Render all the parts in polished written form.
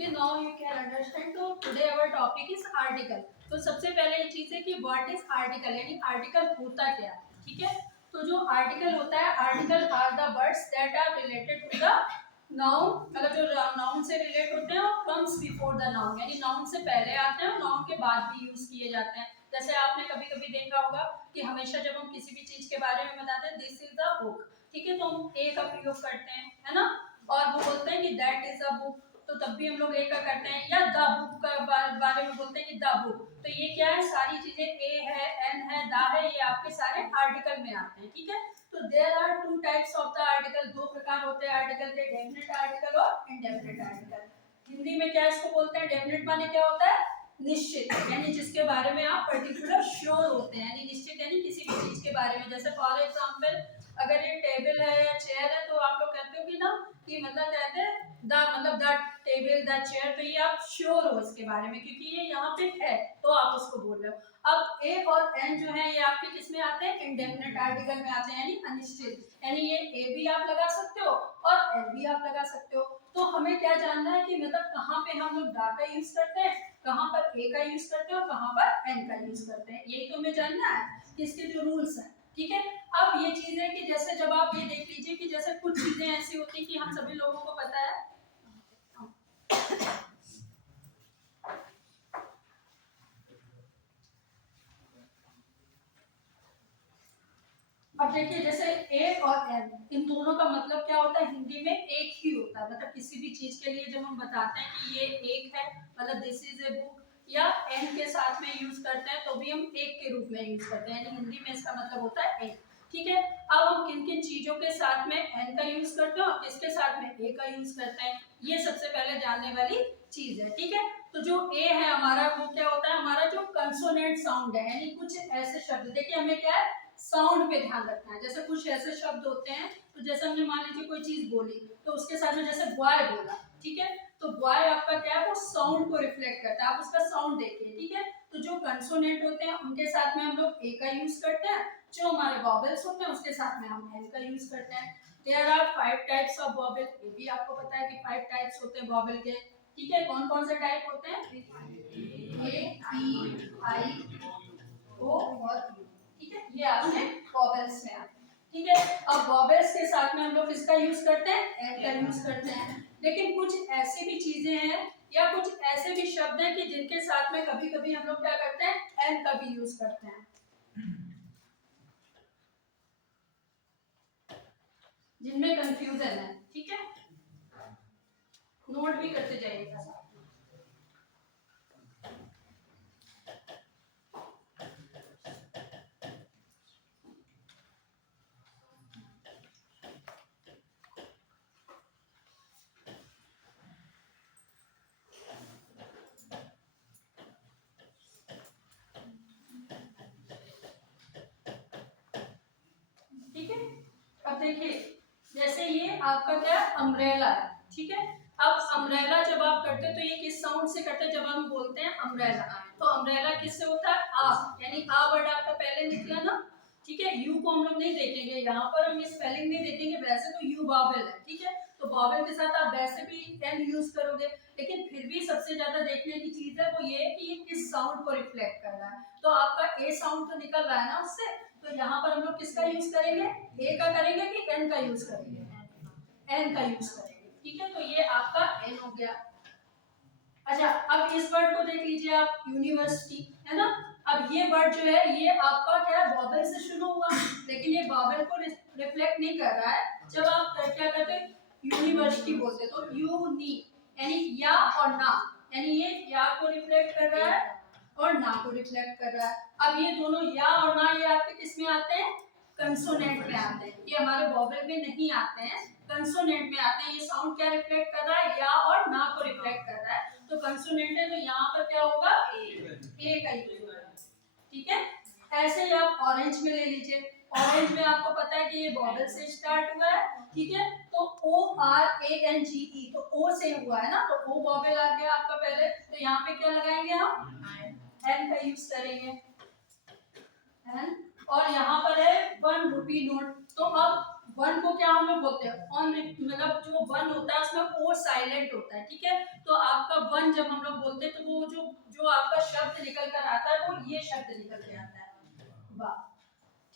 Okay, now you can understand. So today our topic is article. तो सबसे पहले ये चीज है कि what is article, यानी article होता क्या है. ठीक है, तो जो article होता है, article are the words that are related to the noun, मतलब जो noun से relate होते हैं और comes before the noun, यानी noun से पहले आते हैं और noun के बाद भी यूज किए जाते हैं. जैसे आपने कभी कभी देखा होगा कि हमेशा जब हम किसी भी चीज के बारे में बताते हैं दिस इज द बुक, ठीक है, तो हम ए का प्रयोग करते हैं, है ना, और वो बोलते हैं कि दैट इज अ बुक, तो तब भी हम लोग ए का करते हैं, या द बुक का बारे में बोलते हैं कि द बुक. तो ये क्या है, सारी चीजें ए है, एन है, द है, ये आपके सारे आर्टिकल में आते हैं. ठीक है, तो there are two types of the article, दो प्रकार होते हैं आर्टिकल के, डेफिनेट आर्टिकल और इनडेफिनेट आर्टिकल. हिंदी में क्या इसको बोलते हैं, डेफिनेट माने क्या होता है, निश्चित, यानी जिसके बारे में आप पर्टिकुलर श्योर होते हैं, यानी निश्चित यानी किसी भी चीज के बारे में. जैसे फॉर एग्जांपल अगर ये टेबल है या चेयर है तो आप लोग कहते हो कि ना कि मतलब कहते हैं द, मतलब द टेबल द चेयर, तो ये आप श्योर हो इसके बारे में क्योंकि ये यहाँ पे है तो आप उसको बोल रहे हो. अब ए और एन जो है ये आपके किस में आते हैं, इंडेफिनिट आर्टिकल में आते हैं, यानी अनिश्चित, यानी ये ए भी आप लगा सकते हो और एन भी आप लगा सकते हो. तो हमें क्या जानना है कि मतलब कहाँ पे हम लोग द का यूज करते हैं, कहाँ पर ए का यूज करते हैं और कहाँ पर एन का यूज करते हैं, यही तो हमें जानना है कि इसके जो रूल्स हैं. ठीक है, अब ये चीज है कि जैसे जब आप ये देख लीजिए कि जैसे कुछ चीजें ऐसी होती हैं कि हम सभी लोगों को पता है. अब देखिए जैसे ए और एन, इन दोनों का मतलब क्या होता है, हिंदी में एक ही होता है. मतलब किसी भी चीज के लिए जब हम बताते हैं कि ये एक है, मतलब दिस इज ए बुक, या एन के साथ में यूज करते हैं तो भी हम एक के रूप में यूज करते हैं, यानी हिंदी में इसका मतलब होता है एक. ठीक है, अब हम किन किन चीजों के साथ में एन का यूज करते हैं और किसके साथ में ए का यूज करते हैं, ये सबसे पहले जानने वाली चीज है. ठीक है, तो जो ए है हमारा वो क्या होता है, हमारा जो कंसोनेंट साउंड है, यानी कुछ ऐसे शब्द, देखिए हमें क्या है साउंड पे ध्यान रखना है. जैसे कुछ ऐसे शब्द होते हैं, तो जैसे हमने मान लीजिए कोई चीज बोली तो उसके साथ में जैसे बॉय बोला, ठीक है, तो बॉय आपका क्या है, वो साउंड को रिफ्लेक्ट करता है, आप उसका साउंड देखिए. ठीक है, तो जो कंसोनेंट होते हैं उनके साथ में हम लोग ए का यूज करते हैं, जो हमारे वॉवेल्स होते हैं उसके साथ में हम एन का यूज करते हैं. There are 5 types of vowel, ये भी आपको पता है कि 5 टाइप्स होते हैं वॉवेल के. ठीक है, कौन कौन से टाइप होते हैं, ए, ई, आई, ओ और यू. ठीक है, ये आपने वॉवेल्स में आते हैं. ठीक है, अब वॉवेल्स के साथ में हम लोग किसका यूज करते हैं, एन का यूज करते हैं. लेकिन कुछ ऐसी भी चीजें हैं या कुछ ऐसे भी शब्द हैं कि जिनके साथ में कभी कभी हम लोग क्या करते हैं, एन का भी यूज करते हैं, जिनमें कंफ्यूजन है. ठीक है, नोट भी करते जाइएगा साथ में. ठीक है, अब देखिए जैसे ये आपका क्या है, अम्ब्रेला है. ठीक है, अब अम्ब्रेला जब आप करते हैं तो ये किस साउंड से करते हैं, जब हम बोलते हैं अम्ब्रेला, तो अम्ब्रेला किससे होता है, आ, यानी आ वर्ड आपका पहले निकला ना. ठीक है, यू को हम लोग नहीं देखेंगे, यहाँ पर हम ये स्पेलिंग नहीं देखेंगे, वैसे तो यू वॉवेल है. ठीक है, तो वॉवेल के साथ आप वैसे भी एन यूज करोगे, लेकिन फिर भी सबसे ज्यादा देखने की चीज है वो ये कि ये किस साउंड को रिफ्लेक्ट कर रहा है. तो आपका ए साउंड तो निकल रहा है ना उससे, तो यहाँ पर हम लोग किसका यूज करेंगे, ए का करेंगे कि एन का यूज करेंगे, एन का यूज करेंगे. ठीक है, तो ये आपका एन हो गया. अच्छा, अब इस वर्ड को देख लीजिए आप, यूनिवर्सिटी है ना. अब ये वर्ड जो है ये आपका क्या है, वॉवेल से शुरू हुआ, लेकिन ये वॉवेल को रिफ्लेक्ट नहीं कर रहा है. जब आप क्या करते हैं, यूनिवर्सिटी बोलते तो यूनी, यानी या और ना, यानी ये या को रिफ्लेक्ट कर रहा है और ना को रिफ्लेक्ट कर रहा है. अब ये दोनों या और ना ये आपके किस में आते हैं, कंसोनेंट में आते हैं, ये हमारे वॉवेल में नहीं आते हैं, कंसोनेंट में आते हैं. ये साउंड क्या रिफ्लेक्ट कर रहा है, या और ना को रिफ्लेक्ट कर रहा है, तो कंसोनेंट है तो यहाँ पर क्या होगा, ए का यूज होगा. ठीक है, ऐसे ही आप ऑरेंज में ले लीजिए. ऑरेंज में आपको पता है कि ये वॉवेल से स्टार्ट हुआ है. ठीक है, तो O R A N G ई, तो ओ से हुआ है ना, तो ओ वॉवेल आ गया आपका पहले, तो यहाँ पे क्या लगाएंगे हम, एन का यूज करेंगे, एन. और यहाँ पर है 1 रुपी नोट, तो अब वन को क्या हम लोग बोलते हैं ऑन, मतलब जो वन होता है उसमें ओ साइलेंट होता है, ठीक है। तो आपका वन जब हम लोग बोलते हैं तो वो जो जो आपका शब्द निकल कर आता है वो ये शब्द निकल के आता है, वाह,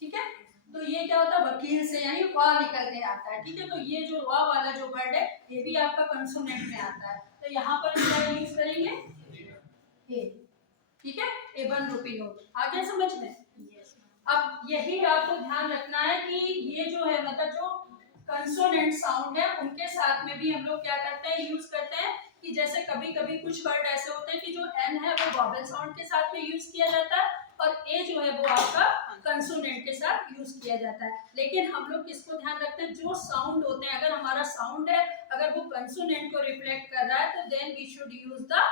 ठीक है। तो ये क्या होता है वकील से, यानी वाह निकल के आता है, ठीक है। तो ये जो वाह वाला जो वर्ड है ये भी आपका कंसोनेंट में आता है, तो यहाँ पर हम क्या यूज करेंगे ए, ठीक है। ए 1 रुपी नोट, आ गया समझ में। अब यही आपको ध्यान रखना है कि ये जो है मतलब जो कंसोनेंट साउंड है उनके साथ में भी हम लोग क्या करते हैं यूज करते हैं, कि जैसे कभी कभी कुछ वर्ड ऐसे होते हैं कि जो एन है वो वॉवेल साउंड के साथ में यूज किया जाता है और ए जो है वो आपका कंसोनेंट के साथ यूज किया जाता है। लेकिन हम लोग किसको ध्यान रखते हैं, जो साउंड होते हैं, अगर हमारा साउंड है अगर वो कंसोनेंट को रिफ्लेक्ट कर रहा है तो then we should use the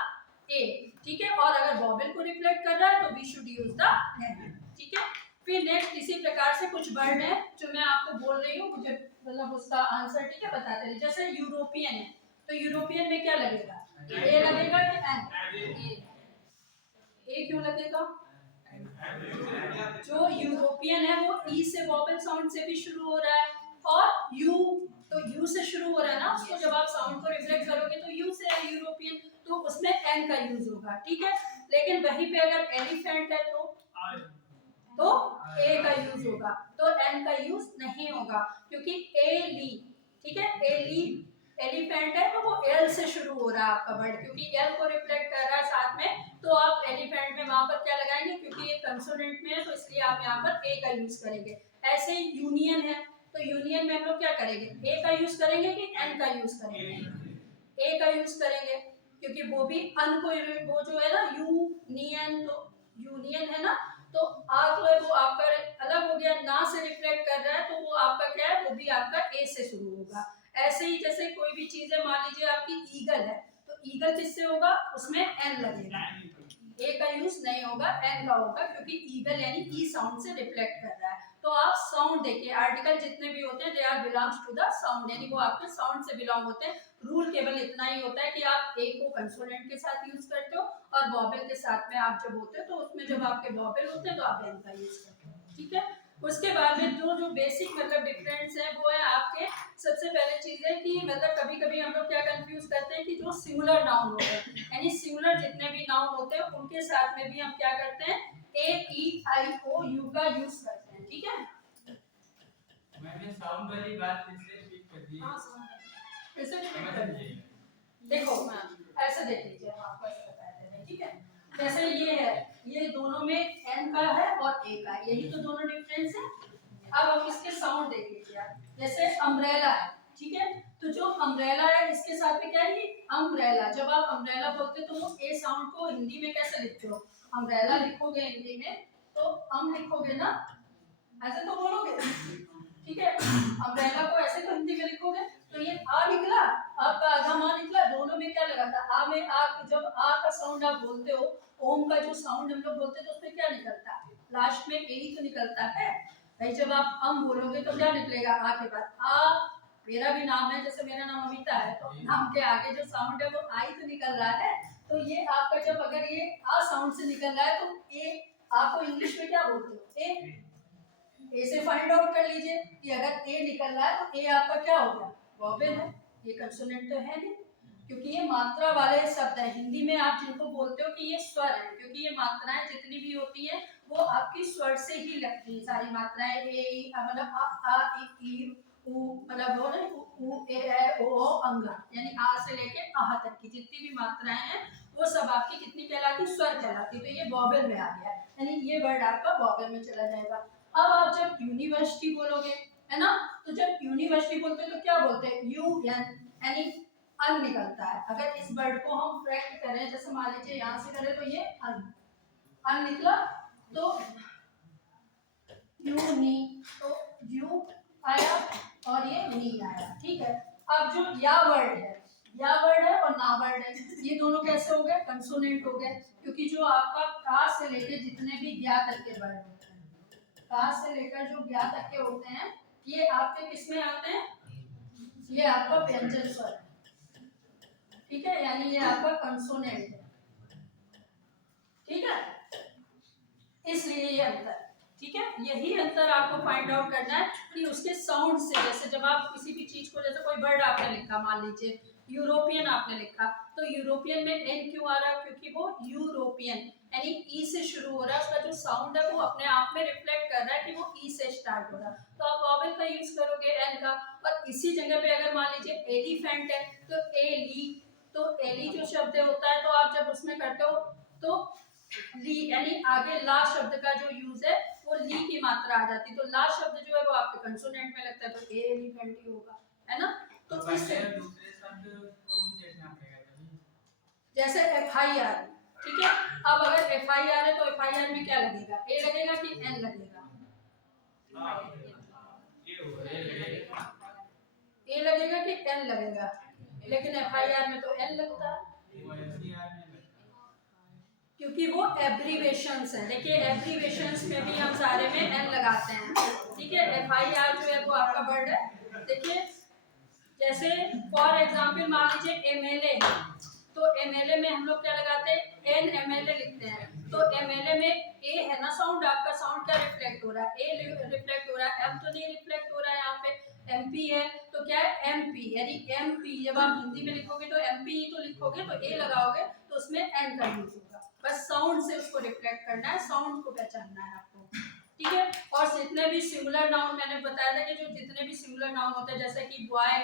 a, ठीक है। और अगर वॉवेल को रिफ्लेक्ट कर रहा है तो we should use the an, ठीक है। फिर नेक्स्ट इसी प्रकार से कुछ वर्ड है जो मैं आपको बोल रही हूँ, मुझे मतलब उसका आंसर ठीक है बताते रहिए। जैसे यूरोपियन है तो यूरोपियन में क्या लगेगा, ए लगेगा कि एन, ए क्यों लगेगा, जो यूरोपियन है वो ई से वॉवेल साउंड से भी शुरू हो रहा है और यू, तो यू से शुरू हो रहा है ना, उसको जब आप साउंड को रिफ्लेक्ट करोगे तो यू से है यूरोपियन, तो उसमें एन का यूज होगा, ठीक है। लेकिन वहीं पे अगर एलिफेंट है तो ए का यूज होगा, तो एन का यूज नहीं होगा, क्योंकि ए ली, ठीक है, ए ली एलिफेंट है तो वो एल से शुरू हो रहा है आपका वर्ड, क्योंकि एल को रिफ्लेक्ट कर रहा है साथ में, तो आप एलिफेंट में वहां पर क्या लगाएंगे, क्योंकि ये कंसोनेंट में है तो इसलिए आप यहाँ पर ए का यूज करेंगे। ऐसे यूनियन है तो यूनियन में हम लोग क्या करेंगे, ए का यूज करेंगे कि एन का यूज करेंगे, ए का यूज करेंगे, क्योंकि वो भी अन को, वो जो है ना यूनियन, तो यूनियन है ना, तो आ जो है वो आपका अलग हो गया, ना से रिफ्लेक्ट कर रहा है तो वो आपका क्या है, वो भी आपका ए से शुरू होगा। ऐसे ही जैसे कोई भी चीज है, मान लीजिए आपकी ईगल है तो ईगल किससे होगा, उसमें एन लगेगा, ए का यूज नहीं होगा एन का होगा, क्योंकि ईगल यानी ई साउंड से रिफ्लेक्ट कर रहा है। तो आप साउंड देखिए, आर्टिकल जितने भी होते हैं they are belongs to the sound, यानी वो आपके साउंड से बिलोंग होते हैं। रूल केवल इतना ही होता है कि आप ए को कंसोनेंट के साथ यूज करते हो और वॉवेल के साथ में आप जब होते हो तो उसमें जब आपके वॉवेल होते हैं तो आप एन का यूज करते हो, ठीक है। उसके बाद में जो जो बेसिक मतलब डिफरेंस है वो है आपके, सबसे पहले चीज है कि मतलब कभी कभी हम लोग क्या कंफ्यूज करते हैं कि जो सिंगुलर नाउन होते हैं, यानी सिंगुलर जितने भी नाउन होते हैं उनके साथ में भी हम क्या करते हैं ए ई आई ओ यू का यूज करते हैं, ठीक है। मैंने साउंड वाली बात फिर से रिपीट कर दी। हाँ फिर से रिपीट कर दी। देखो ऐसे देख लीजिए, आपको ऐसे बता देते हैं, ठीक है। जैसे ये है, ये दोनों में एन का है और ए का है, यही तो दोनों डिफरेंस है। अब आप इसके साउंड देख लीजिए आप, जैसे अम्ब्रेला है, ठीक है। तो जो अम्ब्रेला है इसके साथ में क्या है ये अम्ब्रेला, जब आप अम्ब्रेला बोलते तो वो ए साउंड को हिंदी में कैसे लिखते हो, अम्ब्रेला लिखोगे हिंदी में तो अम लिखोगे ना, ऐसे तो बोलोगे, ठीक है। अम्ब्रेला को ऐसे तो हिंदी में लिखोगे, तो ये आ निकला, आपका आधा मां निकला, दोनों में क्या लगा था आ में, आ जब आ का साउंड आप बोलते हो, ओम का जो साउंड हम लोग बोलते हैं तो उसमें क्या निकलता है, लास्ट में ए ही तो निकलता है भाई। जब आप अम बोलोगे तो क्या निकलेगा आ के बाद, आ मेरा भी नाम है, जैसे मेरा नाम अमिता है तो नाम के आगे जो साउंड है वो आ ही तो निकल रहा है। तो ये आपका जब अगर ये आ साउंड से निकल रहा है तो ए, आपको इंग्लिश में क्या बोलते हो ए से फाइंड आउट कर लीजिए कि अगर ए निकल रहा है तो ए आपका क्या हो गया, वॉवेल है, ये कंसोनेंट तो है नहीं, क्योंकि ये मात्रा वाले शब्द है। हिंदी में आप जिनको बोलते हो कि ये स्वर है, क्योंकि ये मात्राएं जितनी भी होती है वो आपकी स्वर से ही लगती है, सारी मात्राएं ए मतलब आ ई उ, मतलब वो ना उ ए ओ अंगा, यानी आ से लेके आह तक की जितनी भी मात्राएं हैं वो सब आपकी कितनी कहलाती, स्वर कहलाती। तो ये वॉवेल में आ गया, यानी ये वर्ड आपका वॉवेल में चला जाएगा। अब आप जब यूनिवर्सिटी बोलोगे है ना, तो जब यूनिवर्सिटी बोलते हैं तो क्या बोलते हैं, यू एन, यानी अन निकलता है। अगर इस वर्ड को हम करेक्ट करें, जैसे मान लीजिए यहाँ से करें तो ये अन निकला, तो यू नी, तो यू आया और ये नी आया, ठीक है। अब जो या वर्ड है, या वर्ड है और ना वर्ड है, ये दोनों कैसे हो गए, कंसोनेंट हो गए, क्योंकि जो आपका का से लेके जितने भी ज्ञा तक के वर्ड होते हैं, का से लेकर जो ज्ञा तक के होते हैं ये आपके किस में आते हैं, ये आपका व्यंजन स्वर है, ठीक है, यानी ये आपका कंसोनेंट है, ठीक है, इसलिए ये अंतर, ठीक है, यही अंतर आपको फाइंड आउट करना है कि उसके साउंड से। जैसे जब आप किसी भी चीज को, जैसे कोई वर्ड आपने लिखा, मान लीजिए यूरोपियन आपने लिखा, तो यूरोपियन में एन क्यों आ रहा है? क्योंकि वो यूरोपियन यानी ई से शुरू हो रहा है, उसका जो साउंड है वो अपने आप में रिफ्लेक्ट कर रहा है कि वो ई से स्टार्ट हो रहा है, तो आप वॉवेल का यूज करोगे एन का। और इसी जगह पे अगर मान लीजिए एलिफेंट है तो एली, तो एली जो शब्द होता है तो आप जब उसमें करते हो तो ली यानी आगे ला शब्द का जो यूज है वो ली की मात्रा आ जाती है, तो ला शब्द जो है वो आपके कंसोनेंट में लगता है, तो ए एलिफेंट ही होगा, है ना। तो पहले दूसरे शब्द को भी देखना पड़ेगा तभी। जैसे एफ आई आर, ठीक है, अब अगर एफ आई आर है तो एफ आई आर में क्या लगेगा? ए लगेगा कि एन लगेगा? ए लगेगा कि एन लगेगा? लेकिन एफ आई आर में तो एन लगता है क्योंकि वो एब्रीवेशंस है। देखिए एब्रीवेशंस में भी हम सारे में एन लगाते हैं, ठीक है। एफ आई आर जो है वो आपका वर्ड है। देखिए जैसे फॉर एग्जांपल मान लीजिए एमएलए है, तो एमएलए में हम लोग क्या लगाते हैं? एन एमएलए लिखते हैं, तो एमएलए में ए है ना साउंड, आपका साउंड क्या रिफ्लेक्ट हो रहा है? ए रिफ्लेक्ट हो रहा है, एम तो नहीं रिफ्लेक्ट हो रहा है। यहाँ पे एमपी है तो क्या है? एमपी यानी एमपी, जब आप हिंदी में लिखोगे तो एमपी तो लिखोगे, तो ए लगाओगे तो उसमें एन का यूज होगा। बस साउंड से उसको रिफ्लेक्ट करना है, साउंड को पहचानना है आपको, ठीक है। और जितने भी सिंगुलर नाउन मैंने बताया था कि जो जितने भी सिंगुलर नाउन होते हैं, जैसे कि बॉय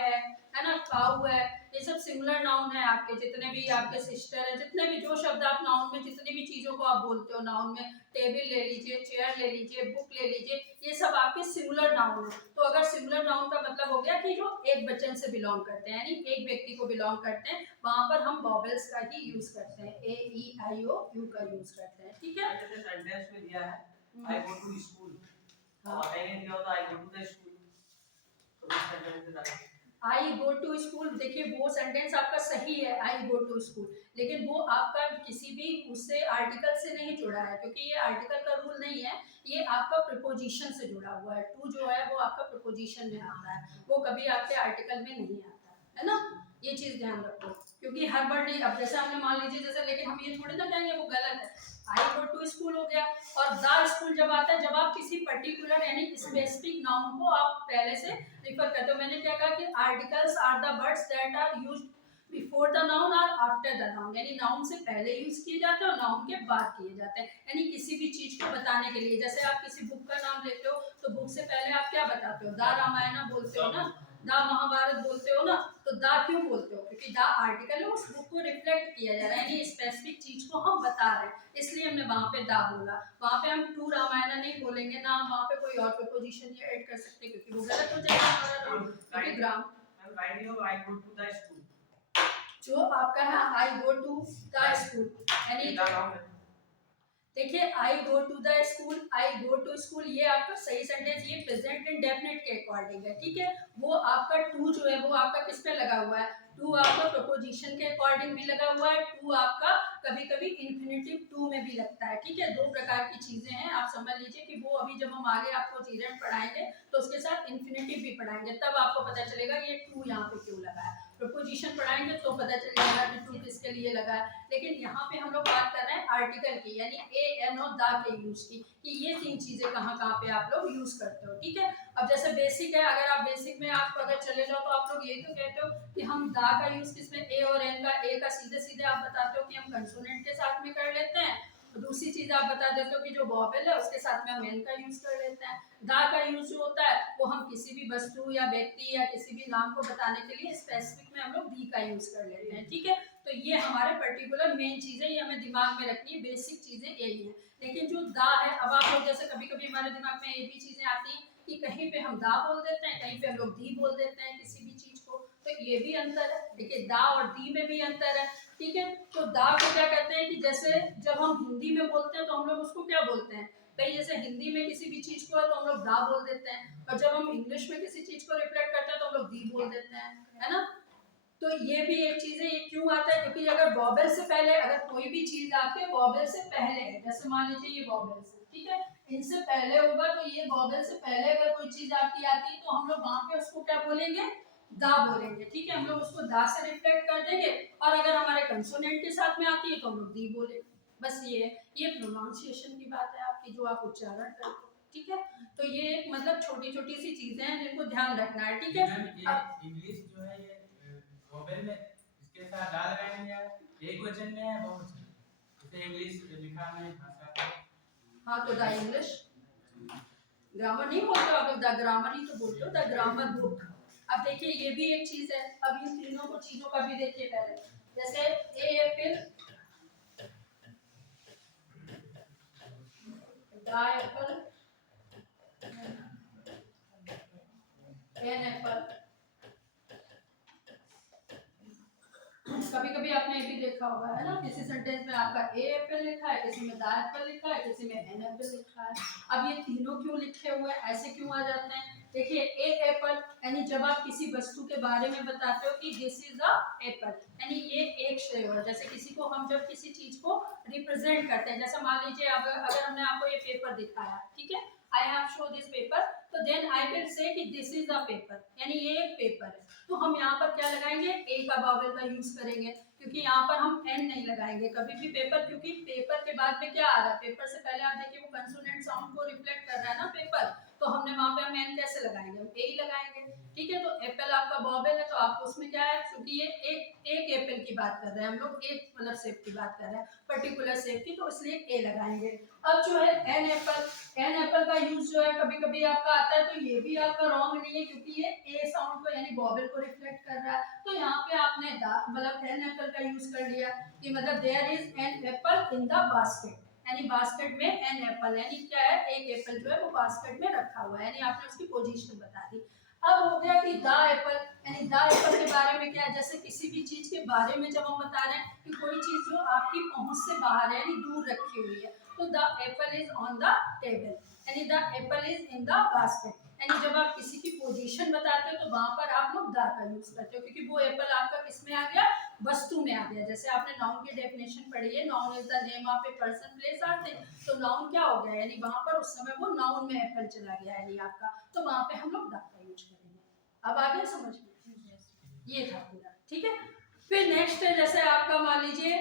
है ना, काऊ है, ये सब सिंगुलर नाउन है आपके। जितने भी आपके सिस्टर है, जितने भी जो शब्द आप नाउन में, जितनी भी चीजों को आप बोलते हो नाउन में, टेबल ले लीजिए, चेयर ले लीजिए, बुक ले लीजिए, ये सब आपके सिंगुलर नाउन है। तो अगर सिंगुलर नाउन का मतलब हो गया कि जो एक वचन से बिलोंग करते हैं, यानी एक व्यक्ति को बिलोंग करते हैं, वहां पर हम वॉवेल्स का ही यूज करते हैं, ए ई आई ओ यू का यूज करते हैं, ठीक है। जैसे सेंटेंस में दिया है आई गो टू स्कूल, और कहीं दिया होता आई गो टू द स्कूल, तो इस सेंटेंस में डालें आई गो टू स्कूल। देखिए वो सेंटेंस आपका सही है, आई गो टू स्कूल, लेकिन वो आपका किसी भी उससे आर्टिकल से नहीं जुड़ा है, क्योंकि ये आर्टिकल का रूल नहीं है, ये आपका प्रीपोजिशन से जुड़ा हुआ है। टू जो है वो आपका प्रीपोजिशन में आता है, वो कभी आपके आर्टिकल में नहीं आता है ना। ये चीज ध्यान रखो, क्योंकि हर वर्ड नहीं, अब जैसे हमने मान लीजिए जैसे, लेकिन हम ये थोड़ी ना कहेंगे वो गलत है, आई गो टू स्कूल हो गया। और द स्कूल जब आता है, जब आप किसी पर्टिकुलर यानी स्पेसिफिक नाउन को आप पहले से रिफर करते हो। मैंने क्या कहा कि articles are the words that are used before the noun और आफ्टर द नाउन, यानी नाउन से पहले यूज किए जाते हैं और नाउन के बाद किए जाते हैं, यानी किसी भी चीज को बताने के लिए। जैसे आप किसी बुक का नाम लेते हो तो बुक से पहले आप क्या बताते हो? द रामायण बोलते हो ना, द महाभारत बोलते हो ना, तो द क्यों बोलते हो? क्योंकि द आर्टिकल है, उस बुक को रिफ्लेक्ट किया जा रहा है, यानी स्पेसिफिक चीज को हम बता रहे हैं, इसलिए हमने वहां पे द बोला। वहां पे हम टू रामायण नहीं बोलेंगे ना, हम वहां पे कोई और प्रीपोजिशन ऐड कर सकते हैं, क्योंकि वो गलत हो जाएगा हमारा नाम, क्योंकि ग्राम I go to the school, जो आपका है I go to the school, यानी देखिए I go to the school, I go to school, ये आपका सही सेंटेंस, ये प्रेजेंट इंडेफिनिट के अकॉर्डिंग है, ठीक है। वो आपका टू जो है वो आपका किस पे लगा हुआ है? टू आपका प्रोपोजिशन के अकॉर्डिंग भी लगा हुआ है, टू आपका कभी कभी इन्फिनेटिव टू में भी लगता है, ठीक है। दो प्रकार की चीजें हैं, आप समझ लीजिए कि वो अभी जब हम आगे आपको जीरेंट पढ़ाएंगे तो उसके साथ इन्फिनेटिव भी पढ़ाएंगे, तब आपको पता चलेगा ये टू यहाँ पे क्यों लगा है। प्रोपोजिशन पढ़ाएंगे तो पता चल जाएगा कि टू किसके लिए लगा है, लेकिन यहाँ पे हम लोग बात कर रहे हैं आर्टिकल की, यानी ए एन और द के यूज की, कि ये तीन चीजें कहाँ कहाँ पे आप लोग यूज करते हो, ठीक है। अब जैसे बेसिक है, अगर आप बेसिक में आप अगर चले जाओ तो आप लोग यही तो कहते हो कि हम द का यूज किसमें? ए और एन का। ए का सीधे सीधे आप बताते हो कि हम कंसोनेंट के साथ में कर लेते हैं, और दूसरी चीज आप बता देते हो कि जो वॉवेल है उसके साथ में हम एन का यूज कर लेते हैं। द का यूज जो होता है वो हम किसी भी वस्तु या व्यक्ति या किसी भी नाम को बताने के लिए स्पेसिफिक में हम लोग दी का यूज कर लेते हैं, ठीक है। तो ये हमारे पर्टिकुलर मेन चीजें, ये हमें दिमाग में रखनी है, बेसिक चीजें यही है। लेकिन जो दा है, अब आप लोग जैसे कभी कभी हमारे दिमाग में ये भी चीजें आती हैं कि कहीं पे हम दा बोल देते हैं, कहीं पे हम लोग दी बोल देते हैं किसी भी चीज को, तो ये भी अंतर है। देखिए दा और दी में भी अंतर है, ठीक है। तो दा को क्या कहते हैं कि जैसे जब हम हिंदी में बोलते हैं तो हम लोग उसको क्या बोलते हैं भाई? जैसे हिंदी में किसी भी चीज को है तो हम लोग दा बोल देते हैं, और जब हम इंग्लिश में किसी चीज को रिफ्लेक्ट करते हैं तो हम लोग दी बोल देते हैं, है ना। तो ये भी एक चीज है, ये क्यों आता है? क्योंकि अगर वॉवेल से पहले, अगर कोई भी चीज आपके वॉवेल से पहले है, जैसे मान लीजिए ये वॉवेल से, ठीक है, इनसे पहले होगा, तो ये वॉवेल से पहले अगर कोई चीज आपकी आती है तो हम लोग वहां पे उसको क्या बोलेंगे? दा बोलेंगे, ठीक है। हम लोग उसको दा से रिफ्लेक्ट कर देंगे, और अगर हमारे कंसोनेंट के साथ में आती है तो हम लोग दी बोलेंगे। बस ये प्रोनाउंसिएशन की बात है आपकी, जो आप उच्चारण करते हो, ठीक है। तो ये एक मतलब छोटी छोटी सी चीजें हैं जिनको ध्यान रखना है, ठीक है। अब इंग्लिश जो है ये वोवेल में इसके साथ डाल लगाएंगे या एक वचन में है बहुवचन में? जैसे इंग्लिश लिखा में भाषा का। हाँ तो द इंग्लिश ग्रामर नहीं बोलते हो आप, द ग्रामर ही तो बोलते हो, द ग्रामर बुक। अब देखिए ये भी एक चीज है। अब इन तीनों को चीजों का भी देखिए पहले, जैसे a apple, the apple, an apple. कभी कभी आपने ये भी देखा होगा है ना, किसी सेंटेंस में आपका ए एप्पल लिखा है, किसी में द एप्पल लिखा है, किसी में एन एप्पल लिखा है। अब ये तीनों क्यों लिखे हुए हैं, ऐसे क्यों आ जाते हैं? देखिए ए एप्पल यानी जब आप किसी वस्तु के बारे में बताते हो कि दिस इज अ एप्पल, यानी ये एक श्रेय है। जैसे किसी को हम जब किसी चीज को रिप्रेजेंट करते हैं, जैसे मान लीजिए अगर हमने आपको ये पेपर दिखाया, ठीक है, I have show this paper, तो देन आई विल से कि दिस इज अ पेपर, यानी ये एक पेपर है। तो हम यहाँ पर क्या लगाएंगे, ए का वावल का यूज करेंगे, क्योंकि यहाँ पर हम एन नहीं लगाएंगे कभी भी पेपर, क्योंकि पेपर के बाद में क्या आ रहा है, पेपर से पहले आप देखिए वो कंसोनेंट साउंड को रिफ्लेक्ट कर रहा है ना पेपर, तो हमने वहां पे हम एन कैसे लगाएंगे, हम ए ही लगाएंगे, ठीक है। तो एप्पल आपका वावल है, तो आपको उसमें क्या है, क्योंकि ये एक एप्पल की बात कर रहे हैं हम लोग, एक मतलब शेप की बात कर रहे हैं, पर्टिकुलर शेप की, तो इसलिए ए लगाएंगे। अब जो है एन एप्पल का यूज जो है कभी कभी आपका आता है, तो ये भी आपका रॉन्ग नहीं है, क्योंकि ये ए साउंड को यानी वॉवेल को रिफ्लेक्ट कर रहा है। तो यहाँ पे आपने मतलब एन एप्पल का यूज कर लिया कि मतलब there is an apple in the basket, यानी बास्केट में एन एप्पल, यानी क्या है, एक एप्पल जो है वो बास्केट में रखा हुआ है, यानी आपने उसकी पोजीशन बता दी। अब हो गया कि द एप्पल, यानी द एप्पल के बारे में क्या है, जैसे किसी भी चीज के बारे में जब हम बता रहे हैं कि कोई चीज जो आपकी पहुंच से बाहर है, यानी दूर रखी हुई है, तो the apple is on the table, यानी the apple is in the basket, यानी जब आप किसी की पोजीशन बताते हो तो वहां पर आप लोग द का यूज करते हो, क्योंकि वो एप्पल आपका किस में आ गया, वस्तु में आ गया। जैसे आपने नाउन की डेफिनेशन पढ़ी है, noun is the name of a person place or thing, तो नाउन क्या हो गया, यानी वहां पर उस समय वो नाउन में एप्पल चला गया, यानी आपका, तो वहां पे हम लोग द का यूज करेंगे। अब आ गया समझ में, ये था पूरा, ठीक है। फिर नेक्स्ट है, जैसे आपका मान लीजिए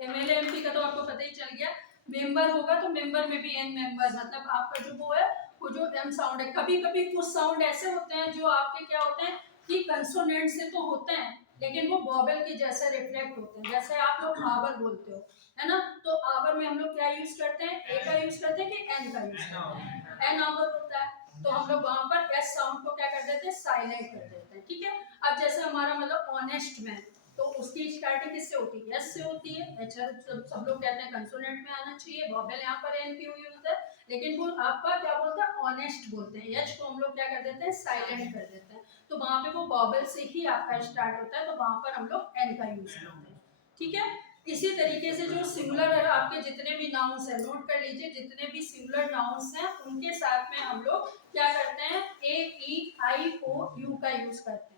एमएलए एमपी का तो आपको पता ही चल गया, मेंबर होगा तो मेंबर में भी एन मेंबर, मतलब आपका जो वो है, वो जो एम साउंड है, कभी कभी कुछ साउंड ऐसे होते हैं जो आपके क्या होते हैं कि कंसोनेंट से तो होते हैं, लेकिन वो वॉवेल के जैसे रिफ्लेक्ट होते हैं। जैसे आप लोग आवर बोलते हो, है ना, तो आवर में हम लोग क्या यूज करते हैं, ए का यूज करते हैं कि एन का यूज करते हैं, एन आवर होता है, तो हम लोग वहां पर एस साउंड को क्या कर देते हैं, साइलेंट कर देते हैं, ठीक है। अब जैसे हमारा मतलब ऑनेस्ट मैन, तो उसकी स्टार्टिंग किससे होती है, एस से होती है, एच सब लोग कहते हैं कंसोनेंट में आना चाहिए, वॉवेल यहाँ पर एन की हुई होता है, लेकिन वो आपका क्या बोलते हैं, ऑनेस्ट बोलते हैं, एच को हम लोग क्या कर देते हैं, साइलेंट कर देते हैं, तो वहां पे वो वॉवेल से ही आपका स्टार्ट होता है, तो वहां पर हम लोग एन का यूज करते हैं, ठीक है। इसी तरीके से जो सिंगुलर है आपके जितने भी नाउन्स हैं, नोट कर लीजिए, जितने भी सिंगुलर नाउन्स हैं उनके साथ में हम लोग क्या करते हैं, ए ई आई ओ यू का यूज करते हैं।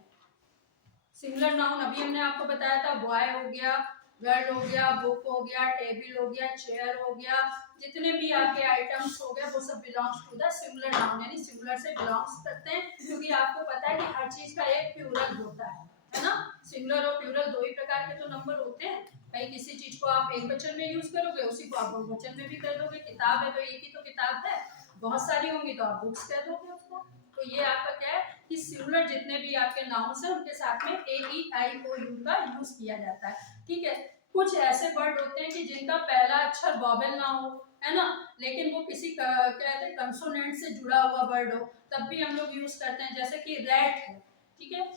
सिंगुलर नाउन अभी हमने आपको बताया था, बॉय हो गया, गर्ल हो गया, बुक हो गया, टेबल हो गया, चेयर हो गया, जितने भी आपके आइटम्स हो गए वो सब belongs to the singular noun, यानी सिंगुलर से बिलोंग्स करते हैं, क्योंकि आपको पता है कि हर चीज का एक प्लूरल होता है ना, सिंगुलर और प्लूरल दो ही प्रकार के तो नंबर होते हैं, कहीं किसी चीज को आप एक वचन में यूज करोगे, उसी को आप बहुवचन में भी कर दोगे, किताब है तो एक ही तो किताब है, बहुत सारी होंगी तो आप बुक्स कह दोगे उसको। तो ये आपका क्या है कि सिंगुलर जितने भी आपके नाउन्स हैं उनके साथ में ए ई आई ओ यू का यूज किया जाता है, ठीक है। कुछ ऐसे वर्ड होते हैं कि जिनका पहला अक्षर वॉवेल ना हो, है ना, लेकिन वो किसी कहते हैं कंसोनेंट से जुड़ा हुआ वर्ड हो, तब भी हम लोग यूज करते हैं, जैसे कि रैट है, ठीक है,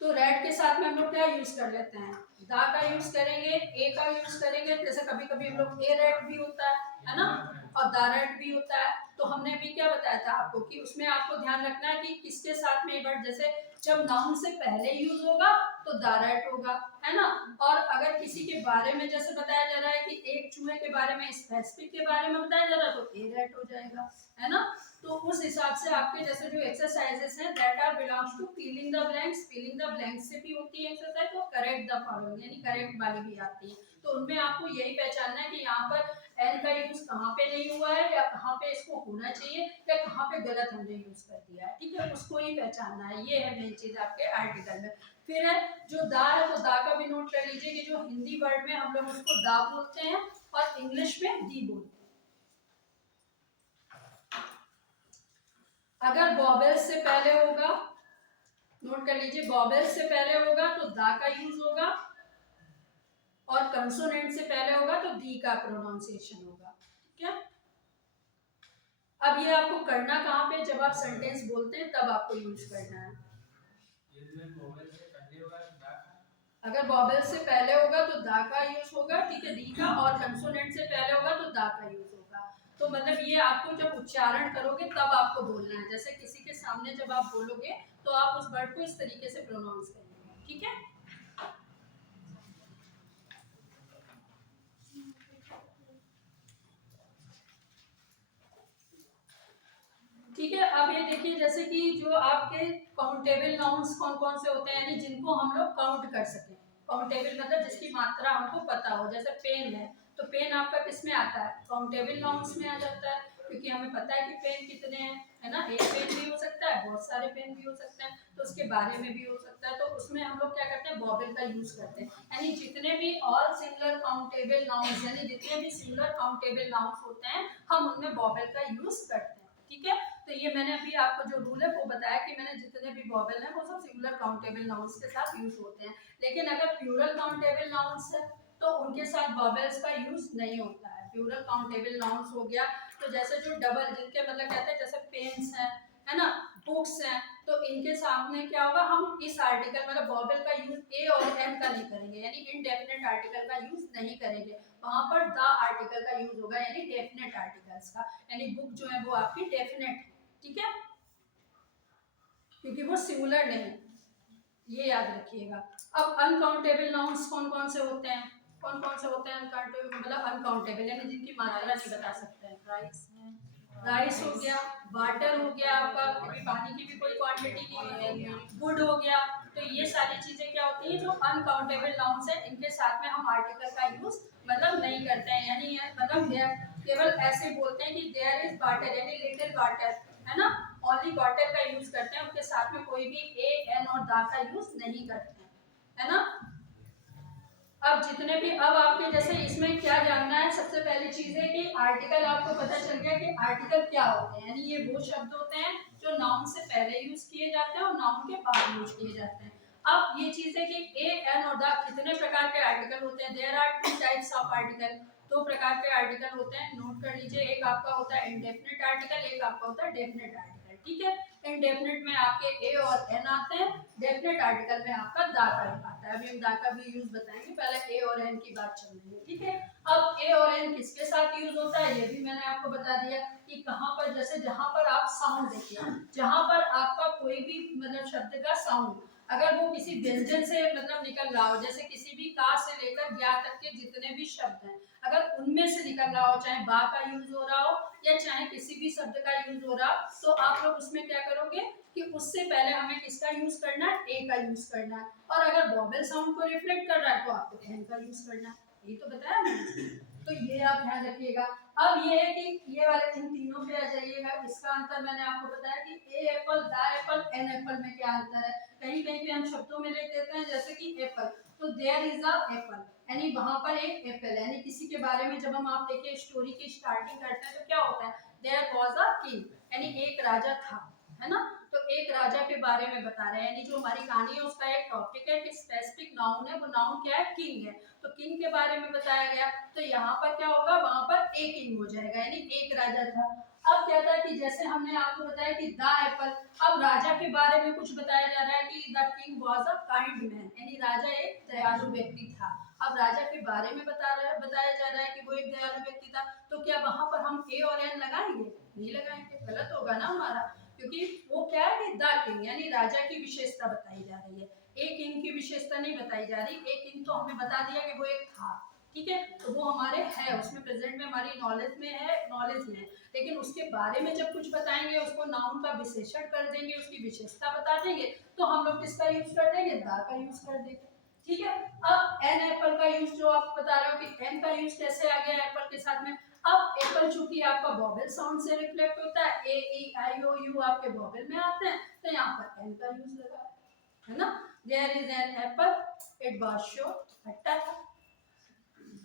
तो रैट के साथ में हम लोग क्या यूज कर लेते हैं, दा का यूज करेंगे, ए का यूज करेंगे, जैसे कभी कभी हम लोग ए रैट भी होता है ना, और दा रैट भी होता है, तो हमने भी क्या बताया था आपको कि उसमें आपको ध्यान रखना है कि किसके साथ में वर्ड, जैसे जब नाउन से पहले यूज होगा तो दा रैट होगा, है ना, और अगर किसी के बारे में जैसे बताया जा रहा है कि एक चूहे के बारे में, स्पेसिफिक के बारे में बताया जा रहा है, तो ए रैट हो जाएगा, है ना। तो उस हिसाब से आपके जैसे जो एक्सरसाइजेस हैं that are belongs to filling the blanks, filling the blanks से भी होती है एक्सरसाइज, और करेक्ट द फॉलोइंग यानी करेक्ट वाली भी आती है, तो उनमें आपको यही पहचानना है कि यहाँ पर एन का यूज कहाँ पे नहीं हुआ है, या कहाँ पे इसको होना चाहिए, या कहाँ पे गलत हमने यूज कर दिया है, ठीक है, उसको ही पहचानना है, ये है मेन चीज आपके आर्टिकल में। फिर है जो दा है, तो दा का भी नोट कर लीजिए कि जो हिंदी वर्ड में हम लोग उसको दा बोलते हैं और इंग्लिश में दी बोलते हैं, अगर वॉवेल्स से पहले होगा, नोट कर लीजिए, वॉवेल्स से पहले होगा तो दा का यूज होगा, और कंसोनेंट से पहले होगा तो दी का प्रोनाउंसिएशन होगा। ठीक है, अब ये आपको करना कहाँ पे, जब आप सेंटेंस बोलते हैं तब आपको यूज करना है। अगर वॉवेल से पहले होगा तो दा का यूज होगा, ठीक है, दी का, और कंसोनेंट से पहले होगा तो दा का यूज होगा। तो मतलब ये आपको जब उच्चारण करोगे तब आपको बोलना है, जैसे किसी के सामने जब आप बोलोगे तो आप उस वर्ड को इस तरीके से प्रोनाउंस करेंगे। ठीक है, ठीक है। अब ये देखिए, जैसे कि जो आपके काउंटेबल नाउन्स कौन कौन से होते हैं, यानी जिनको हम लोग काउंट कर सकें। काउंटेबल मतलब जिसकी मात्रा हमको पता हो, जैसे पेन है तो पेन आपका किस में आता है, काउंटेबल नाउन्स में आ जाता है, क्योंकि हमें पता है कि पेन कितने हैं, है ना। एक पेन भी हो सकता है, बहुत सारे पेन भी हो सकते हैं, तो उसके बारे में भी हो सकता है, तो उसमें हम लोग क्या करते हैं, वॉवेल का यूज करते हैं। यानी जितने भी ऑल सिंगुलर काउंटेबल नाउन्स, यानी जितने भी सिंगुलर काउंटेबल नाउन्स होते हैं हम उनमें वॉवेल का यूज करते हैं। ठीक है, तो ये मैंने अभी आपको जो रूल है वो बताया कि मैंने जितने भी वॉवेल हैं वो सब सिंगुलर काउंटेबल नाउन्स के साथ यूज होते हैं। लेकिन अगर प्लूरल काउंटेबल नाउन्स है तो उनके साथ वॉवेल्स का यूज नहीं होता है। प्लूरल काउंटेबल नाउन्स हो गया तो जैसे जो डबल, जिनके मतलब कहते हैं जैसे पेन्स है ना, बुक्स हैं, तो इनके सामने क्या होगा, हम इस आर्टिकल मतलब वॉवेल का यूज ए और एन का नहीं करेंगे, यानी इनडेफिनेट आर्टिकल का यूज नहीं करेंगे। वहां पर द आर्टिकल का यूज होगा, यानी डेफिनेट आर्टिकल्स का, यानी बुक जो है वो आपकी डेफिनेट है। ठीक है, क्योंकि वो सिंगुलर नहीं, ये याद रखिएगा। अब अनकाउंटेबल नाउन्स कौन कौन से होते हैं, कौन कौन से होते हैं अनकाउंटेबल, मतलब अनकाउंटेबल यानी जिनकी मात्रा नहीं बता सकते हैं। राइस है, राइस हो गया, वाटर हो गया आपका, क्योंकि पानी की भी कोई क्वांटिटी नहीं है, वुड हो गया। तो ये सारी चीजें क्या होती हैं, जो अनकाउंटेबल नाउन्स है, इनके साथ में हम आर्टिकल का यूज मतलब नहीं करते हैं, यानी मतलब केवल ऐसे बोलते हैं कि देयर इज वाटर, यानी लिटिल वाटर, है ना, ओनली वाटर का यूज करते हैं, उनके साथ में कोई भी ए एन और दा का यूज नहीं करते हैं, है ना। अब जितने भी, अब आपके जैसे इसमें क्या जानना है, सबसे पहली चीज है कि आर्टिकल, आपको पता चल गया कि आर्टिकल क्या होते हैं, यानी ये वो शब्द होते हैं जो नाउन से पहले यूज किए जाते हैं और नाउन के बाद यूज किए जाते हैं। अब ये चीज है कि ए एन और द कितने प्रकार के आर्टिकल होते हैं, there are two types of article, दो प्रकार के आर्टिकल होते हैं, नोट कर लीजिए। एक आपका होता है इंडेफिनिट आर्टिकल, एक आपका होता है डेफिनेट आर्टिकल। ठीक है, इंडेफिनिट में आपके ए और एन आते हैं, डेफिनेट आर्टिकल में आपका दा का आता है। अभी हम दा का भी यूज बताएंगे, पहले ए और एन की बात चल रही है। ठीक है, अब ए और एन किसके साथ यूज होता है ये भी मैंने आपको बता दिया कि कहाँ पर, जैसे जहां पर आप साउंड देखिए, जहां पर आपका कोई भी मतलब शब्द का साउंड अगर वो किसी व्यंजन से मतलब निकल रहा हो, जैसे किसी भी का से लेकर ज्ञा तक के जितने भी शब्द हैं, अगर उनमें से निकल रहा हो, चाहे बा का यूज हो रहा हो या चाहे किसी भी शब्द का यूज हो रहा, तो आप लोग उसमें क्या करोगे कि उससे पहले हमें किसका यूज करना है, ए का यूज करना है, और अगर वॉवेल साउंड को रिफ्लेक्ट कर रहा है तो आपको एन का यूज करना है, ये तो बताया मैंने। तो ये आप ध्यान रखिएगा। अब ये है कि ये वाले इन तीनों पे आ जाइएगा, इसका अंतर मैंने आपको बताया कि a apple, the apple, an apple में क्या अंतर है। कहीं कहीं पे हम शब्दों में लिख देते हैं जैसे कि एप्पल, तो देयर इज अ एप्पल, यानी वहां पर एक एप्पल, यानी किसी के बारे में जब हम आप देखिए स्टोरी की स्टार्टिंग करते हैं तो क्या होता है, देयर वाज अ किंग, यानी एक राजा था, है ना। तो एक राजा के बारे में बता रहे हैं, यानी जो हमारी कहानी है उसका एक टॉपिक है कि स्पेसिफिक नाउन है, वो नाउन क्या है, किंग है, तो किंग के बारे में बताया गया। तो यहाँ पर क्या होगा, वहां पर एक किंग हो जाएगा, यानी एक राजा था। अब क्या था कि जैसे हमने आपको बताया कि द एप्पल, अब राजा के बारे में कुछ बताया जा रहा है कि the king was a kind man, यानी राजा एक दयालु व्यक्ति था। अब राजा के बारे में बताया जा रहा है कि वो एक दयालु व्यक्ति था, तो क्या वहां पर हम ए और एन लगाएंगे, नहीं लगाएंगे, गलत होगा ना हमारा, क्योंकि वो क्या है कि द किंग, यानी राजा की विशेषता बताई जा रही है, एक किंग की विशेषता नहीं बताई जा रही। एक किंग तो हमने बता दिया कि वो एक था, ठीक है, तो वो हमारे है, उसमें प्रेजेंट में हमारी नॉलेज में है, नॉलेज में है, लेकिन उसके बारे में जब कुछ बताएंगे, उसको नाउन का विशेषण कर देंगे, उसकी विशेषता बता देंगे, तो हम लोग किसका यूज कर देंगे, द का यूज कर देंगे। ठीक है, अब एन एप्पल का यूज जो आप बता रहे हो कि एन का यूज कैसे आ गया एप्पल के साथ में, अब एप्पल चूंकि आपका वॉवेल साउंड से रिफ्लेक्ट होता है, ए ई आई ओ यू आपके वॉवेल में आते हैं, तो यहाँ पर एन का यूज लगा है ना, there is an apple, it was sour, खट्टा था,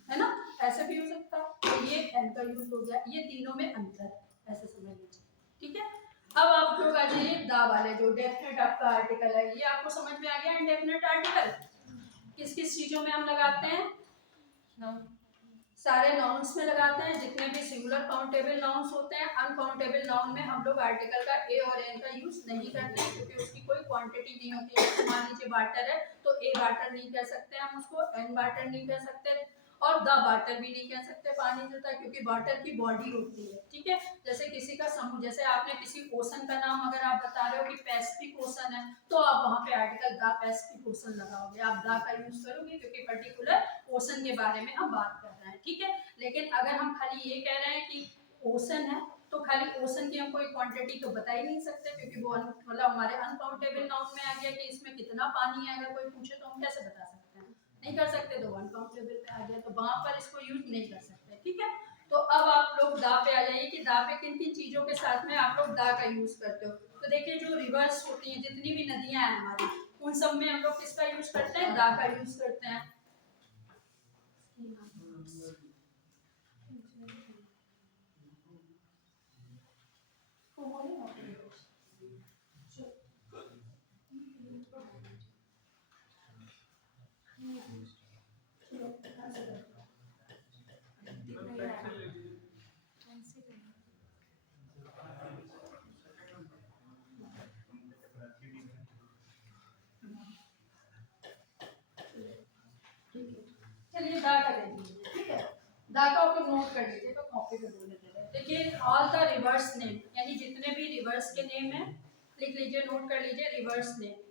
है ना, ऐसे भी हो सकता है। तो ये एन का यूज हो गया, ये तीनों में अंतर है, ऐसे समझ लीजिए। ठीक है, अब आप लोग आ जाइए दा वाले, जो डेफिनेट आपका आर्टिकल है, ये आपको समझ में आ गया इंडेफिनेट आर्टिकल किस किस चीजों में हम लगाते हैं? सारे नाउन्स में लगाते हैं, जितने भी सिंगुलर काउंटेबल नाउन्स होते हैं। अनकाउंटेबल नाउन में हम लोग आर्टिकल का ए और एन का यूज नहीं करते हैं, क्योंकि उसकी कोई क्वांटिटी नहीं होती है। जैसे मान लीजिए वाटर है, तो ए वाटर नहीं कह सकते हम उसको, एन वाटर नहीं कह सकते, और द वाटर भी नहीं कह सकते पानी देता, क्योंकि वाटर की बॉडी होती है। ठीक है, जैसे किसी का समुद्र, जैसे आपने किसी ओशन का नाम अगर आप बता रहे हो कि पैसिफिक ओशन है, तो आप वहां पे आर्टिकल द पैसिफिक ओशन लगाओगे, आप द का यूज करोगे, क्योंकि पर्टिकुलर ओशन के बारे में हम बात कर रहे हैं। ठीक है, लेकिन अगर हम खाली ये कह रहे हैं कि ओशन है, तो खाली ओशन की हम कोई क्वांटिटी तो बता ही नहीं सकते, क्योंकि वो मतलब हमारे अनकाउंटेबल नाउन में आ गया कि इसमें कितना पानी है। अगर कोई पूछे तो हम कैसे बता सकते हैं? नहीं कर सकते, तो अनकाउंटेबल पे आ गया, तो वहां पर इसको यूज नहीं कर सकते। ठीक है, तो अब आप लोग दा पे आ जाइए कि दा पे किन किन चीजों के साथ में आप लोग दा का यूज करते हो। तो देखिए, जो रिवर्स होती हैं, जितनी भी नदियां हैं हमारी, उन सब में हम लोग किसका यूज करते हैं? दा का यूज करते हैं। चलिए दा का ले लीजिए। ठीक है, दा का आप नोट कर लीजिए, तो कॉपी पे बोल देते हैं। देखिए, ऑल द रिवर्स नेम, यानी जितने भी रिवर्स के नेम है, लिख लीजिए, नोट कर लीजिए, रिवर्स नेम।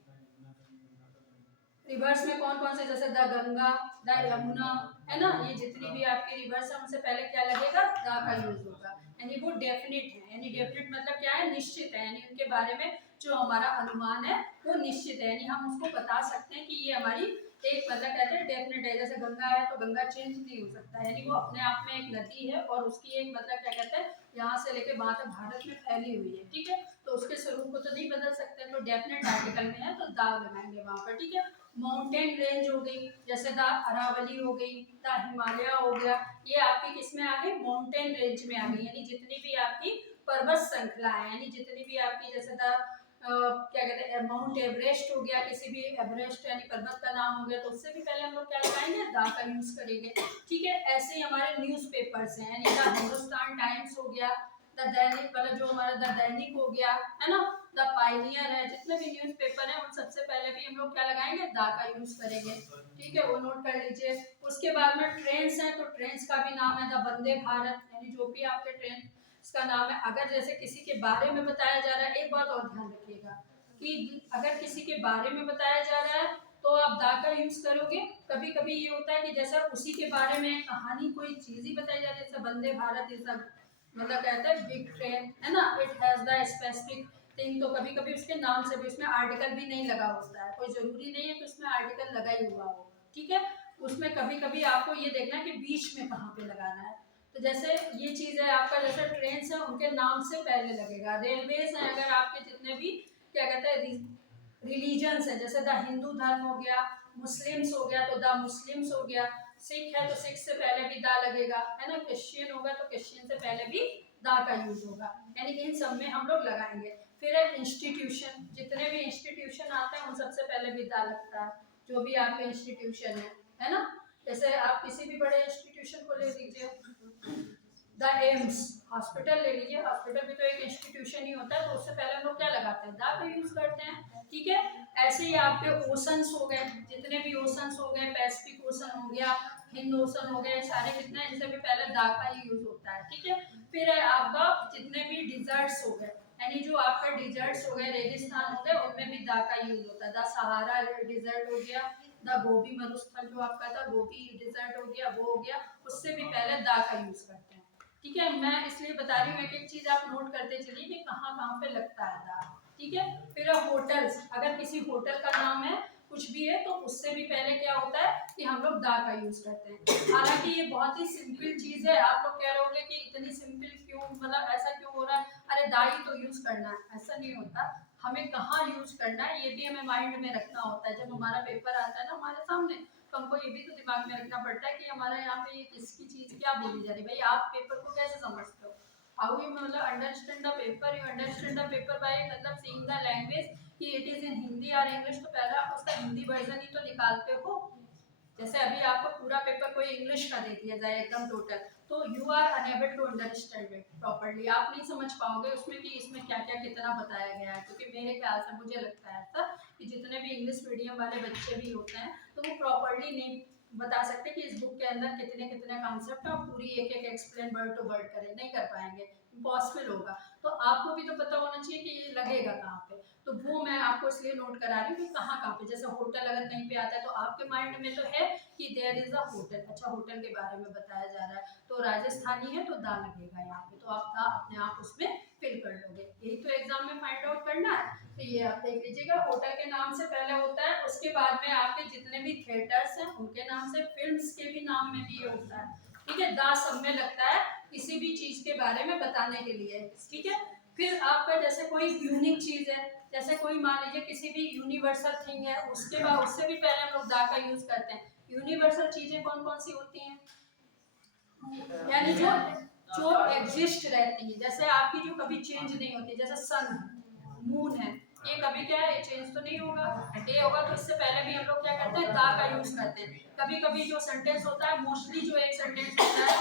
रिवर्स में कौन कौन से, जैसे द गंगा, द यमुना, है ना, ये जितनी भी आपकी रिवर्स है, उनसे पहले क्या लगेगा? द का यूज होगा, यानी वो डेफिनिट है। यानी डेफिनिट मतलब क्या है? निश्चित है, यानी उनके बारे में जो हमारा अनुमान है वो निश्चित है, यानी हम उसको बता सकते हैं कि ये हमारी एक, मतलब कहते हैं डेफिनेट है। जैसे गंगा है, तो गंगा चेंज नहीं हो सकता, यानी वो अपने आप में एक नदी है, और उसकी एक, मतलब क्या कहते हैं, यहाँ से लेके वहां तक भारत में फैली हुई है। ठीक है, तो उसके स्वरूप को तो नहीं बदल सकते, तो डेफिनेट आर्टिकल में है, तो दा लगाएंगे वहां पर। ठीक है, माउंटेन रेंज हो गई, जैसे द अरावली हो गई, द हिमालय हो गया, ये आपकी किस में आ गई? माउंटेन रेंज में आ गई, यानी जितनी भी आपकी पर्वत श्रृंखला है, यानी जितनी भी आपकी, जैसे द क्या कहते हैं, माउंट एवरेस्ट हो गया, किसी भी एवरेस्ट यानी पर्वत का नाम हो गया, तो उससे भी पहले हम लोग क्या लगाएंगे? दा का यूज करेंगे। ठीक है, ऐसे ही हमारे न्यूज़पेपर्स हैं, यानी द हिंदुस्तान टाइम्स हो गया, द दैनिक, मतलब जो हमारा द दैनिक हो गया, है ना, द पायनियर है, जितने भी न्यूज़पेपर है, उन सबसे पहले भी हम लोग क्या लगाएंगे? दा का यूज करेंगे। ठीक है, वो नोट कर लीजिए। उसके बाद में ट्रेन्स हैं, तो ट्रेन्स का भी नाम है द वंदे भारत, यानी जो भी आपके ट्रेन इसका नाम है। अगर जैसे किसी के बारे में बताया जा रहा है, एक बात और ध्यान रखिएगा कि अगर किसी के बारे में बताया जा रहा है, तो आप दा का यूज करोगे। कभी कभी ये होता है कि जैसा उसी के बारे में कहानी, कोई चीज ही बताई जा रही है, जैसे वंदे भारत इज द, मतलब कहता है बिग ट्रेन, है ना, it has the specific thing, तो कभी कभी उसके नाम से भी उसमें आर्टिकल भी नहीं लगा होता है, कोई जरूरी नहीं है कि उसमें आर्टिकल लगा ही हुआ हो। ठीक है, उसमें कभी कभी आपको ये देखना है कि बीच में कहाँ पे लगाना है। तो जैसे ये चीज है आपका, जैसे ट्रेन है उनके नाम से पहले लगेगा। रेलवेज है, अगर आपके जितने भी क्या कहते हैं रिलीजन्स है, जैसे द हिंदू धर्म हो गया, मुस्लिम्स हो गया, तो द मुस्लिम्स हो गया, सिख है तो सिख से पहले भी दा लगेगा, है ना, क्रिश्चियन होगा तो क्रिश्चियन से पहले भी दा का यूज होगा, यानी इन सब में हम लोग लगाएंगे। फिर है इंस्टीट्यूशन, जितने भी इंस्टीट्यूशन आते हैं उन सबसे पहले भी दा लगता है, जो भी आपके इंस्टीट्यूशन है ना। जैसे आप किसी भी बड़े इंस्टीट्यूशन को ले लीजिए, द एम्स हॉस्पिटल ले लीजिए, हॉस्पिटल भी तो एक इंस्टीट्यूशन ही होता है, तो उससे पहले हम लोग क्या लगाते हैं? दा का यूज करते हैं। ठीक है, ऐसे ही आपके ओशंस हो गए, जितने भी ओशंस हो गए, पैसिफिक ओशन हो गया, हिंद ओशन हो गए, सारे कितने, इनसे भी पहले दा का ही यूज होता है। ठीक है, फिर है आपका जितने भी डिजर्ट्स हो गए, यानी जो आपका डिजर्ट्स हो गए, रेगिस्तान हो गए, उनमें भी दा का यूज होता है। द सहारा डिजर्ट हो गया, द गोबी मरुस्थल जो आपका था, गोबी डिजर्ट हो गया, वो हो गया, उससे भी पहले दा का यूज करते हैं। ठीक है, मैं इसलिए बता रही हूँ, एक एक चीज आप नोट करते चलिए कि कहाँ कहाँ पे लगता है दा। ठीक है, फिर होटल्स, अगर किसी होटल का नाम है, कुछ भी है, तो उससे भी पहले क्या होता है कि हम लोग दा का यूज करते हैं। हालांकि ये बहुत ही सिंपल चीज है, आप लोग कह रहे होंगे कि इतनी सिंपल क्यों, मतलब ऐसा क्यों हो रहा है, अरे दा ही तो यूज करना है, ऐसा नहीं होता। हमें कहाँ यूज करना है ये भी हमें माइंड में रखना होता है। जब हमारा पेपर आता है ना हमारे सामने, तो हमको ये भी तो दिमाग में रखना पड़ता है कि हमारा यहाँ पे ये किसकी चीज क्या बोली जा रही है। भाई आप पेपर को कैसे समझते हो, हाउ यू मतलब understand the paper, you understand the paper by मतलब सीइंग द लैंग्वेज कि इट इज इन हिंदी और इंग्लिश, तो पहले आप उसका हिंदी वर्जन ही तो निकालते हो। जैसे अभी आपको पूरा पेपर कोई इंग्लिश का दे दिया जाए एकदम टोटल, तो you are unable to understand it properly, आप नहीं समझ पाओगे उसमें कि इसमें क्या क्या कितना बताया गया है। क्योंकि मेरे ख्याल से मुझे लगता है ऐसा कि जितने भी इंग्लिश मीडियम वाले बच्चे भी होते हैं तो वो प्रॉपर्ली नहीं बता सकते कि इस बुक के अंदर कितने कितने कॉन्सेप्ट है और पूरी एक एक एक्सप्लेन वर्ड टू वर्ड करें, नहीं कर पाएंगे, इम्पॉसिबल होगा। तो आपको भी तो पता होना चाहिए कि ये लगेगा कहाँ पे, तो वो मैं आपको इसलिए नोट करा रही हूँ कि कहाँ कहाँ पे, जैसे होटल अगर कहीं पे आता है तो आपके माइंड में तो है कि देयर इज अ होटल, अच्छा होटल के बारे में बताया जा रहा है तो राजस्थानी है तो दा लगेगा यहाँ पे, तो आप दा अपने आप उसमें फिल कर लोगे। यही तो एग्जाम में फाइंड आउट करना है। तो ये आप देख लीजिएगा, होटल के नाम से पहले होता है, उसके बाद में आपके जितने भी थिएटर्स हैं उनके नाम से, फिल्म्स के भी नाम में भी ये होता है, ठीक है। दा सब में लगता है किसी भी चीज के बारे में बताने के लिए, ठीक है। फिर आपका जैसे कोई यूनिक चीज है, जैसे कोई मान लीजिए किसी भी यूनिवर्सल थिंग है, उसके बाद उससे भी पहले हम लोग दा का यूज करते हैं। यूनिवर्सल चीजें कौन कौन सी होती हैं, यानी जो जो एग्जिस्ट रहती है, जैसे आपकी जो कभी चेंज नहीं होती, जैसे सन मून है, ये कभी क्या है चेंज तो नहीं होगा, ये होगा तो इससे पहले भी हम लोग क्या करते हैं दा का यूज करते हैं। कभी कभी जो सेंटेंस होता है, मोस्टली जो एक सेंटेंस होता है,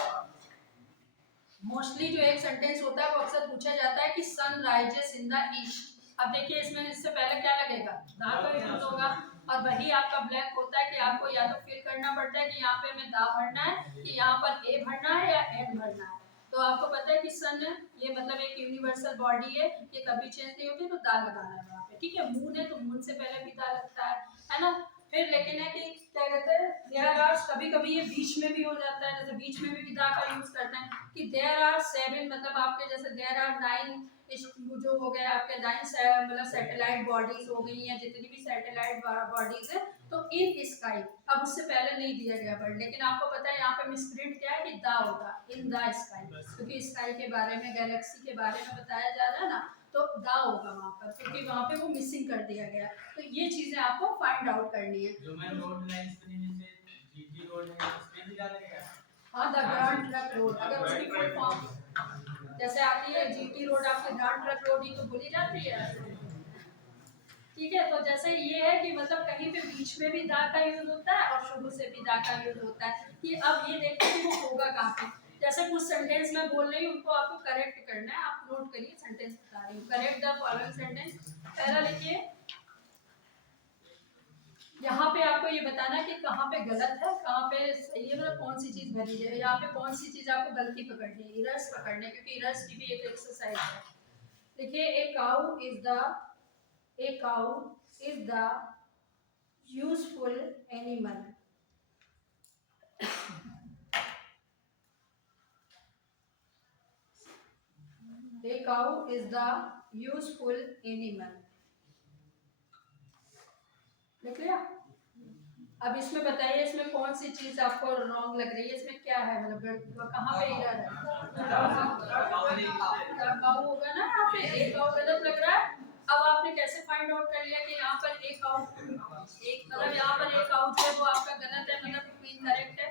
मोस्टली जो एक सेंटेंस होता है वो अक्सर पूछा जाता है कि sun rises in the east. अब देखिए इसमें इससे पहले क्या लगेगा, दा का यूज होगा, और वही आपका ब्लैंक होता है कि आपको या तो फिल करना पड़ता है कि यहाँ पे हमें दा भरना है कि यहाँ पर ए भरना है या एन भरना है। तो आपको पता है कि सन ये मतलब एक यूनिवर्सल बॉडी है, ये कभी चेंज नहीं होती, तो दा लगाना है वहाँ पे, ठीक है। मून है तो मून से पहले भी दा लगता है ना। फिर लेकिन है कि क्या कहते हैं, देयर आर, कभी कभी ये बीच में भी हो जाता है, जैसे बीच में भी दा का यूज करते हैं कि देयर आर 7, मतलब आपके जैसे देयर आर 9 जो हो गया आपके 9 मतलब सैटेलाइट बॉडीज हो गई हैं, जितनी भी सैटेलाइट बॉडीज है, तो इन स्काई, अब उससे पहले नहीं दिया गया वर्ड, लेकिन आपको पता है यहाँ पे मिसप्रिंट क्या है कि दा होगा, इन द स्काई, क्योंकि स्काई के बारे में, गैलेक्सी के बारे में बताया जा रहा है ना, तो दा होगा वहाँ पर, क्योंकि वहाँ पे वो मिसिंग कर दिया गया। तो ये चीजें आपको फाइंड आउट करनी है। जो मैं रोड लाइंस बनी जैसे जीटी रोड है, इसमें भी डाला गया। हाँ, द ग्रांड ट्रक रोड, अगर उसकी फुल फॉर्म जैसे आती है जीटी रोड, आपकी ग्रांड ट्रक रोड ही तो बोली जाती है, ठीक है। तो जैसे ये है कि मतलब कहीं पे बीच में भी दा का यूज होता है और शुरू से भी दा का यूज होता है, कि अब ये देखो कि वो होगा कहाँ पे। जैसे कुछ सेंटेंस मैं बोल रही हूँ उनको आपको करेक्ट करना है, आप नोट करिए, सेंटेंस बता रही हूँ, करेक्ट द फॉलोइंग सेंटेंस। पहला लिखिए, यहाँ पे आपको ये बताना है कि कहाँ पे गलत है कहाँ पे सही है, मतलब कौन सी चीज भरी है, यहाँ पे कौन सी चीज आपको गलती पकड़नी है, इरर्स पकड़ने, क्योंकि इरर्स की भी एक एक्सरसाइज है। देखिए, a cow is the useful animal, a cow is the useful animal, लिख लिया। अब इसमें बताइए, इसमें कौन सी चीज आपको रॉन्ग लग रही है, इसमें क्या है, मतलब कहाँ पे एरर है, काऊ होगा ना, यहाँ पे एक काऊ गलत लग रहा है। अब आपने कैसे फाइंड आउट कर लिया कि यहाँ पर एक काऊ, एक मतलब यहाँ पर एक काऊ जो है वो आपका गलत है, मतलब इनकरेक्ट है,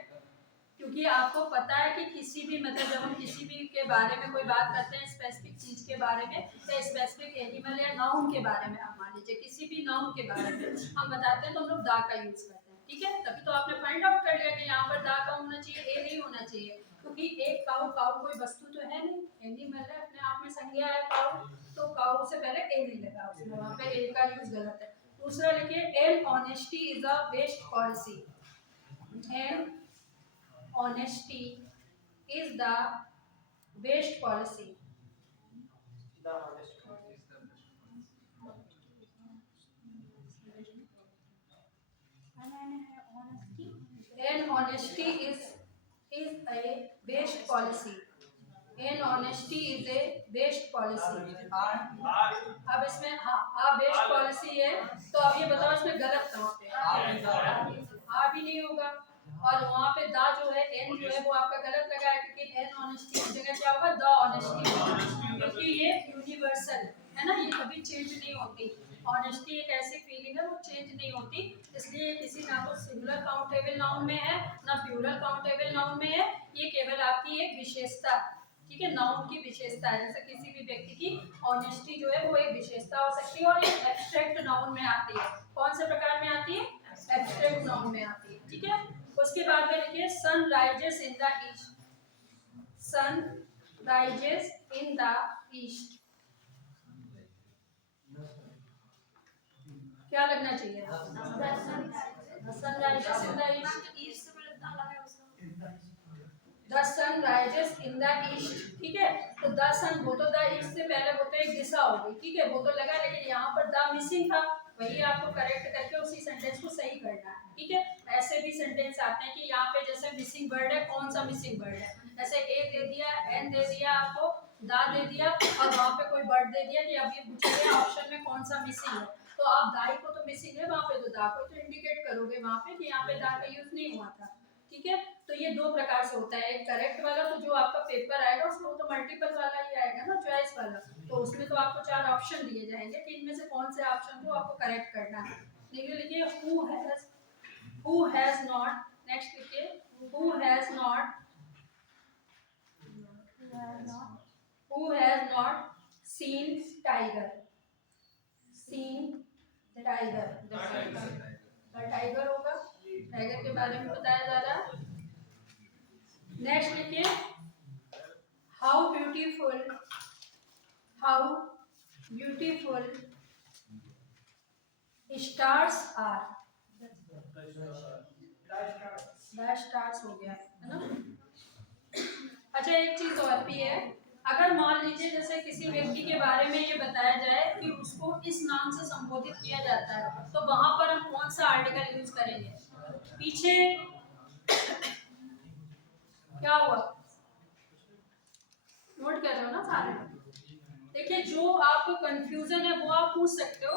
क्योंकि आपको पता है कि किसी भी मतलब जब हम किसी भी के बारे में कोई बात करते हैं, स्पेसिफिक चीज के बारे में या स्पेसिफिक एनिमल या नाउन के बारे में, आप मान लीजिए किसी भी नाउन के बारे में हम बताते हैं तो हम लोग दा का यूज करते हैं, ठीक है। तभी तो आपने फाइंड आउट कर लिया कि यहाँ पर दा का होना चाहिए, ए नहीं होना चाहिए, क्योंकि एक काऊ, काऊ कोई वस्तु तो है नहीं, एनिमल है, अपने आप में संज्ञा है काऊ, तो काऊ से पहले ए नहीं लगा उसमें, वहाँ पे ए का यूज गलत है। दूसरा लिखिए, an honesty is a best policy, an honesty is the best policy, The honest one. and honesty is a best policy, and honesty is a best policy। अब इसमें हाँ आ बेस्ट पॉलिसी है, तो अब ये बताओ इसमें गलत कहाँ पे है, आ भी नहीं होगा, और वहाँ पे दा जो है, एन जो है वो आपका गलत लगा है, क्योंकि एन ऑनेस्टी की जगह क्या होगा, द ऑनेस्टी, क्योंकि ये यूनिवर्सल है ना, ये कभी चेंज नहीं होती। ऑनेस्टी एक ऐसी फीलिंग है वो चेंज नहीं होती, इसलिए किसी ना तो सिंगुलर काउंटेबल नाउन में है ना प्लूरल काउंटेबल नाउन में है, ये केवल आपकी एक विशेषता, ठीक है, नाउन की विशेषता है, जैसे किसी भी व्यक्ति की ऑनेस्टी जो है वो एक विशेषता हो सकती है और एक एब्स्ट्रैक्ट नाउन में आती है। कौन से प्रकार में आती है? एब्स्ट्रैक्ट नाउन में आती है, ठीक है। उसके बाद में लिखिए sun rises in the east, sun rises in the east, क्या लगना चाहिए? Sun rises in the east, the sun rises in the east, ठीक है। तो द सन, वो तो द ईस्ट से पहले वो तो एक दिशा हो गई, ठीक है, वो तो लगा, लेकिन यहाँ पर द मिसिंग था, वही आपको करेक्ट करके उसी सेंटेंस को सही करना है, ठीक है। ऐसे भी सेंटेंस आते हैं कि यहाँ पे जैसे मिसिंग वर्ड है, कौन सा मिसिंग वर्ड है, जैसे ए दे दिया, एन दे दिया, आपको दा दे दिया और वहाँ पे कोई वर्ड दे दिया कि अब ये पूछ रहे ऑप्शन में कौन सा मिसिंग है, तो आप दाई को तो मिसिंग है, वहाँ पे तो दा को तो इंडिकेट करोगे वहाँ पे कि यहाँ पे दा का यूज नहीं हुआ था, ठीक है। तो ये दो प्रकार से होता है, एक करेक्ट वाला, तो जो आपका पेपर आएगा उसमें तो मल्टीपल वाला ही आएगा ना, चॉइस वाला, तो उसमें तो आपको 4 ऑप्शन दिए जाएंगे कि इनमें से कौन से ऑप्शन को आपको करेक्ट करना है। लिखिए हु हैज नॉट, नेक्स्ट लिखिए who has not seen tiger, seen tiger, tiger होगा, टाइगर के बारे में बताया जा रहा है। नेक्स्ट लिखिए how beautiful stars are, the stars हो गया है ना। अच्छा एक चीज और भी है, अगर मान लीजिए जैसे किसी व्यक्ति के बारे में ये बताया जाए कि उसको इस नाम से संबोधित किया जाता है, तो वहां पर हम कौन सा आर्टिकल यूज करेंगे? पीछे क्या हुआ, नोट कर रहे हो ना सारे? देखिए जो आपको कंफ्यूजन है वो आप पूछ सकते हो,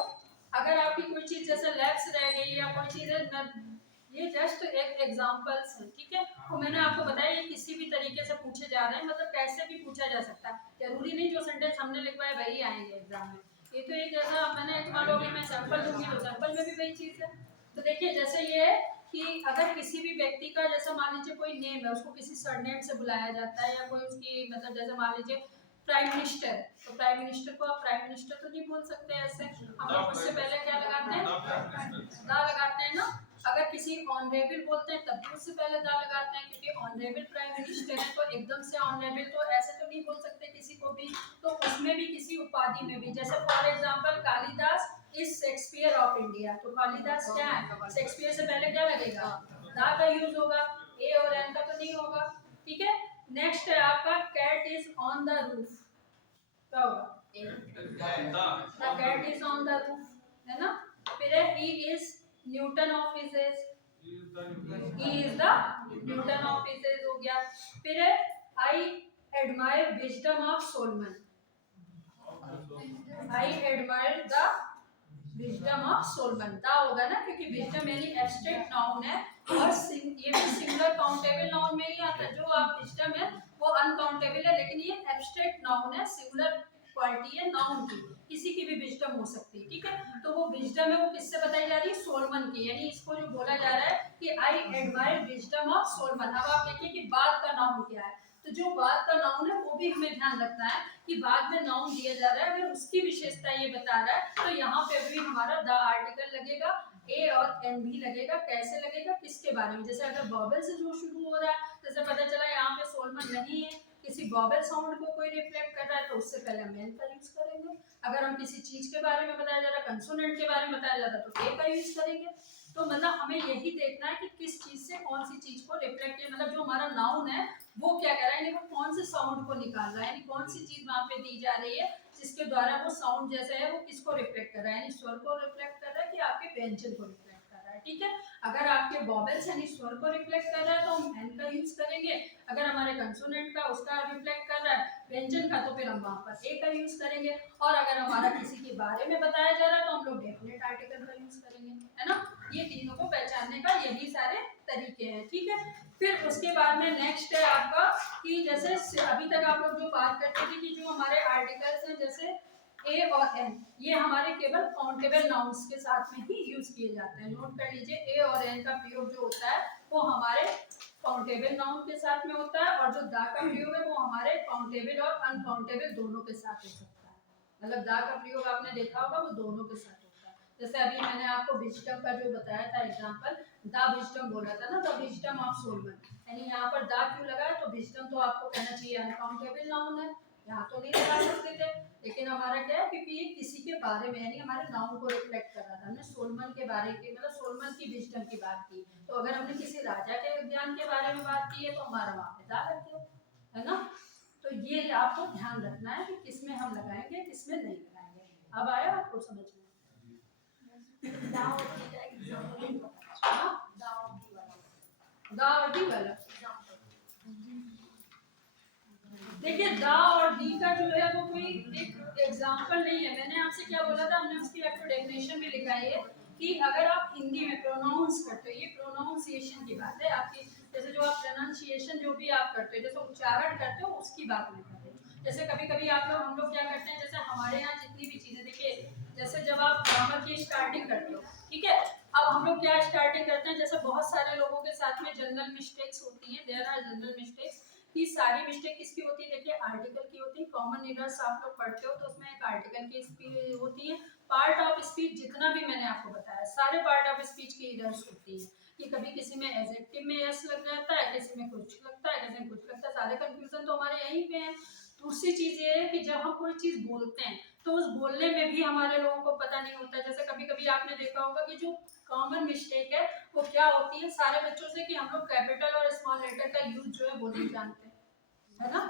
अगर आपकी कोई चीज जैसे लैप्स रह गई या कोई चीज है, ये जस्ट एक एग्जांपल्स है, ठीक है। तो मैंने आपको बताया ये किसी भी तरीके से पूछे जा रहे हैं, मतलब कैसे भी पूछा जा सकता है, जरूरी नहीं जो सेंटेंस हमने लिखवाए वही आएंगे एग्जाम में। ये तो एक जैसा मैंने मान लो कि मैं सैंपल दूंगी तो सैंपल में भी वही चीज है। तो देखिए जैसे ये है कि अगर किसी भी व्यक्ति का जैसा मान लीजिए कोई नेम है, उसको किसी सरनेम से बुलाया जाता है, या कोई उसकी मतलब जैसे मान लीजिए प्राइम मिनिस्टर, तो प्राइम मिनिस्टर को आप प्राइम मिनिस्टर तो नहीं बोल सकते ऐसे, हम लोग उससे पहले क्या लगाते हैं? दा लगाते हैं ना। अगर किसी ऑनरेबल बोलते हैं तब भी उससे पहले दा लगाते हैं, क्योंकि ऑनरेबल प्राइम मिनिस्टर है, तो एकदम से ऑनरेबल तो ऐसे तो नहीं बोल सकते किसी को भी, तो उसमें भी किसी उपाधि में भी, जैसे for example Kalidas is Shakespeare of India, तो कालिदास क्या है, शेक्सपियर से पहले क्या लगेगा? दा का यूज होगा, ए और एन का तो नहीं होगा, ठीक है। नेक्स्ट है आपका cat is on the roof, क्या होगा? The cat is on the roof, है ना। फिर है he is Newton of physics, he is the Newton of physics हो गया। फिर है I admire wisdom of Solomon, I admire the wisdom of Solomon, the होगा ना, क्योंकि विजडम यानी एब्स्ट्रैक्ट नाउन है और ये भी सिंगुलर काउंटेबल नाउन में ही आता है, जो आप विजडम है वो अनकाउंटेबल है, लेकिन ये एब्स्ट्रैक्ट नाउन है, सिंगुलर क्वालिटी है नाउन की, किसी की भी विजडम हो सकती है, ठीक है। तो वो विजडम है वो किससे बताई जा रही है? सोलमन की, यानी इसको जो बोला जा रहा है कि आई एडमायर विजडम ऑफ सोलमन। अब आप देखिए कि बाद का नाउन क्या है, तो जो बाद का नाउन है वो भी हमें ध्यान रखना है कि बाद में नाउन दिया जा रहा है, अगर उसकी विशेषता ये बता रहा है तो यहाँ पे भी हमारा द आर्टिकल लगेगा, ए और एन भी लगेगा। कैसे लगेगा? किसके बारे में, जैसे अगर वॉवेल से जो शुरू हो रहा है, जैसे पता चला यहाँ पे सोलमन नहीं है, किसी वॉवेल साउंड को कोई रिफ्लेक्ट कर रहा है, तो उससे पहले हम एन का यूज करेंगे। अगर हम किसी चीज के बारे में बताया जा रहा है, कंसोनेंट के बारे में बताया जा रहा है, तो ए का यूज करेंगे। तो मतलब हमें यही देखना है कि किस चीज से कौन सी चीज को रिफ्लेक्ट किया, मतलब जो हमारा नाउन है वो क्या कर रहा है, यानी वो कौन से साउंड को निकाल रहा है, यानी कौन सी चीज वहां पे दी जा रही है जिसके द्वारा वो साउंड जैसे है वो किसको रिफ्लेक्ट कर रहा है, यानी स्वर को रिफ्लेक्ट कर रहा है कि आपके व्यंजन को रिफ्लेक्ट कर रहा है, ठीक है। अगर आपके वॉवेल्स यानी स्वर को रिफ्लेक्ट कर रहा है तो हम एन का यूज करेंगे, अगर हमारे कंसोनेंट का उसका रिफ्लेक्ट कर रहा है व्यंजन का, तो फिर हम वहां पर ए का यूज करेंगे। और अगर हमारा किसी के बारे में बताया जा रहा है तो हम लोग डेफिनेट आर्टिकल का यूज करेंगे, है ना। ये तीनों को पहचानने का यही सारे तरीके हैं, ठीक है। फिर उसके बाद में नेक्स्ट है आपका कि जैसे अभी तक आप लोग जो बात करते थे कि जो हमारे आर्टिकल्स हैं, जैसे ए और एन ये हमारे केवल काउंटेबल नाउन्स के साथ में ही यूज किए जाते हैं। नोट कर लीजिए, ए और एन का प्रयोग जो होता है वो हमारे काउंटेबल नाउन के साथ में होता है, और जो दा का प्रयोग है वो हमारे काउंटेबल और अनकाउंटेबल दोनों के साथ हो सकता है। मतलब दा का प्रयोग आपने देखा होगा वो दोनों के साथ होता है। जैसे अभी मैंने आपको विजडम का जो बताया था एग्जांपल, दा विजडम बोला था ना, द विजडम ऑफ सोलमन, यानी यहाँ पर दा क्यों लगा है, तो विजडम तो आपको कहना चाहिए अनकाउंटेबल नाउन है, यहाँ तो नहीं लगा सकते थे, लेकिन हमारा क्या है, क्योंकि ये किसी के बारे में यानी हमारे नाउन को रिफ्लेक्ट कर रहा था। हमने सोलमन के बारे के मतलब सोलमन की विजडम की बात की, तो अगर हमने किसी राजा के ज्ञान के बारे में बात की है तो हमारा वहाँ पे दा लग गया, है ना। तो ये आपको ध्यान रखना है कि किसमें हम लगाएंगे किसमें नहीं लगाएंगे। अब आया आपको समझ में? दा और दी का एग्जांपल नहीं पता, हाँ? दा और दी वाला देखिए, दा और दी का जो है वो कोई एक एग्जांपल नहीं है। मैंने आपसे क्या बोला था, हमने उसकी आपको डेफिनेशन भी लिखा है कि अगर आप हिंदी में प्रोनाउंस करते हो, ये प्रोनाउंसिएशन की बात है आपकी, जैसे जो आप प्रोनाउंसिएशन जो भी आप करते हो, जैसे उच्चारण करते हो उसकी बात नहीं करते। जैसे कभी कभी आप लोग हम लोग क्या करते हैं, जैसे हमारे यहाँ जितनी भी चीजें देखिए, जैसे जब आप ग्रामर की स्टार्टिंग करते हो, ठीक है, अब हम लोग क्या स्टार्टिंग करते हैं, जैसे बहुत सारे लोगों के साथ में जनरल मिस्टेक्स होती हैं, देयर आर जनरल मिस्टेक्स। कि सारी मिस्टेक किसकी होती है, देखिए आर्टिकल की होती है। कॉमन एरर्स आप लोग पढ़ते हो तो उसमें एक आर्टिकल की होती है। पार्ट ऑफ स्पीच जितना भी मैंने आपको बताया, सारे पार्ट ऑफ स्पीच की एरर्स होती है कि कभी किसी में एडजेक्टिव में एस लग जाता है, किसी में कुछ लगता है, किसी में कुछ लगता है, सारे कंफ्यूजन तो हमारे यहीं पे है। दूसरी चीज ये है कि जब हम कोई चीज बोलते हैं तो उस बोलने में भी हमारे लोगों को पता नहीं होता है। जैसे कभी कभी आपने देखा होगा कि जो कॉमन मिस्टेक है वो क्या होती है सारे बच्चों से, कि हम लोग कैपिटल और स्मॉल लेटर का यूज जो है वो नहीं जानते, है ना।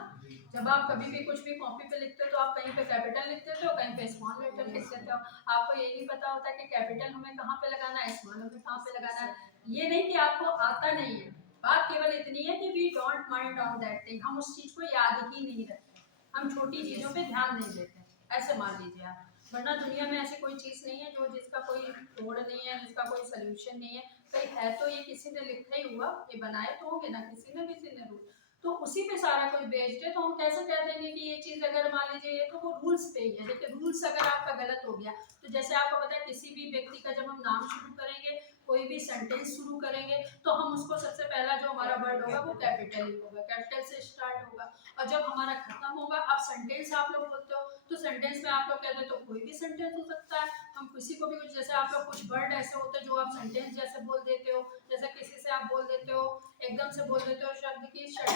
जब आप कभी भी कुछ भी कॉपी पे लिखते हो तो आप कहीं पे कैपिटल लिख देते हो, कहीं पे स्मॉल लेटर लिख देते हो। आपको ये नहीं पता होता कि कैपिटल हमें कहाँ पे लगाना है, स्मॉल हमें कहाँ पे लगाना है। ये नहीं कि आपको आता नहीं है, बात केवल इतनी है कि we don't mind on that thing, हम उस चीज को याद ही नहीं रखते, हम छोटी चीजों पे ध्यान नहीं देते, ऐसे मान लीजिए आप। वरना दुनिया में ऐसी कोई चीज नहीं है जो जिसका कोई तोड़ नहीं है, जिसका कोई सोल्यूशन नहीं है। कहीं है तो ये किसी ने लिखा ही हुआ, ये बनाए तो होंगे ना किसी ने रूल, तो उसी पे सारा कुछ बेस्ड है। तो हम कैसे कह देंगे कि ये चीज अगर मान लीजिए ये तो वो रूल्स पे ही है। देखिए रूल्स अगर आपका गलत हो गया तो जैसे आपको पता है किसी भी व्यक्ति का जब हम नाम शुरू करेंगे, कोई भी सेंटेंस शुरू करेंगे, तो हम उसको सबसे पहला जो हमारा वर्ड होगा वो कैपिटल ही होगा, कैपिटल से स्टार्ट होगा। और जब हमारा खत्म होगा, अब सेंटेंस आप लोग बोलते हो तो सेंटेंस में आप लोग कहते हो तो कोई भी सेंटेंस हो सकता है। हम किसी को भी कुछ, जैसे आप लोग कुछ वर्ड ऐसे होते हैं जो आप सेंटेंस जैसे बोल देते हो, जैसे किसी से आप बोल देते हो, एकदम से बोल देते हो शब्द की शट,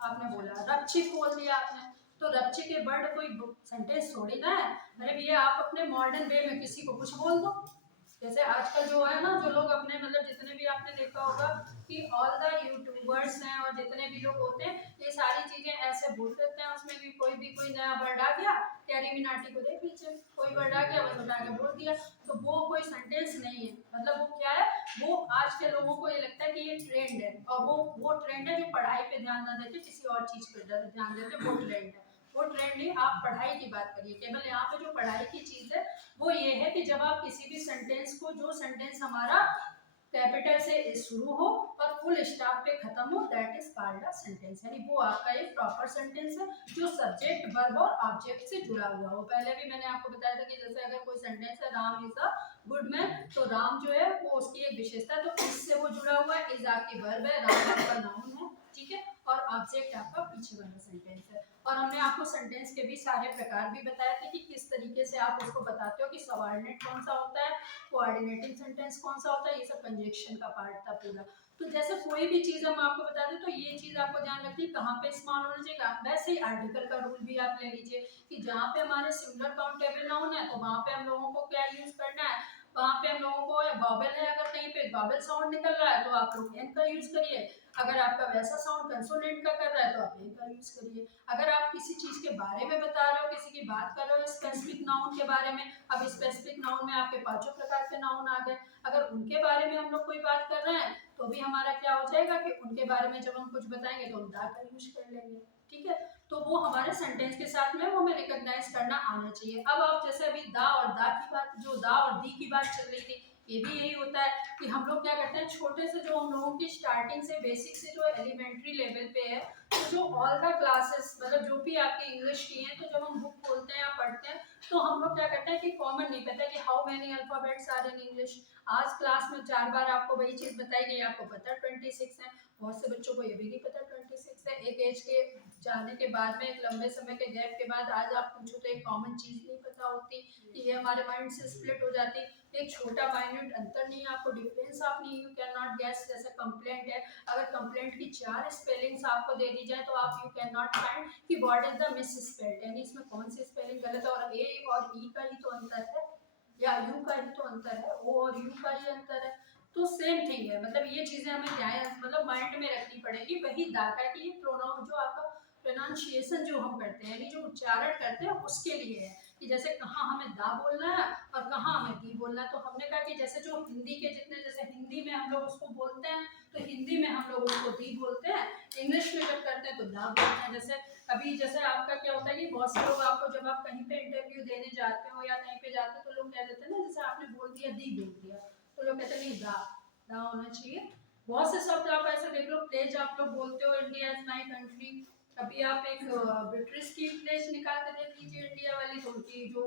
आपने बोला रक्षित बोल दिया आपने, तो रक्षित के वर्ड कोई सेंटेंस थोड़ी ना है। अरे भैया आप अपने मॉडर्न वे में किसी को कुछ बोल दो, जैसे आजकल जो है ना, जो लोग अपने मतलब जितने भी आपने देखा होगा कि ऑल द यूट्यूबर्स हैं और जितने भी लोग होते हैं ये सारी चीजें ऐसे बोल देते हैं, उसमें भी कोई नया वर्ड आ गया, कैरी मिनाटी को देख लीजिए, कोई वर्ड आ गया बस उठा के बोल दिया, तो वो कोई सेंटेंस नहीं है। मतलब वो क्या है, वो आज के लोगों को ये लगता है कि ये ट्रेंड है, और वो ट्रेंड है जो पढ़ाई पे ध्यान ना देते किसी और चीज पे ध्यान देते, वो ट्रेंड है। वो ट्रेंड नहीं, आप पढ़ाई की बात करिए। केवल यहाँ पे जो पढ़ाई की चीज है वो ये है कि जब आप किसी भी सेंटेंस को, जो सेंटेंस हमारा कैपिटल से शुरू हो और फुल स्टॉप पे खत्म हो, that is called a sentence, यानी वो आपका एक प्रॉपर सेंटेंस है जो सब्जेक्ट वर्ब और ऑब्जेक्ट से जुड़ा हुआ हो। पहले भी मैंने आपको बताया था कि जैसे अगर कोई सेंटेंस है Ram is a good man, तो राम जो है वो उसकी एक विशेषता है, तो इससे वो जुड़ा हुआ है, इज आपकी वर्ब है, राम आपका नाउन है, ठीक है, और ऑब्जेक्ट आपका पीछे वाला सेंटेंस है। और हमने आपको सेंटेंस के भी सारे प्रकार भी बताए थे कि किस तरीके से आप उसको बताते हो कि सबऑर्डिनेट कौन सा होता है, कोऑर्डिनेटिंग सेंटेंस कौन सा होता है, ये सब कंजक्शन का पार्ट था पूरा। तो जैसे कोई भी चीज हम आपको बता दें तो ये चीज आपको ध्यान रखिए कहाँ पे इस्तेमाल होना चाहिए। वैसे ही आर्टिकल का रूल भी आप ले लीजिए कि जहाँ पे हमारे सिंगुलर काउंटेबल नाउन है तो वहाँ पे हम लोगों को क्या यूज करना है, वहाँ पे हम लोगों को वॉवेल है, अगर कहीं पे वॉवेल साउंड निकल रहा है तो आप लोग एन का यूज करिए, अगर आपका वैसा साउंड कंसोनेंट का कर रहा है तो आप ए का यूज करिए। अगर आप किसी चीज के बारे में बता रहे हो, किसी की बात कर रहे हो स्पेसिफिक नाउन के बारे में, अब स्पेसिफिक नाउन में आपके 5 प्रकार के नाउन आ गए, अगर उनके बारे में हम लोग कोई बात कर रहे हैं तो भी हमारा क्या हो जाएगा कि उनके बारे में जब हम कुछ बताएंगे तो हम दा का यूज कर लेंगे, ठीक है। तो वो हमारे सेंटेंस के साथ में वो हमें रिकॉग्नाइज करना आना चाहिए। अब आप जैसे अभी दा और दा की बात, जो दा और दी की बात चल रही थी, ये भी यही होता है कि हम लोग क्या करते हैं, छोटे से जो हम लोगों की स्टार्टिंग से बेसिक से जो एलिमेंट्री लेवल पे है, तो जो ऑल द क्लासेस मतलब जो भी आपकी इंग्लिश की हैं, तो जब हम बुक खोलते हैं या पढ़ते हैं तो हम लोग क्या करते हैं कि कॉमन नहीं पता कि how many alphabets are in English. आज क्लास में 4 बार आपको वही चीज़ बताई गई, आपको पता 26 है, बहुत से बच्चों को ये भी नहीं पता 26 है। एक एज के जाने के बाद में, एक लंबे समय के गैप के बाद आज आप पूछो तो एक कॉमन चीज़ नहीं पता होती, कि ये हमारे माइंड से स्प्लिट हो जाती। एक छोटा माइन्यूट अंतर नहीं है, आपको डिफरेंस आप नहीं, यू कैन नॉट गैस। जैसे कंप्लेंट है, अगर कंप्लेंट की 4 स्पेलिंग्स आपको दे दी जाए तो आप यू कैन नॉट फाइंड कि what is the miss spelled, यानी इसमें कौन सी स्पेलिंग गलत है। और ए और ई का ही तो अंतर है, या यू का ही तो अंतर है, ओ और यू का ही अंतर है, तो सेम थिंग है। मतलब ये चीजें हमें ध्यान मतलब माइंड में रखनी पड़ेगी। वही दाता है कि ये प्रोनाउन जो आपका प्रोनाउंसिएशन जो हम करते हैं, यानी जो उच्चारण करते हैं उसके लिए है, कि जैसे कहाँ हमें दा बोलना है और कहाँ हमें दी बोलना है। तो हमने कहा कि जैसे जो हिंदी के जितने, जैसे हिंदी में हम लोग उसको बोलते हैं तो हिंदी में हम लोग उसको दी बोलते हैं, इंग्लिश में जब करते हैं तो दा बोलते हैं। जैसे अभी जैसे आपका क्या होता है कि बहुत से लोग आपको, जब आप कहीं पे इंटरव्यू देने जाते हो या कहीं पे जाते हो तो लोग कह देते हैं ना, जैसे आपने बोल दिया दी बोल दिया, तो लोग कहते हैं नहीं दा होना चाहिए। बहुत से शब्द आप ऐसे देख लो, प्लेज आप लोग बोलते हो, इंडिया इज माई कंट्री। अभी आप एक ब्रिटिश की प्लेज निकाल के देख लीजिए इंडिया वाली, तो उनकी जो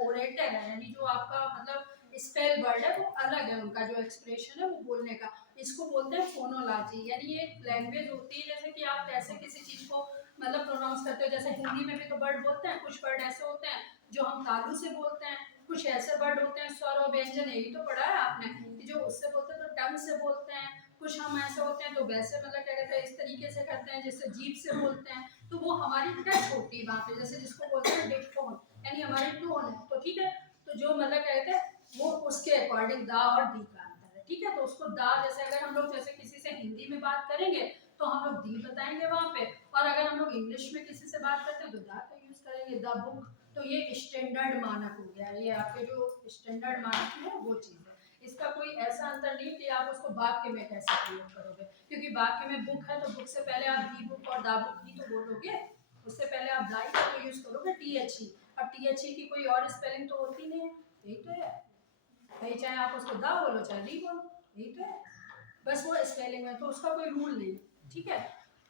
ओरेटर है, यानी जो आपका मतलब स्पेल वर्ड है वो अलग है, उनका जो एक्सप्रेशन है वो बोलने का, इसको बोलते हैं फोनोलॉजी। यानी ये एक लैंग्वेज होती है, जैसे कि आप कैसे किसी चीज को मतलब प्रोनाउंस करते हो। जैसे हिंदी में भी तो वर्ड बोलते हैं, कुछ वर्ड ऐसे होते हैं जो हम तालु से बोलते हैं, कुछ ऐसे वर्ड होते हैं स्वर और व्यंजन, यही तो पढ़ा है आपने, कि जो उससे बोलते हैं तो टंग से बोलते हैं, कुछ हम ऐसे होते हैं तो वैसे मतलब क्या कहते हैं इस तरीके से करते हैं जैसे जीभ से बोलते हैं, तो वो हमारी टच होती है वहाँ पे, जैसे जिसको बोलते हैं डिक्टोन, यानी हमारी टोन है। तो ठीक है, तो जो मतलब क्या कहते हैं वो उसके अकॉर्डिंग दा और दी का अंतर है, ठीक है। तो उसको दा, जैसे अगर हम लोग जैसे किसी से हिंदी में बात करेंगे तो हम लोग दी बताएंगे वहाँ पे, और अगर हम लोग इंग्लिश में किसी से बात करते हैं तो दा का यूज करेंगे, द बुक। तो ये स्टैंडर्ड मानक हो गया, ये आपके जो स्टैंडर्ड मानक है वो चीज़ है। इसका कोई ऐसा अंतर नहीं कि आप उसको वाक्य में कैसे प्रयोग करोगे, क्योंकि वाक्य में बुक है तो बुक से पहले आप दी बुक और दा बुक ही तो बोलोगे, उससे पहले आप दाई का तो यूज करोगे टी एच ई। अब टी एच ई की कोई और स्पेलिंग तो होती नहीं है, यही तो है भाई, चाहे आप उसको दा बोलो चाहे दी बोलो, यही तो है, बस वो स्पेलिंग है, तो उसका कोई रूल नहीं, ठीक है।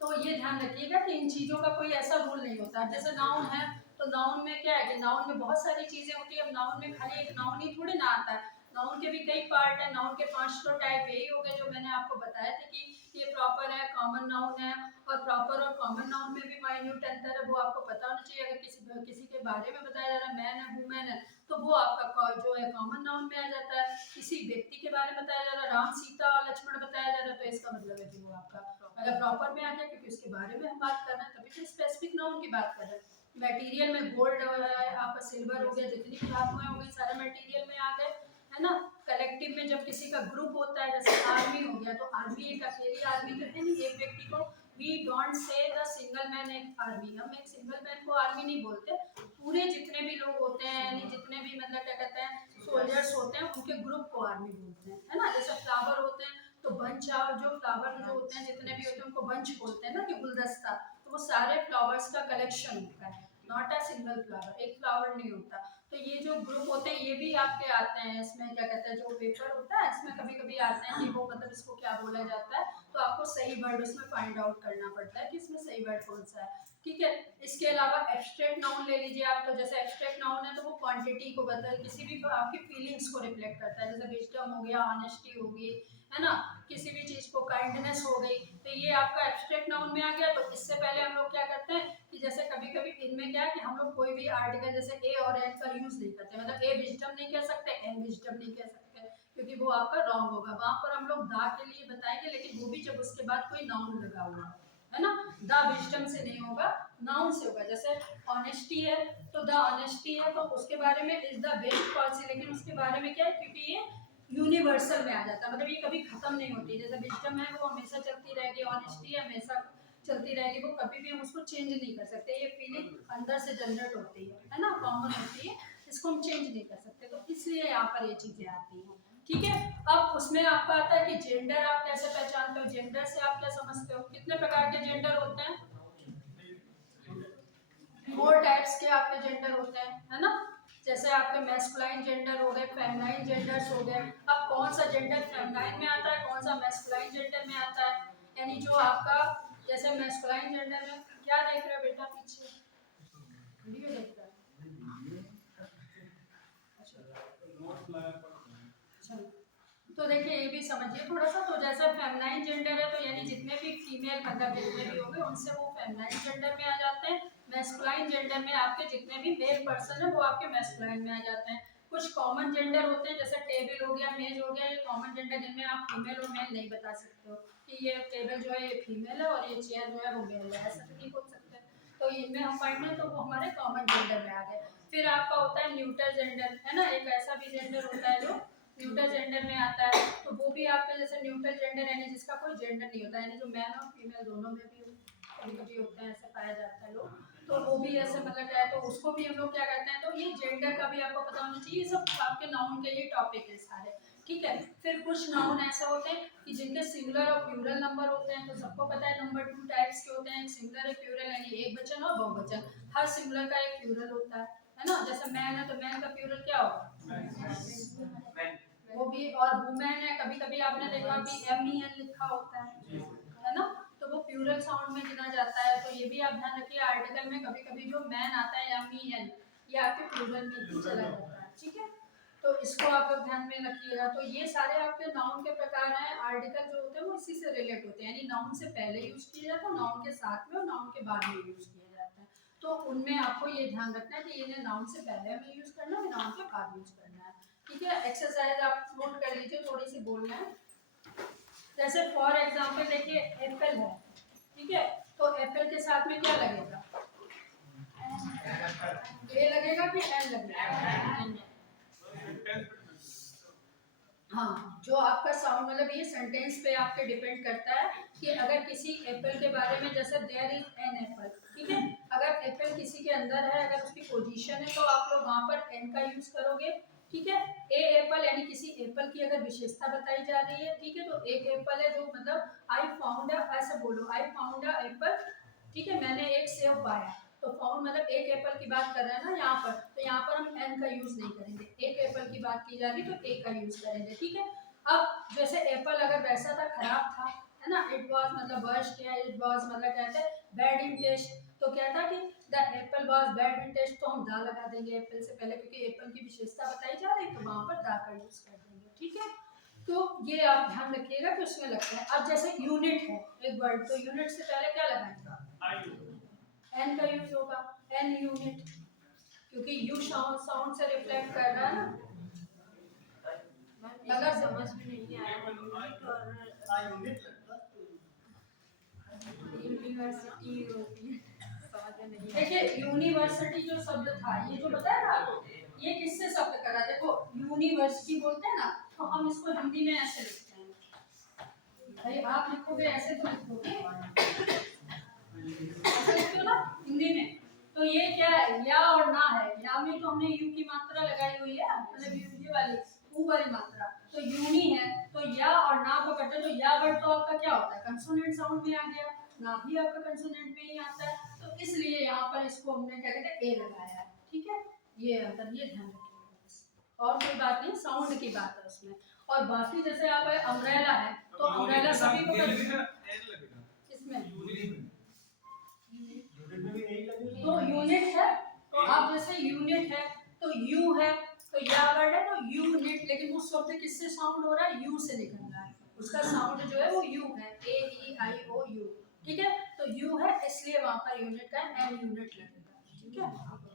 तो ये ध्यान रखिएगा कि इन चीज़ों का कोई ऐसा रूल नहीं होता। जैसे नाउन है तो नाउन में क्या है कि नाउन में बहुत सारी चीज़ें होती है। अब नाउन में खाली एक नाउन ही थोड़ी ना आता है, नाउन के भी कई पार्ट है। नाउन के 5 तो टाइप यही हो गए जो मैंने आपको बताया था, कि ये प्रॉपर है, कॉमन नाउन है, और प्रॉपर और कॉमन नाउन में भी माइन्यूट अंतर है, वो आपको पता होना चाहिए। अगर किसी के बारे में बताया जा रहा है, मैन है वुमेन है, तो वो आपका जो है कॉमन नाउन में आ जाता है। किसी व्यक्ति के बारे में बताया जा रहा है, राम सीता और लक्ष्मण बताया जा रहा है, तो इसका मतलब है कि वो आपका मतलब प्रॉपर में आ गया, क्योंकि उसके बारे में हम बात कर रहे हैं, तभी तो स्पेसिफिक नाउन की बात कर रहे हैं। मटेरियल में गोल्ड है, आपका सिल्वर हो गया, जितनी भी धातुएं हो गई सारे मटेरियल में आ गए, है ना। कलेक्टिव में जब किसी का ग्रुप होता है, जैसे आर्मी हो गया, तो आर्मी एक अकेली आर्मी तो है नहीं, एक व्यक्ति को we don't say the single man एक आर्मी, हम एक सिंगल मैन को आर्मी नहीं बोलते, पूरे जितने भी लोग होते हैं, यानी जितने भी मतलब क्या कहते हैं सोल्जर्स होते हैं, उनके ग्रुप को आर्मी बोलते हैं, है ना। जैसे फ्लावर होते हैं तो बंच, और जो फ्लावर जो होते हैं जितने भी होते हैं उनको बंच बोलते हैं ना, कि गुलदस्ता, तो वो सारे फ्लावर्स का कलेक्शन होता है, नॉट अ सिंगल फ्लावर, एक फ्लावर नहीं होता। तो ये जो ग्रुप होते हैं ये भी आपके आते हैं इसमें, क्या कहते हैं जो पेपर होता है इसमें कभी कभी आते हैं कि वो मतलब इसको क्या बोला जाता है, तो आपको सही वर्ड उसमें फाइंड आउट करना पड़ता है कि इसमें सही वर्ड कौन सा है, ठीक है। इसके अलावा एब्स्ट्रैक्ट नाउन ले लीजिए आप, तो जैसे एब्स्ट्रैक्ट नाउन है तो वो क्वांटिटी को बताए, किसी भी आपकी फीलिंग्स को रिफ्लेक्ट करता है, जैसे विजडम हो गया, ऑनेस्टी होगी, है ना, किसी भी चीज को काइंडनेस हो गई, तो ये आपका एब्स्ट्रैक्ट नाउन में आ गया। तो इससे पहले हम लोग क्या करते हैं कि जैसे कभी कभी इनमें क्या है कि हम लोग कोई भी आर्टिकल जैसे ए और एन का यूज नहीं करते, मतलब ए विजडम नहीं कह सकते, एन विजडम नहीं कह सकते, क्योंकि वो आपका रॉन्ग होगा। वहां पर हम लोग दा के लिए बताएंगे, लेकिन वो भी जब उसके बाद कोई नाउन लगा हुआ है ना, द विजडम से नहीं होगा, नाउन से होगा। जैसे ऑनेस्टी है तो द ऑनेस्टी है, तो उसके बारे में इज द बेस्ट पॉलिसी, लेकिन उसके बारे में क्या है, क्योंकि ये यूनिवर्सल में आ जाता है, मतलब ये कभी खत्म नहीं होती। जैसे विजडम है वो हमेशा चलती रहेगी, ऑनेस्टी हमेशा चलती रहेगी, वो कभी भी हम उसको चेंज नहीं कर सकते, ये फीलिंग अंदर से जनरेट होती है ना, कॉमन होती है, इसको हम चेंज नहीं कर सकते, तो इसलिए यहाँ पर ये चीजें आती हैं, ठीक है। अब उसमें आपका आता है कि जेंडर आप कैसे पहचानते हो, जेंडर से आप क्या समझते हो, कितने प्रकार के जेंडर होते हैं, 4 टाइप्स के आपके जेंडर होते हैं, है ना। जैसे आपके मैस्कुलाइन जेंडर हो गए, फेमिनाइन जेंडर्स हो गए। अब कौन सा जेंडर फेमिनाइन में आता है, कौन सा मैस्कुलाइन जेंडर में आता है, यानी जो आपका जैसे मैस्कुलाइन जेंडर में क्या देख रहे हो बेटा पीछे? वीडियो देख रहे हो? चलो, तो देखिए ये भी समझिए थोड़ा सा। तो जैसा फेमिनाइन जेंडर है तो यानी जितने भी फीमेल मतलब जितने भी होंगे उनसे वो फेमिनाइन जेंडर में आ जाते हैं। मैस्कुलाइन जेंडर में आपके जितने भी मेल पर्सन है वो आपके मैस्कुलाइन में आ जाते हैं। कुछ कॉमन जेंडर होते हैं जैसे टेबल हो गया, मेज हो गया, ये कॉमन जेंडर जिनमें आप फीमेल और मेल नहीं बता सकते हो कि ये टेबल जो है ये फीमेल है और ये चेयर जो है वो मेल है, ऐसा तो नहीं बोल सकते। तो इनमें हम पढ़ने तो वो हमारे कॉमन जेंडर में आ गए। फिर आपका होता है न्यूट्रल जेंडर, है ना, एक ऐसा भी जेंडर होता है जो न्यूट्रल जेंडर में आता है। तो वो भी आपके जैसे न्यूट्रल जेंडर यानी जिसका कोई जेंडर नहीं होता, यानी जो मैन और फीमेल दोनों में भी कभी कभी होते हैं, ऐसे पाया जाता है लोग, तो वो भी ऐसे मतलब क्या है, तो उसको भी हम लोग क्या करते हैं। तो ये जेंडर का भी आपको पता होना चाहिए, ये सब आपके नाउन के ये टॉपिक है सारे, ठीक है। फिर कुछ नाउन ऐसे होते हैं कि जिनके सिंगुलर और प्लूरल नंबर होते हैं। तो सबको पता है नंबर 2 टाइप्स के होते हैं, एक सिंगुलर एक प्लूरल, यानी एक वचन और बहुवचन। हर सिंगुलर का एक प्लूरल होता है ना। जैसे मैन है तो मैन का प्लूरल क्या होगा? वो भी। और वुमेन है, कभी कभी आपने देखा कि MEN लिखा होता है ना, तो वो प्लूरल साउंड में गिना जाता है। तो ये भी आप ध्यान रखिए, आर्टिकल में कभी कभी जो मैन आता है MEN ये आपके प्लूरल में ही चला जाता है, ठीक है। तो इसको आप लोग ध्यान में रखिएगा। तो ये सारे आपके नाउन के प्रकार हैं। आर्टिकल जो होते हैं वो इसी से रिलेट होते हैं, यानी नाउन से पहले यूज किया जाता है, नाउन के साथ में और नाउन के बाद में यूज किया जाता है। तो उनमें आपको ये ध्यान रखना है कि इन्हें नाउन से पहले हमें यूज करना है, नाउन के बाद यूज करना है, ठीक है। एक्सरसाइज आप नोट कर लीजिए, थोड़ी सी बोलना है। जैसे फॉर एग्जांपल देखिए एप्पल है, ठीक है, तो एप्पल के साथ में क्या लगेगा? ए लगेगा कि एन लगेगा? हाँ, जो आपका साउंड मतलब ये सेंटेंस पे आपके डिपेंड करता है कि अगर किसी एप्पल के बारे में, जैसे देयर इज एन एप्पल, ठीक है, अगर एप्पल किसी के अंदर है, अगर उसकी पोजीशन है, तो आप लोग वहां पर एन का यूज करोगे, ठीक है। ए एप्पल यानी किसी एप्पल की अगर विशेषता बताई जा रही है, ठीक है, तो एक एप्पल है जो मतलब आई फाउंड अ, ऐसे बोलो आई फाउंड अ एप्पल, ठीक है, मैंने एक सेब पाया। तो फाउंड मतलब एक एप्पल की बात कर रहे हैं ना यहाँ पर, तो यहाँ पर हम एन का यूज नहीं करेंगे, एक एप्पल की बात की जा रही तो ए का यूज करेंगे, ठीक है। अब जैसे एप्पल अगर वैसा था, खराब था, है ना, इट वाज मतलब वर्स्ट है, इट वाज मतलब कहते हैं बैड इन टेस्ट, तो क्या था कि the apple was bad in taste, तो हम दा लगा देंगे एप्पल से पहले, क्योंकि एप्पल की विशेषता बताई जा रही है, तो वहां पर दा का यूज कर देंगे, ठीक है। तो ये आप ध्यान रखिएगा कि उसमें लगता है। अब जैसे यूनिट है एक वर्ड, तो यूनिट से पहले क्या लगाएंगे? एन का यूज होगा, एन यूनिट, क्योंकि यू साउंड से रिफ्लेक्ट कर रहा है ना। अगर समझ में नहीं आया यूनिट और यूनिवर्सिटी होती है, समझ में नहीं। देखिए यूनिवर्सिटी जो शब्द था, ये जो बताया था आपको, ये किससे शब्द करा? देखो यूनिवर्सिटी बोलते हैं ना, तो हम इसको हिंदी में ऐसे लिखते हैं, भाई आप लिखोगे ऐसे तो लिखोगे, ऐसे लिखते हो ना हिंदी में। तो ये क्या है? या और ना है। या में तो हमने यू की मात्रा लगाई हुई है, मतलब ये वाली ऊ वाली मात्रा, तो यूनी है, तो या और ना को करते तो या वर्ड तो आपका क्या होता है? कंसोनेंट साउंड में आ गया, ना भी आपका कंसोनेंट में ही आता है, तो इसलिए यहाँ पर इसको हमने क्या कहते हैं ए लगाया है, ठीक है। ये अंतर, ये ध्यान रखिएगा, और कोई बात नहीं, साउंड की बात है उसमें। और बाकी जैसे आप अम्ब्रेला है, तो अम्ब्रेला सभी को इसमें तो यूनिट है, तो आप जैसे यूनिट है तो यू है, तो या वर्ड है तो यूनिट, लेकिन वो शब्द किससे साउंड हो रहा है? यू से निकल रहा है, उसका साउंड जो है वो यू है, AEIOU, ठीक है। तो यू है इसलिए वहां पर यूनिट का एन यूनिट लगेगा, ठीक है,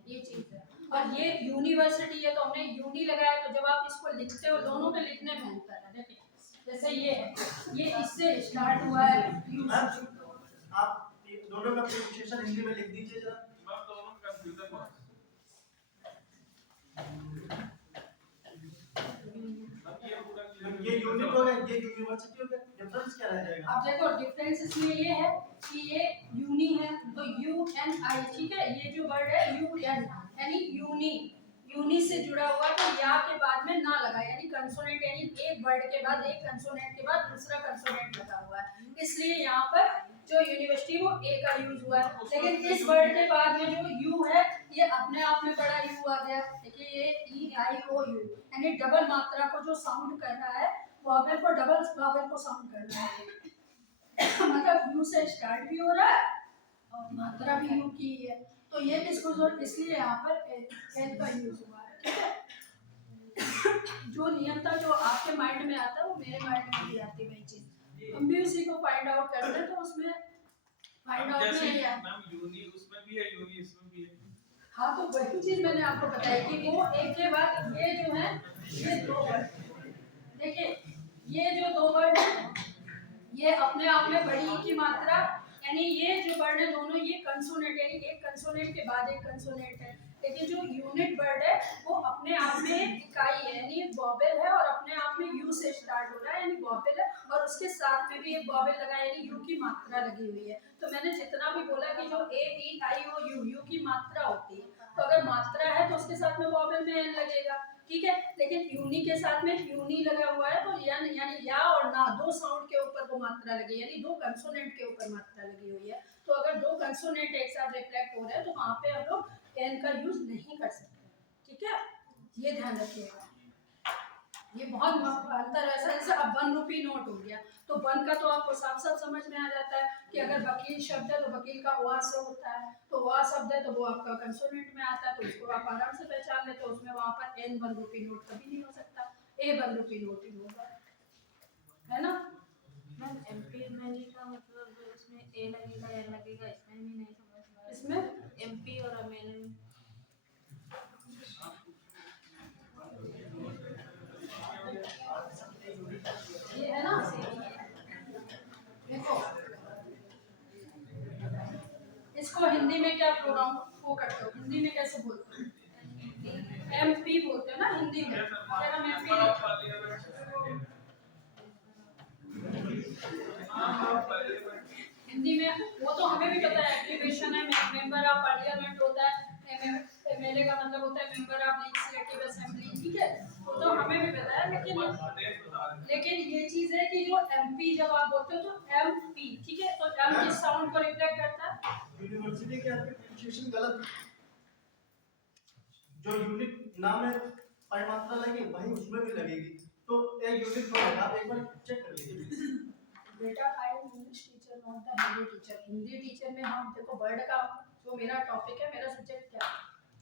ये चीज है। और ये यूनिवर्सिटी है तो हमने यूनी लगाया, तो जब आप इसको लिखते हो, दोनों के लिखने में अंतर है। देखिए जैसे ये है, ये इससे स्टार्ट हुआ है यू, आप दोनों का प्रोनाउंसिएशन हिंदी में लिख दीजिए जरा। मैं दोनों कंफ्यूजन हुआ। ये यूनिट हो गया, ये यूनिवर्सिटी हो गया, डिफरेंस क्या रह जाएगा? अब देखो डिफरेंस इसमें ये है कि ये यूनी है तो UNI, ठीक है, ये जो वर्ड है UN यानी यूनी, यूनी से जुड़ा हुआ, तो या के बाद में ना लगा, यानी कंसोनेंट, यानी एक वर्ड के बाद एक कंसोनेंट के बाद दूसरा कंसोनेंट लगा हुआ है, इसलिए यहाँ पर जो यूनिवर्सिटी वो ए का यूज हुआ है। लेकिन इस वर्ड के बाद में जो यू है, ये अपने आप में बड़ा यू आ गया, देखिए ये EIOU, यानी डबल मात्रा को जो साउंड कर रहा है, वॉवेल को डबल वॉवेल को साउंड कर रहा है मतलब यू से स्टार्ट भी हो रहा है और मात्रा भी यू की है, तो ये किसको जोड़, इसलिए यहाँ पर एन का यूज हुआ है, ठीक है। जो नियम था जो आपके माइंड में आता है वो मेरे माइंड में भी आती है वही चीज, हम भी उसी को फाइंड आउट करते हैं। तो उसमें फाइंड आउट में ये है, मैम यूनी उसमें भी है, यूनी इसमें भी है। हाँ तो वही चीज मैंने आपको बताई कि वो एक के बाद ये जो है ये दो वर्ड, देखिए ये जो दो वर्ड है ये अपने आप में बड़ी ई की मात्रा, यानी ये जो वर्ड है दोनों ये कंसोनेंट, यानी एक कंसोनेंट के बाद एक कंसोनेंट है। लेकिन जो यूनिट वर्ड है वो अपने आप में एक इकाई है, यानी एक वॉवेल है और अपने आप में यू से स्टार्ट हो रहा है, यानी वॉवेल है और उसके साथ में भी एक वॉवेल लगा है, यानी यू की मात्रा लगी हुई है। तो मैंने जितना भी बोला कि जो ए ई आई ओ यू, यू की मात्रा होती है, तो अगर मात्रा है तो उसके साथ में वॉवेल में एन लगेगा, ठीक है। लेकिन यूनी के साथ में यूनी लगा हुआ है तो यन यानी या और ना, दो साउंड के ऊपर वो मात्रा लगी, यानी दो कंसोनेंट के ऊपर मात्रा लगी हुई है। तो अगर दो कंसोनेंट एक साथ रिफ्लेक्ट हो रहे हैं तो वहाँ पे हम लोग एन का यूज नहीं कर सकते, ठीक है, ये ध्यान रखिएगा। ये बहुत अंतर है, ऐसा जैसे अब 1 रुपी नोट हो गया तो 1 का तो आपको साफ साफ समझ में आ जाता है कि अगर वकील शब्द है तो वकील का वा से होता है, तो वा शब्द है तो वो आपका कंसोनेंट में आता है, तो इसको आप आराम से पहचान लेते हो। उसमें वहाँ पर एन 1 रुपी नोट कभी नहीं हो सकता, ए 1 रुपी नोट ही होगा, है ना। मैम एमपी एमएलए का मतलब उसमें ए लगेगा एन लगेगा, इसमें भी नहीं समझ में आया। इसमें एमपी और एमएलए ये है ना, देखो इसको हिंदी में क्या प्रोनाउन वो करते हो, हिंदी में कैसे बोलते हो, एमपी बोलते हो ना हिंदी में। अगर हम एमपी हिंदी में, वो तो हमें भी पता है एक्टिवेशन है, मेंबर ऑफ पार्लियामेंट होता है, एमएलए का मतलब होता है मेंबर ऑफ लेजिस्लेटिव असेंबली, ठीक है, वो तो हमें भी पता है। लेकिन ये चीज है कि जो एमपी जब आप बोलते हो तो एमपी, ठीक है, तो एम किस साउंड को रिफ्लेक्ट करता है, यूनिवर्सिटी के आपकी प्रोनाउंसिएशन गलत है। जो यूनिट नाम है पाई मात्रा लगी वही उसमें भी लगेगी, तो एक यूनिट को आप एक बार चेक कर लीजिए। बेटा I am English teacher not the Hindi teacher. Hindi teacher में हम देखो वर्ड का जो मेरा टॉपिक है, मेरा सब्जेक्ट क्या है,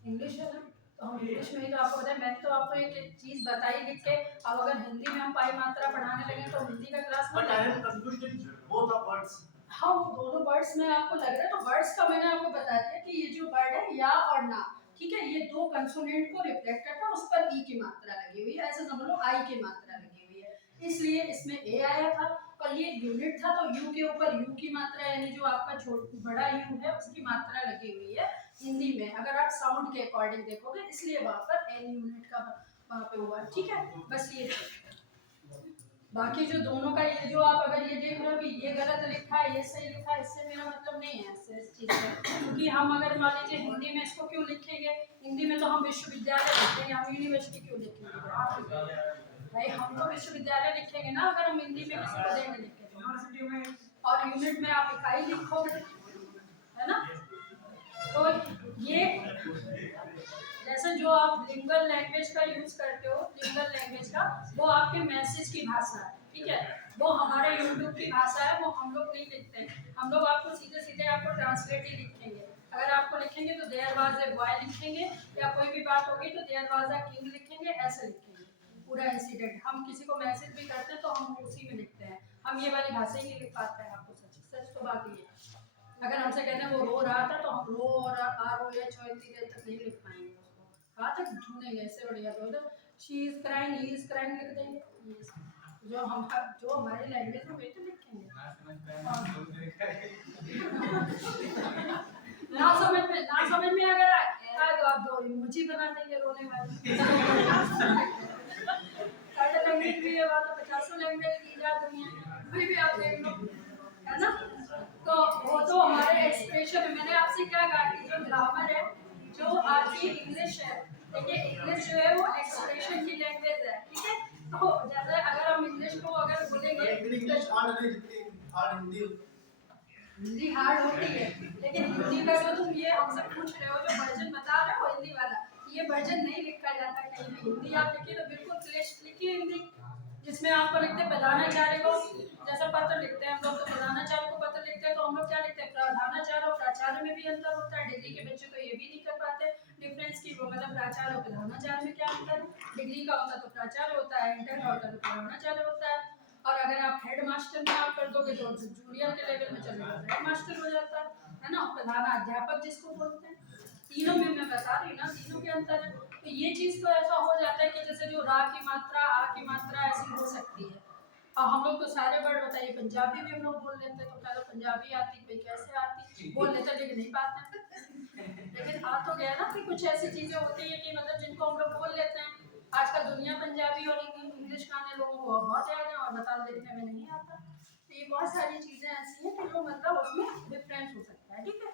इंग्लिश है ना, तो हम इंग्लिश में ही तो आपको बताया। मैंने तो आपको एक चीज बताई लिख के, अब अगर हिंदी में हम पाई मात्रा पढ़ाने लगे तो हिंदी का class but I am confused in both of words. हाँ वो दोनों वर्ड्स में आपको लग रहा है, तो वर्ड्स का मैंने आपको बता दिया कि ये जो वर्ड है या और ना, ठीक है, ये दो कंसोनेंट को रिफ्लेक्ट करता है, उस पर ई की मात्रा लगी हुई है, ऐसे समझ लो आई की मात्रा लगी हुई है, इसलिए इसमें ए आया था। और ये यूनिट था तो यू के ऊपर यू की मात्रा, यानी जो आपका बड़ा यू है उसकी मात्रा लगी हुई है हिंदी में, अगर आप साउंड के अकॉर्डिंग देखोगे, इसलिए वहाँ पर एन यूनिट का वहाँ पे हुआ, ठीक है, बस ये बाकी जो दोनों का ये जो आप अगर ये देख रहे हो कि ये गलत लिखा है ये सही लिखा है, इससे मेरा मतलब नहीं है इस चीज़ से, क्योंकि हम अगर मान लीजिए हिंदी में इसको क्यों लिखेंगे, हिंदी में तो हम विश्वविद्यालय लिखेंगे, हम यूनिवर्सिटी क्यों लिखेंगे भाई, हम तो विश्वविद्यालय लिखेंगे ना अगर हम हिंदी में किसी को देंगे लिखेंगे यूनिवर्सिटी में, और यूनिट में आप इकाई लिखोगे, है ना। तो ये जैसे जो आप लिंगल लैंग्वेज का यूज करते हो, लिंगल लैंग्वेज का, वो आपके मैसेज की भाषा है, ठीक है, वो हमारे यूट्यूब की भाषा है, वो हम लोग नहीं लिखते हैं, हम लोग आपको सीधे सीधे आपको ट्रांसलेट ही लिखेंगे। अगर आपको लिखेंगे तो देयर वाज ए बॉय लिखेंगे, या कोई भी बात होगी तो देयर वाज अ किंग लिखेंगे, ऐसे लिखेंगे पूरा इंसिडेंट। हम किसी को मैसेज भी करते हैं तो हम उसी में लिखते हैं, हम ये वाली भाषा ही नहीं लिख पाते हैं, आपको सच सच तो बात ये है। अगर हमसे कहते हैं वो रो रहा था तो हम रो और आर ओ एच और इतनी देर तक नहीं लिख पाएंगे उसको, कहाँ तक ढूंढेंगे, ऐसे बढ़िया तो she is crying he is crying लिख देंगे, जो हमारी लैंग्वेज में वही तो लिखेंगे। ना समझ में अगर आए तो आप दो इमोजी बना देंगे रोने वाली। लैंग्वेज भी है, 50 लैंग्वेज की इजाद हुई है, कोई भी आप देख लो, है ना। तो वो तो हमारे एक्सप्रेशन में, मैंने आपसे क्या कहा कि जो ग्रामर है, जो आपकी इंग्लिश है, देखिए इंग्लिश जो है वो एक्सप्रेशन की लैंग्वेज है, ठीक है। तो जैसे अगर हम इंग्लिश को अगर बोलेंगे, इंग्लिश हार्ड नहीं, जितनी हार्ड हिंदी हिंदी हार्ड होती है, लेकिन हिंदी का जो तुम ये हमसे पूछ रहे हो, जो वर्जन बता रहे हो हिंदी वाला, ये वर्जन नहीं लिखा जाता कहीं भी। हिंदी आप लिखिए तो बिल्कुल क्लियर लिखिए हिंदी, जिसमें आपको लिखते हैं प्रधानाचार्य को, जैसा पत्र लिखते हैं हम लोग, तो प्रधानाचार्य को पत्र लिखते हैं तो हम लोग क्या लिखते हैं, प्रधानाचार्य और प्राचार्य प्रचार में भी अंतर होता है। डिग्री के बच्चे तो ये भी नहीं कर पाते डिफरेंस की वो मतलब प्राचार्य और प्रधानाचार्य में क्या अंतर है। डिग्री का होता तो प्राचार्य होता है, इंटर का होता तो प्रधानाचार्य होता है। और अगर आप हेड मास्टर में आप कर दोगे तो जूनियर के लेवल में चले जाओ हेड मास्टर हो जाता है ना, प्रधानाध्यापक जिसको बोलते हैं। तीनों में मैं बता रही हूँ ना, तीनों के अंतर है। तो ये चीज तो ऐसा हो जाता है कि जैसे जो रा की मात्रा आ की मात्रा ऐसी हो सकती है। और हम लोग तो सारे वर्ड बताइए, पंजाबी भी हम लोग बोल लेते हैं, तो क्या पंजाबी आती, कोई कैसे आती बोल लेते हैं लेकिन नहीं पाते। लेकिन आ तो गया ना कि कुछ ऐसी चीजें होती है कि मतलब जिनको हम लोग बोल लेते हैं। आजकल दुनिया पंजाबी और इंग्लिश गाने लोगों को बहुत याद है और बता देखने में नहीं आता। तो ये बहुत सारी चीजें ऐसी हैं कि जो मतलब उसमें डिफरेंस हो सकता है। ठीक है,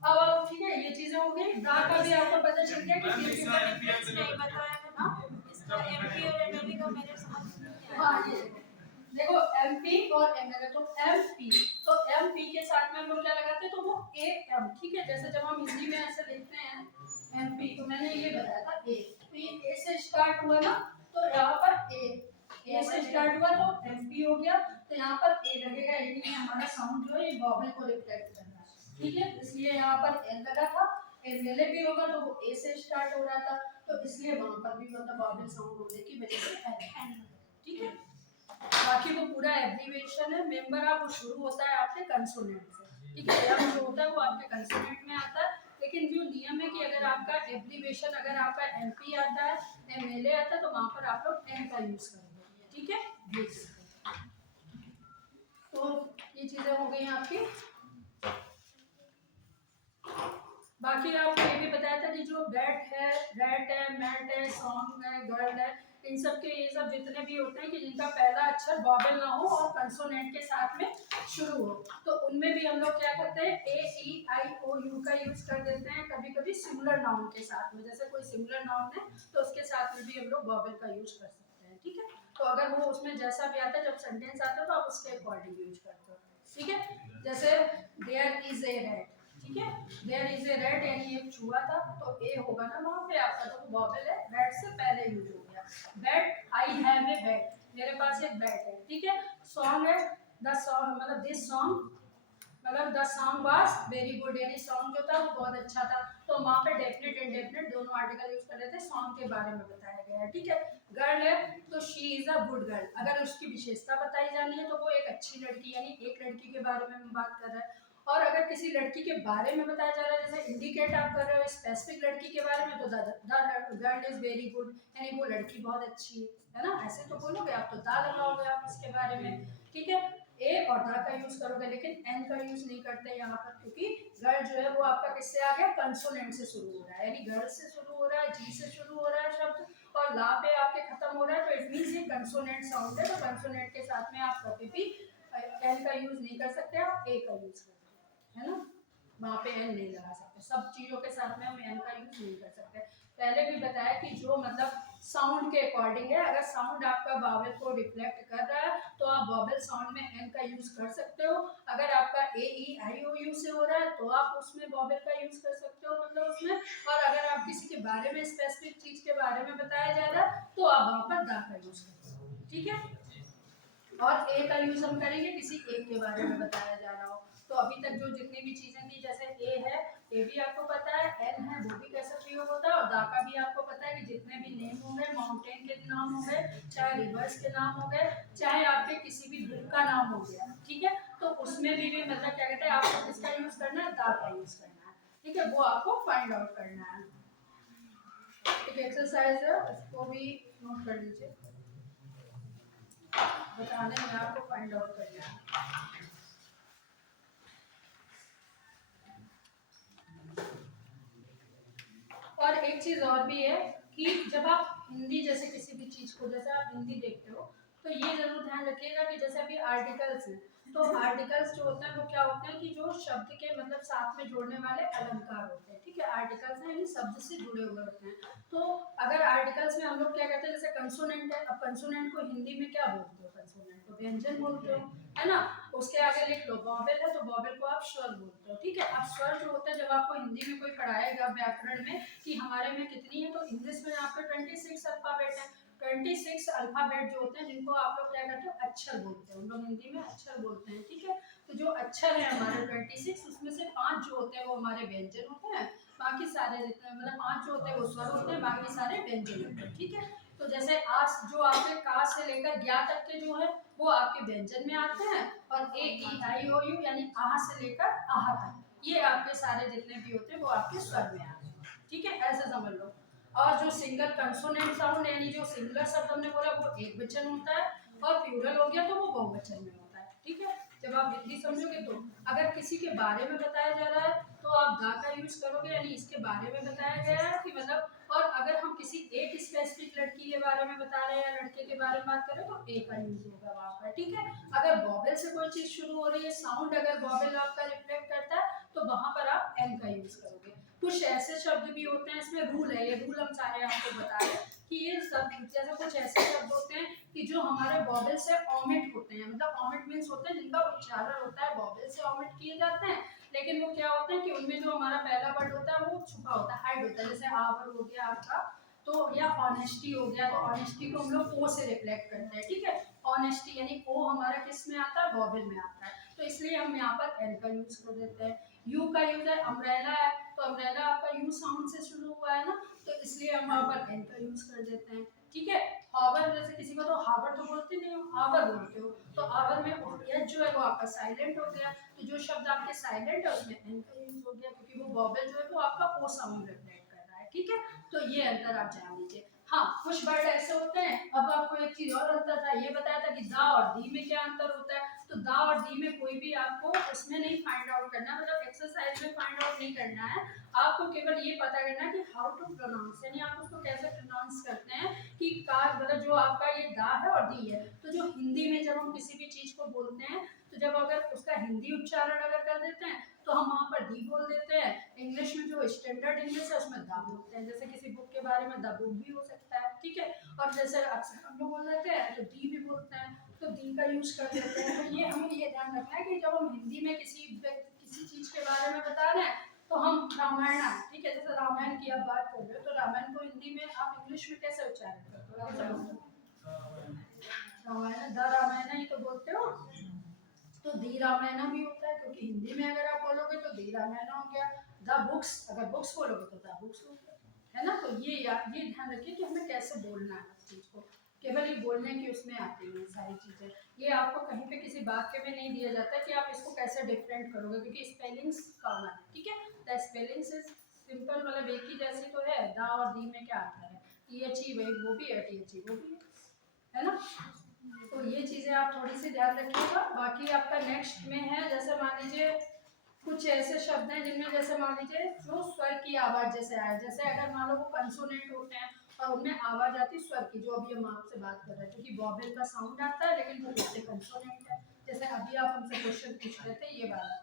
अब ठीक है, ये चीजें हो गई। ब्रा का भी आपको पता चल गया कि मैम, ये इसका चीजें डिफरेंस नहीं बताया मैंने, इसका एमपी और एमएलए का मेरे समझ में नहीं आया। हाँ ये देखो एमपी और एमएलए, तो एमपी तो एमपी के साथ में हम लोग क्या लगाते हैं तो वो ए एम। ठीक है, जैसे जब हम हिंदी में ऐसे लिखते हैं एमपी, तो मैंने ये बताया था ए, तो ये ए से स्टार्ट हुआ ना, तो यहाँ पर ए से स्टार्ट हुआ तो एमपी हो गया, तो यहाँ पर ए लगेगा, यानी हमारा साउंड जो है ये वॉवल को रिफ्लेक्ट कर रहा है। ठीक है, इसलिए यहाँ पर एल लगा था। एमएलए भी होगा तो वो ए से स्टार्ट हो रहा था, तो इसलिए वहां पर भी मतलब वॉवल साउंड होने की वजह से एन। ठीक है, बाकी वो पूरा एब्रीविएशन है। मेंबर आप शुरू होता है आपके कंसोनेंट से। ठीक है, एम जो होता है वो आपके कंसोनेंट में आता है, लेकिन जो नियम है कि अगर आपका एब्रीविएशन अगर आपका एमपी आता है, एमएलए आता है, तो वहां पर आप लोग एन का यूज करेंगे। ठीक है, तो ये चीजें हो गई आपकी। बाकी आपको ये भी बताया था कि जो बैट है, रैट है, मैट है, सॉन्ग है, गर्ल है, इन सब के ये सब जितने भी होते हैं कि जिनका पहला अक्षर वॉवेल ना हो और कंसोनेंट के साथ में शुरू हो, तो उनमें भी हम लोग क्या करते हैं ए ई आई ओ यू का यूज कर देते हैं। कभी कभी सिंगुलर नाउन के साथ में, जैसे कोई सिंगुलर नाउन है तो उसके साथ में भी हम लोग वॉवेल का यूज कर सकते हैं। ठीक है, तो अगर वो उसमें जैसा भी आता है, जब सेंटेंस आता है तो आप उसके अकॉर्डिंग यूज करते हो। ठीक है, जैसे देयर इज ए रैट, ठीक है, देयर इज ए रैट यानी एक चूहा था, तो ए होगा ना वहां पे आपका, तो वॉवेल है, रैट से पहले यूज हो गया। Bat, I have a bat, मेरे पास एक बैट है। ठीक है, सॉन्ग है, द सॉन्ग मतलब दिस सॉन्ग मतलब the song was very good, यानी सॉन्ग जो था वो बहुत अच्छा था, तो वहां पे डेफिनेट इंडेफिनेट दोनों आर्टिकल यूज कर लेते हैं, सॉन्ग के बारे में बताया गया है। ठीक है, गर्ल है तो she is a good girl, अगर उसकी विशेषता बताई जानी है तो वो एक अच्छी लड़की, यानी एक लड़की के बारे में हम बात कर रहे हैं। और अगर किसी लड़की के बारे में बताया जा रहा है, जैसे इंडिकेट आप कर रहे हो स्पेसिफिक लड़की के बारे में, तो the girl is very good, यानी वो लड़की बहुत अच्छी है ना, ऐसे तो बोलोगे आप, तो दा लगाओगे आप इसके बारे में। ठीक है, ए और दा का यूज करोगे, लेकिन एन का यूज नहीं करते यहाँ पर, क्योंकि गर्ल जो है वो आपका किससे आ गया, कंसोनेंट से शुरू हो रहा है, यानी गर्ल से शुरू हो रहा है, जी से शुरू हो रहा है शब्द, और ला पे आपके खत्म हो रहा है, तो इट मींस ये कंसोनेंट साउंड है, तो कंसोनेंट के साथ में आप कभी भी एन का यूज नहीं कर सकते, आप ए का यूज कर सकते, है ना, वहाँ पे एन नहीं लगा सकते। सब चीजों के साथ में हम एन का यूज नहीं कर सकते। पहले भी बताया कि जो मतलब साउंड के अकॉर्डिंग है, अगर साउंड आपका वॉवेल को रिफ्लेक्ट कर रहा है तो आप वॉवेल साउंड में एन का यूज कर सकते हो। अगर आपका ए ई आई ओ यू से हो रहा है तो आप उसमें वॉवेल का यूज कर सकते हो, मतलब उसमें। और अगर आप किसी के बारे में स्पेसिफिक चीज के बारे में बताया जा रहा है तो आप वहाँ पर दा का यूज कर सकते हो। ठीक है, और ए का यूज हम करेंगे किसी एक के बारे में बताया जा रहा हो। तो अभी तक जो जितनी भी चीजें थी, जैसे ए है, ए भी आपको पता है, एन है वो भी कैसे प्रयोग होता है, और दा का भी आपको पता है कि जितने भी नेम हो गए, माउंटेन के नाम हो गए, चाहे रिवर्स के नाम हो गए, चाहे आपके किसी भी बुक का नाम हो गया, ठीक है, तो उसमें भी मतलब क्या कहते हैं, आपको किसका यूज करना है, दा का यूज करना है। ठीक है, वो आपको फाइंड आउट करना है। एक एक्सरसाइज है, उसको भी नोट कर लीजिए, बताने में आपको फाइंड आउट करना है। और एक चीज और भी है कि जब आप हिंदी जैसे किसी भी चीज को, जैसे आप हिंदी देखते हो, तो ये जरूर ध्यान रखिएगा कि जैसे अभी आर्टिकल्स हैं, तो आर्टिकल्स जो होते हैं वो क्या होते हैं कि जो शब्द के मतलब साथ में जोड़ने वाले अलंकार होते हैं। ठीक है, आर्टिकल्स हैं यानी शब्द से जुड़े हुए होते हैं। तो अगर आर्टिकल्स में हम लोग क्या कहते हैं, जैसे कंसोनेंट है, अब कंसोनेंट को हिंदी में क्या बोलते हो, कंसोनेंट को व्यंजन बोलते हो, है ना, उसके आगे लिख लो वॉवेल है, तो वॉवेल को आप स्वर बोलते हो। ठीक है, अब स्वर जो होता है, जब आपको हिंदी में कोई पढ़ाएगा व्याकरण में कि हमारे में कितनी है, तो इंग्लिश में आपके 26 अल्फाबेट है, 26 अल्फाबेट जो होते हैं, जिनको आप लोग क्या करते हो, अक्षर बोलते हैं, हम लोग हिंदी में अक्षर बोलते हैं। ठीक है, तो जो अक्षर है हमारे 26, उसमें से 5 जो होते हैं वो हमारे व्यंजन होते हैं, बाकी सारे जितने मतलब 5 जो होते हैं वो स्वर होते हैं, बाकी सारे व्यंजन होते हैं, ठीक है। तो जैसे आज जो आपके का से लेकर ज्ञा तक के जो है वो आपके व्यंजन में आते हैं, और ए ई आई ओ यू यानी आह से लेकर आह तक ये आपके सारे जितने भी होते हैं वो आपके स्वर में आते हैं, ठीक है, ऐसे समझ लो। और जो सिंगल कंसोनेंट साउंड यानी जो सिंगुलर शब्द हमने बोला वो एक वचन होता है, और प्लूरल हो गया तो वो बहुवचन में होता है, ठीक है। जब आप हिंदी समझोगे तो अगर किसी के बारे में बताया जा रहा है तो आप दा का यूज करोगे, यानी इसके बारे में बताया गया है कि मतलब, और अगर हम किसी एक स्पेसिफिक लड़की के बारे में बता रहे हैं या लड़के के बारे में बात करें तो ए का यूज होगा वहाँ पर, ठीक है। अगर वॉवेल से कोई चीज शुरू हो रही है, साउंड अगर वॉवेल आपका रिफ्लेक्ट करता है तो वहाँ पर आप एन का यूज करोगे। कुछ ऐसे शब्द भी होते हैं, इसमें रूल है, ये रूल हम सारे आपको बता रहे हैं कि ये सब जैसे कुछ ऐसे शब्द होते हैं कि जो हमारे वॉवेल से ऑमिट होते हैं, मतलब ऑमिट मीन्स होते हैं जिनका उच्चारण होता है वॉवेल से ऑमिट किए जाते हैं, लेकिन वो क्या होता है कि उनमें जो हमारा पहला वर्ड होता है वो छुपा होता है, हाइड होता है, जैसे आवर हो गया आपका, तो या ऑनेस्टी हो गया, तो ऑनेस्टी को हम लोग ओ से रिफ्लेक्ट करते हैं, ठीक है। ऑनेस्टी यानी ओ हमारा किस में आता है, वॉवेल में आता है, तो इसलिए हम यहाँ पर एन का यूज कर देते हैं। यू का यूज है, अम्ब्रेला है तो अम्ब्रेला आपका यू साउंड से शुरू हुआ है ना, तो इसलिए हम वहाँ पर एन का यूज कर देते हैं, ठीक है। हावर जैसे किसी को तो हावर तो बोलते नहीं हो, हावर बोलते हो, तो आवर में एच जो है वो आपका साइलेंट हो गया, तो जो शब्द आपके साइलेंट है उसमें एन का यूज हो गया, क्योंकि वो वॉवेल जो है वो आपका ओ साउंड रिफ्लेक्ट कर रहा है, ठीक है। तो ये अंतर आप जान लीजिए। हाँ, कुछ वर्ड ऐसे होते हैं, अब आपको एक चीज और अंतर था, ये बताया था कि दा और दी में क्या अंतर होता है, तो दा और दी में कोई भी आपको उसमें नहीं फाइंड आउट करना है, मतलब एक्सरसाइज में फाइंड आउट नहीं करना है, आपको केवल ये पता करना है कि हाउ टू प्रोनाउंस, यानी आप उसको कैसे प्रोनाउंस करते हैं कि का मतलब जो आपका ये दा है और दी है, तो जो हिंदी में जब हम किसी भी चीज को बोलते हैं तो जब अगर उसका हिंदी उच्चारण अगर कर देते हैं तो हम वहाँ पर दी बोल देते हैं, इंग्लिश में जो स्टैंडर्ड इंग्लिश है उसमें दा बोलते हैं, जैसे किसी बुक के बारे में द बुक भी हो सकता है, ठीक है। और जैसे अक्सर हम लोग बोल देते हैं तो दी भी बोलते हैं, तो दी का यूज कर देते हैं। तो ये हमें ये ध्यान रखना है कि जब हम हिंदी में किसी चीज के बारे में बता रहे हैं तो हम रामायण, ठीक है, जैसे रामायण की आप बात कर रहे हो तो रामायण को हिंदी में आप इंग्लिश में कैसे उच्चारण करते हो, कैसे बोलते हो? रामायण, द रामायण ही तो बोलते हो, तो दी रामायण भी होता है, क्योंकि हिंदी में अगर आप बोलोगे तो दी रामायण हो गया, द बुक्स अगर बुक्स बोलोगे तो द बुक्स हो गया, है ना। तो ये ध्यान रखिए कि हमें कैसे बोलना है इस चीज को, केवल ये बोलने की उसमें आती है सारी चीजें, ये आपको कहीं पे किसी वाक्य में नहीं दिया जाता कि आप इसको कैसे डिफरेंट करोगे, क्योंकि स्पेलिंग्स कॉमन है, ठीक है। द स्पेलिंग्स इज सिंपल, मतलब एक ही जैसी तो है, द और दी में क्या अंतर है, टी एच ई वही वो भी है, टी एच ई वो भी है ना। तो ये चीजें आप थोड़ी सी ध्यान रखिएगा। बाकी आपका नेक्स्ट में है, जैसे मान लीजिए कुछ ऐसे शब्द हैं जिनमें जैसे मान लीजिए जो स्वर की आवाज जैसे आए, जैसे अगर मान लो वो कंसोनेंट होते हैं और उनमें आवाज आती है स्वर की, जो अभी हम आपसे बात कर रहे हैं, क्योंकि वॉवेल का साउंड आता है लेकिन वो उससे कंसोनेंट है, जैसे अभी आप हमसे क्वेश्चन पूछ रहे थे ये वाला,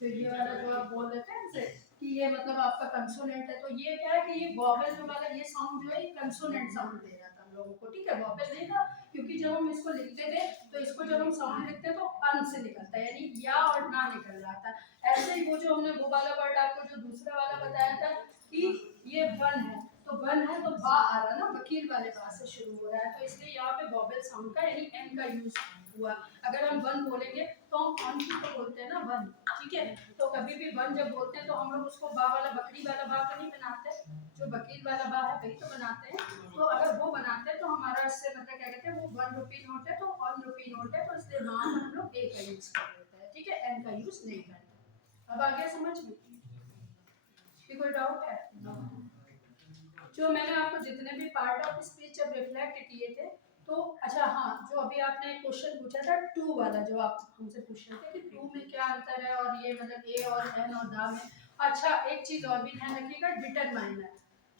तो ये वाला जो आप बोल रहे थे हमसे कि ये मतलब आपका कंसोनेंट है, तो ये क्या है कि ये वॉवेल जो वाला ये साउंड जो है ये कंसोनेंट साउंड दे रहा था हम लोगों को, ठीक है, वॉवेल नहीं था, क्योंकि जब हम इसको लिखते थे तो इसको जब हम साउंड लिखते हैं तो अन से निकलता है, यानी या और ना निकल रहा था। ऐसे ही वो जो हमने वो वाला वर्ड आपको जो दूसरा वाला बताया था कि ये वन है, तो वन है तो बा आ रहा ना, वकील वाले बा से शुरू हो रहा है, तो इसलिए यहाँ पे वॉवेल साउंड का यानी एन का यूज हुआ। अगर हम वन बोलेंगे तो हम ऑन की तो बोलते हैं ना वन, ठीक है, तो कभी भी वन जब बोलते हैं तो हम लोग उसको बा वाला बकरी वाला बा तो नहीं बनाते, जो वकील वाला बा है वही तो बनाते हैं, तो अगर वो बनाते हैं तो हमारा इससे मतलब क्या कहते हैं वो 1 रुपी नोट है तो 1 रुपी नोट है, तो इसलिए वहाँ हम लोग ए का यूज कर देते हैं, ठीक है, एन का यूज नहीं करते। अब आगे समझ में कोई डाउट है? जो मैंने आपको जितने भी पार्ट ऑफ स्पीच जब रिफ्लेक्ट किए थे, तो अच्छा हाँ, जो अभी आपने क्वेश्चन पूछा था टू वाला, जो आप हमसे पूछ रहे थे कि टू में क्या अंतर है और ये मतलब ए और एन और दा में, अच्छा एक चीज और भी ध्यान रखिएगा, डिटरमाइनर,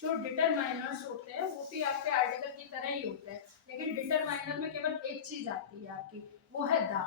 जो डिटरमाइनर्स होते हैं वो भी आपके आर्टिकल की तरह ही होते हैं, लेकिन डिटरमाइनर में केवल एक चीज आती है आपकी, वो है दा।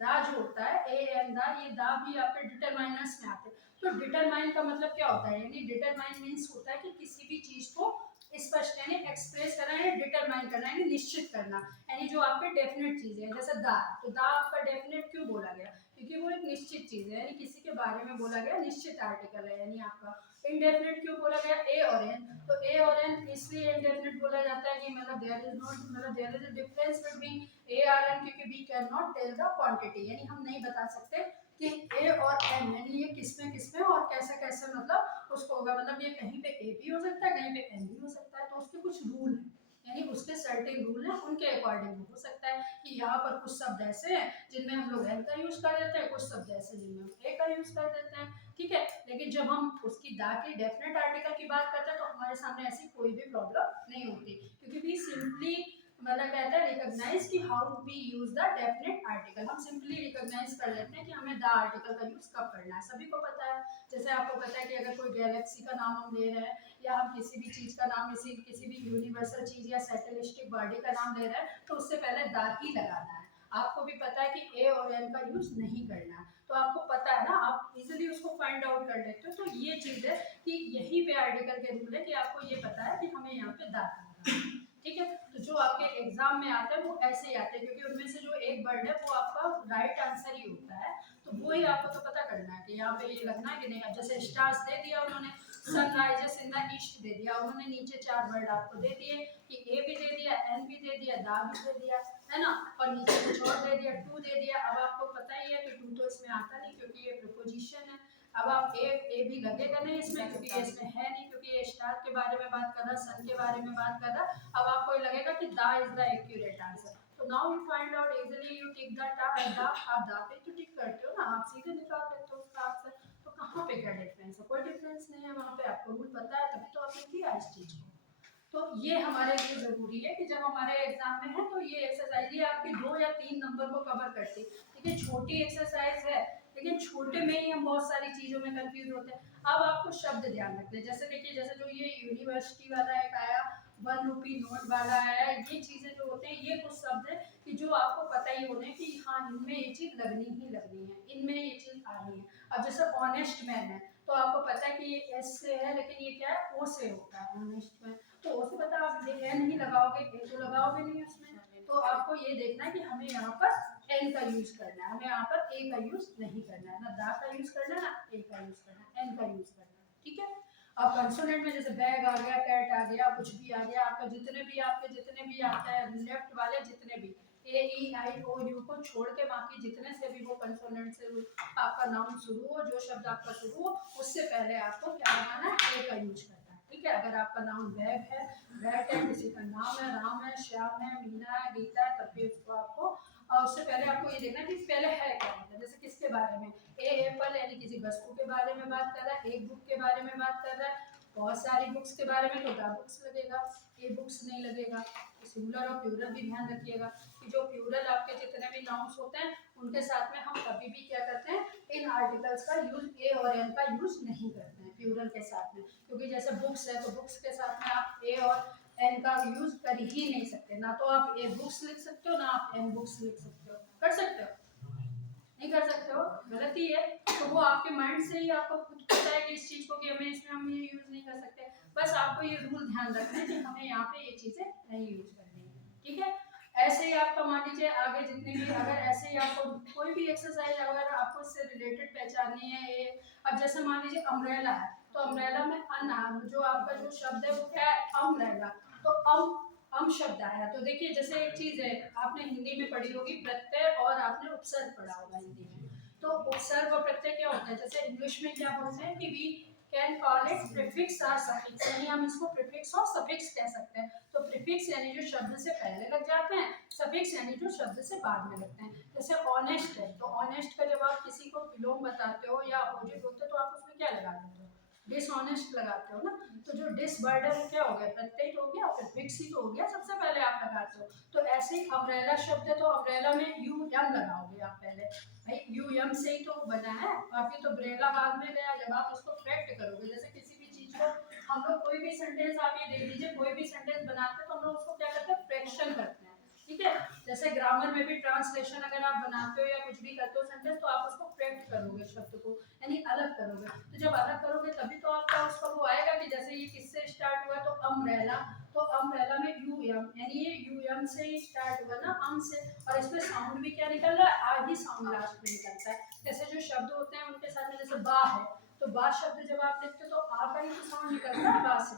दा जो होता है ए एन दा, ये दा भी आपके डिटरमाइनर्स में आते हैं। तो डिटरमाइन का मतलब क्या होता है, यानी डिटरमाइन मीन्स होता है कि किसी भी चीज को स्पष्ट यानी एक्सप्रेस करना है, डिटरमाइन करना यानी निश्चित करना, यानी जो आपके डेफिनेट चीजें हैं, जैसे दा, तो दा आपका डेफिनेट क्यों बोला गया, क्योंकि वो एक निश्चित चीज है, यानी किसी के बारे में बोला गया निश्चित आर्टिकल है, यानी आपका इनडेफिनेट क्यों बोला गया, ए और एन, तो ए और एन इसलिए इनडेफिनेट बोला जाता है कि मतलब देयर इज नॉट, मतलब there is a difference between a और एन, क्योंकि we can not tell the quantity, यानी हम नहीं बता सकते कि ए और एन यानी ये किसमें और कैसे कैसे मतलब उसको होगा, मतलब ये कहीं पे ए भी हो सकता है, कहीं पे एन भी हो सकता है, तो उसके कुछ रूल हैं, यानी उसके सर्टेन रूल हैं, उनके अकॉर्डिंग हो सकता है कि यहाँ पर कुछ शब्द ऐसे हैं जिनमें हम लोग एन का यूज कर देते हैं, कुछ शब्द ऐसे जिनमें हम ए का यूज कर देते हैं, ठीक है। लेकिन जब हम उसकी दा के डेफिनेट आर्टिकल की बात करते हैं तो हमारे सामने ऐसी कोई भी प्रॉब्लम नहीं होती, क्योंकि वी सिंपली मतलब कहते हैं रिकॉग्नाइज कि how we use the definite article, हम सिंपली रिकॉग्नाइज कर लेते हैं कि हमें द आर्टिकल का यूज कब करना है, सभी को पता है। जैसे आपको पता है कि अगर कोई गैलेक्सी का नाम हम ले रहे हैं या हम किसी भी चीज का नाम, किसी भी यूनिवर्सल चीज या सैटेलिस्टिक बॉडी का नाम ले रहे हैं तो उससे पहले द ही लगाना है। आपको भी पता है कि ए और एन का यूज नहीं करना है, तो आपको पता है ना, आप इजीली उसको फाइंड आउट कर लेते हो। तो ये चीज है कि यहीं पे आर्टिकल के रूल है कि आपको ये पता है कि हमें यहाँ पे द लगाना है, ठीक है। तो जो आपके एग्जाम में आते हैं वो ऐसे ही आते हैं, क्योंकि उनमें से जो एक वर्ड है वो आपका राइट आंसर ही होता है, तो वो ही आपको तो पता करना है कि यहाँ पे ये लगना है कि नहीं। अब जैसे स्टार्स दे दिया उन्होंने, सनराइजेस इन द ईस्ट दे दिया उन्होंने, नीचे 4 वर्ड आपको दे दिए कि ए भी दे दिया, एन भी दे दिया, दा भी दे दिया, है ना, और नीचे कुछ और दे दिया, टू दे दिया। अब आपको पता ही है कि टू तो इसमें आता नहीं क्योंकि ये प्रीपोजिशन है। अब आप ए भी लगेगा नहीं इसमें क्योंकि ये इसमें है नहीं, क्योंकि ये स्टार के बारे में बात कर रहा, सन के बारे में बात कर रहा। अब आपको ये लगेगा कि दा इज द एक्यूरेट आंसर, तो now you find out easily, you tick the दा, आप दा पे तो टिक करते हो ना, आप सीधे निकाल लेते हो उसका आंसर। तो कहाँ पे क्या डिफरेंस है, कोई डिफरेंस नहीं है वहाँ पे, आपको रूल पता है तभी तो आपने किया इस चीज को। तो ये हमारे लिए जरूरी है कि जब हमारे एग्जाम में है तो ये एक्सरसाइज ये आपके 2 या 3 नंबर को कवर करती है। देखिए छोटी एक्सरसाइज है लेकिन छोटे में ही हम बहुत सारी चीजों में कंफ्यूज होते हैं। अब आपको शब्द ध्यान रखने हैं, जैसे देखिए जैसे जो ये यूनिवर्सिटी वाला एक आया, 1 रुपी नोट वाला आया, ये चीजें जो होते हैं ये कुछ शब्द है कि जो आपको पता ही होने कि हाँ इनमें ये चीज लगनी ही लगनी है, इनमें ये चीज आनी है। अब जैसे ऑनेस्ट मैन है तो आपको पता है कि ये एस से है लेकिन ये क्या है, ओ से होता है ऑनेस्ट मैन, तो ओ से पता आप एन नहीं लगाओगे, ए तो लगाओगे नहीं उसमें। तो आपको ये देखना है कि हमें यहाँ पर एन का यूज करना है, हमें यहाँ पर ए का यूज नहीं करना है, ना दा का यूज करना है ना ए का यूज करना है, एन का यूज करना है, ठीक है। अब कंसोनेंट में जैसे बैग आ गया, कैट आ गया, कुछ भी आ गया, आपके जितने भी आता है लेफ्ट वाले जितने भी ए ई आई ओ यू को छोड़ के बाकी जितने से भी वो कंसोनेंट से आपका नाउन शुरू हो, जो शब्द आपका शुरू हो, उससे पहले आपको क्या लगाना है, ए का यूज करना है, ठीक है। अगर आपका नाम बैग है, बैट है, किसी का नाम है, राम है, श्याम है, मीना है, गीता है, तब भी उसको आपको उससे पहले आपको ये देखना कि पहले है क्या है। जैसे किसके बारे में, ए एप्पल यानी किसी वस्तु के बारे में बात कर रहा है, एक बुक के बारे में बात कर रहा है, बहुत सारी बुक्स के बारे में तो द बुक्स लगेगा, ए बुक्स नहीं लगेगा। सिंगुलर और प्लूरल भी ध्यान रखिएगा कि जो प्लूरल आपके जितने भी नाउन्स होते हैं उनके साथ में हम कभी भी क्या करते हैं, इन आर्टिकल्स का यूज ए और एन का यूज नहीं करते हैं प्लूरल के साथ में, क्योंकि जैसे बुक्स है तो बुक्स के साथ में आप ए और एन का यूज कर ही नहीं सकते, ना तो आप ए बुक्स लिख सकते हो ना आप एन बुक्स लिख सकते हो, कर सकते हो नहीं कर सकते हो, गलती है। तो वो आपके माइंड से ही आपको खुद पता है कि इस चीज को कि हमें इसमें हम ये यूज नहीं कर सकते, बस आपको ये रूल ध्यान रखना है कि हमें यहाँ पे ये चीजें नहीं यूज करनी है, ठीक है। ऐसे ही आपका मान लीजिए आगे जितने भी, अगर ऐसे ही आपको कोई भी एक्सरसाइज अगर आपको इससे रिलेटेड पहचाननी है ये, अब जैसे मान लीजिए अम्ब्रेला है तो अम्ब्रेला में जो आपका जो शब्द है वो क्या है, अम्ब्रेला, तो शब्द आया। तो देखिए जैसे एक चीज है आपने हिंदी में पढ़ी होगी प्रत्यय और आपने उपसर्ग पढ़ा होगा हिंदी में, तो उपसर्ग और प्रत्यय क्या होता है, जैसे इंग्लिश में क्या बोलते हैं कि we can call it prefix और सफिक्स, यानी हम इसको प्रीफिक्स और सफिक्स कह सकते हैं। तो प्रीफिक्स यानी जो शब्द से पहले लग जाते हैं, सफिक्स यानी जो शब्द से बाद में लगते हैं। जैसे ऑनेस्ट है तो ऑनेस्ट का जब आप किसी को विलोम बताते हो या अपोजिट होते हो तो आप उसमें क्या लगा देते हो, डिसऑनेस्ट लगाते हो ना। तो जो डिस वर्ड है वो क्या हो गया, प्रत्यय तो हो गया और प्रीफिक्स ही तो हो गया, सबसे पहले आप लगाते हो। तो ऐसे ही अम्ब्रेला शब्द है तो अम्ब्रेला में यू एम लगाओगे आप पहले, भाई यू एम से ही तो बना है, बाकी तो ब्रेला बाद में गया। जब आप उसको फैक्ट करोगे, जैसे किसी भी चीज को हम लोग कोई भी सेंटेंस आप ये देख लीजिए, कोई भी सेंटेंस बनाते हैं तो हम लोग उसको क्या करते हैं, फ्रैक्शन करते हैं, ठीक है। जैसे ग्रामर में भी ट्रांसलेशन अगर आप बनाते हो या कुछ भी करते हो सेंटेंस, तो आप उसको फ्रैक्ट करोगे, शब्द को यानी अलग करोगे। तो जब अलग करोगे तभी तो आपका उसका वो आएगा कि जैसे ये किससे स्टार्ट हुआ, तो अम्ब्रेला, तो अम्ब्रेला में यू एम यानी ये यू एम से ही स्टार्ट हुआ ना, अम से, और इसमें साउंड भी क्या निकल रहा है, आ ही साउंड लास्ट में निकलता है। जैसे जो शब्द होते हैं उनके साथ में जैसे बा है, तो बा शब्द जब आप लिखते हो तो आ का ही तो साउंड निकलता है बा से,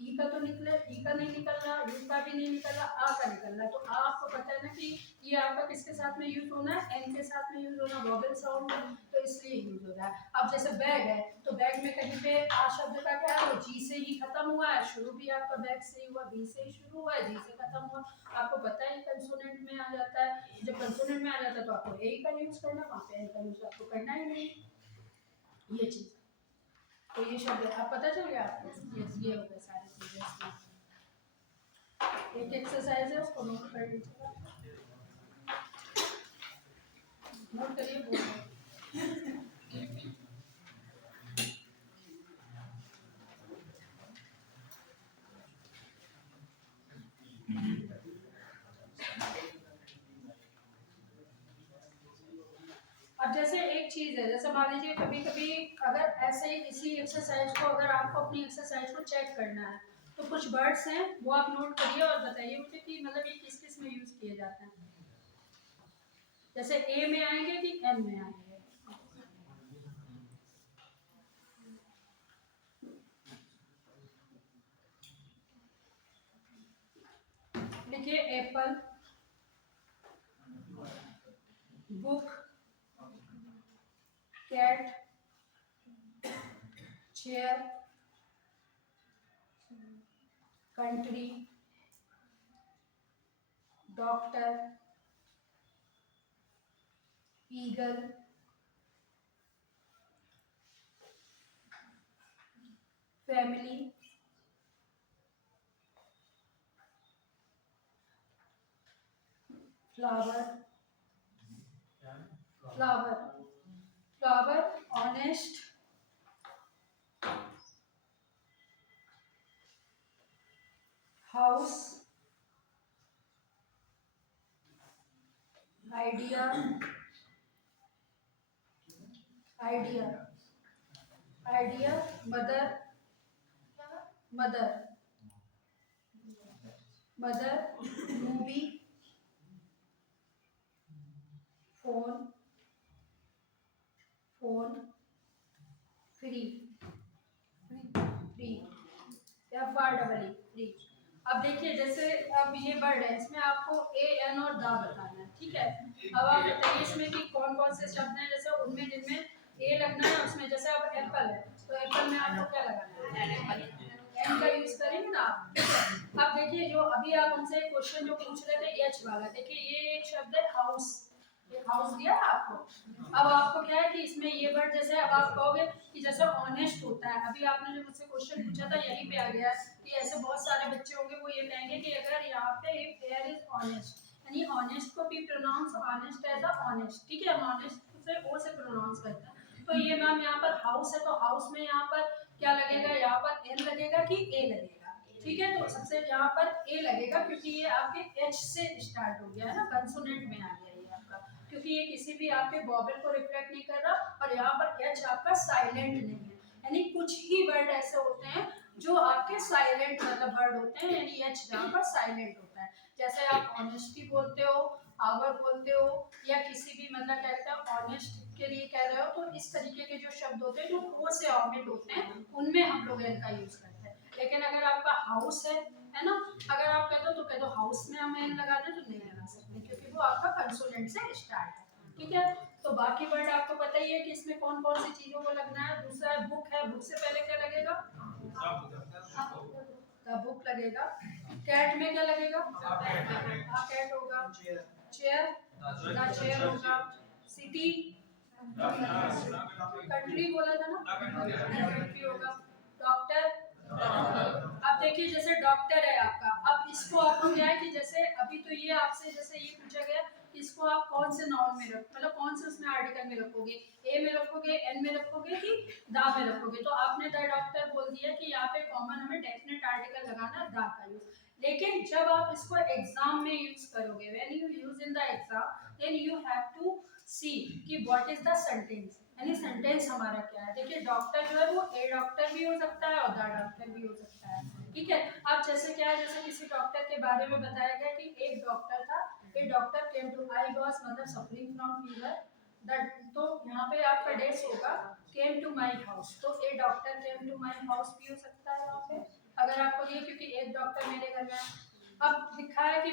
ई का तो निकले, ई का नहीं निकल रहा, यू का भी नहीं निकल रहा, आ का निकल रहा। तो आपको पता है ना कि ये आपका किसके साथ में यूज होना है, एन के साथ में यूज होना, वॉवेल साउंड है, तो इसलिए यूज हो रहा है। अब जैसे बैग है, तो बैग में कहीं पे आ शब्द का क्या है, वो जी से ही खत्म हुआ है, शुरू भी आपका बैग से ही हुआ, बी से ही शुरू हुआ है, जी से खत्म हुआ। आपको पता है कंसोनेंट में आ जाता है, जब कंसोनेंट में आ जाता है तो आपको ए का यूज करना, वहाँ पे एन का यूज आपको करना ही नहीं, ये चीज। तो ये शब्द आप पता चल गया आपको, ये हो गए सारी चीजें इसमें। एक एक्सरसाइज है, उसको नोट कर लीजिएगा, नोट करिए बोलो। अब जैसे एक चीज है, जैसे मान लीजिए कभी कभी अगर ऐसे ही इसी एक्सरसाइज को अगर आपको अपनी एक्सरसाइज को चेक करना है, तो कुछ वर्ड्स हैं वो आप नोट करिए और बताइए मुझे कि मतलब ये किस किस में यूज किए जाते हैं। जैसे ए में आएंगे कि एन में आएंगे। लिखिए apple, book, cat, chair, country, doctor, eagle, family, flower, flower, flower, honest, house, idea, idea, idea, mother, mother, mother, movie, phone, phone, free, free, F R double E, free. अब देखिए जैसे अब ये वर्ड है, इसमें आपको ए एन और दा बताना है, ठीक है। अब आप बताइए इसमें कि कौन कौन से शब्द हैं, जैसे उनमें जिनमें ए लगना है उसमें, जैसे अब एप्पल है तो एप्पल में आपको क्या लगाना है, एन का यूज करेंगे ना आप। अब देखिए जो अभी आप हमसे क्वेश्चन जो पूछ रहे थे एच वाला, देखिए ये एक शब्द है हाउस, एक हाउस दिया है आपको। अब आपको क्या है कि इसमें ये वर्ड जैसे अब आप कहोगे कि जैसे ऑनेस्ट होता है, अभी आपने जो मुझसे क्वेश्चन पूछा था यहीं पे आ गया कि ऐसे बहुत सारे बच्चे होंगे वो ये कहेंगे कि अगर यहाँ पे इफ देयर इज ऑनेस्ट, यानी ऑनेस्ट को भी pronounce honest as a honest, ठीक है, ऑनेस्ट से ओ से प्रोनाउंस करता है। तो ये मैम यहाँ पर हाउस है, तो हाउस में यहाँ पर क्या लगेगा, यहाँ पर एन लगेगा कि ए लगेगा, ठीक है। तो सबसे यहाँ पर ए लगेगा क्योंकि ये आपके एच से स्टार्ट हो गया है ना, कंसोनेंट में आ गया ये आपका, क्योंकि ये किसी भी आपके वॉवेल को रिफ्लेक्ट नहीं कर रहा, और यहाँ पर एच आपका साइलेंट नहीं है। यानी कुछ ही वर्ड ऐसे होते हैं जो आपके साइलेंट मतलब वर्ड होते हैं, यानी एच जहाँ पर साइलेंट होता है। जैसे आप ऑनेस्टी बोलते हो, आवर बोलते हो, या किसी भी मतलब क्या कहते हैं ऑनेस्ट के लिए कह रहे हो, तो इस तरीके के जो शब्द होते हैं जो ओ से ऑमेंट होते हैं उनमें हम लोग एन का यूज करते हैं। लेकिन अगर आपका हाउस है ना, अगर आप कहते हो तो कह दो हाउस में हम एन लगा दें, तो नहीं लगा सकते क्योंकि वो आपका कंसोनेंट से स्टार्ट है, ठीक है। तो बाकी वर्ड आपको पता ही है कि इसमें कौन कौन सी चीजों को लगना है। दूसरा है बुक, है बुक से पहले क्या लगेगा, द बुक लगेगा। कैट में क्या लगेगा, कैट होगा। चेयर, द चेयर होगा। सिटी, कंट्री बोला था ना, कंट्री होगा। डॉक्टर, अब देखिए जैसे डॉक्टर है आपका, अब इसको आपको क्या है कि जैसे अभी तो ये आपसे जैसे ये पूछा गया कि इसको आप कौन से नाउन में रख, मतलब कौन से उसमें आर्टिकल में रखोगे, ए में रखोगे, एन में रखोगे कि दा में रखोगे। तो आपने द डॉक्टर बोल दिया कि यहाँ पे कॉमन हमें डेफिनेट आर्टिकल लगाना है, दा का यूज। लेकिन जब आप इसको एग्जाम में यूज करोगे, when you use in the exam, then you have to see कि व्हाट इज द सेंटेंस, यानी सेंटेंस हमारा क्या है। देखिए डॉक्टर जो है वो ए डॉक्टर भी हो सकता है और द डॉक्टर भी हो सकता है, ठीक है। अब जैसे क्या है, जैसे किसी डॉक्टर के बारे में बताया गया कि एक डॉक्टर था, a doctor came to, I was मतलब सफरिंग फ्रॉम फीवर दैट, तो यहाँ पे आपका डेस होगा केम टू माय हाउस, तो a doctor came to my house भी हो सकता है यहाँ पे, अगर आपको ये, क्योंकि एक डॉक्टर मेरे घर में है, अब लिखा है कि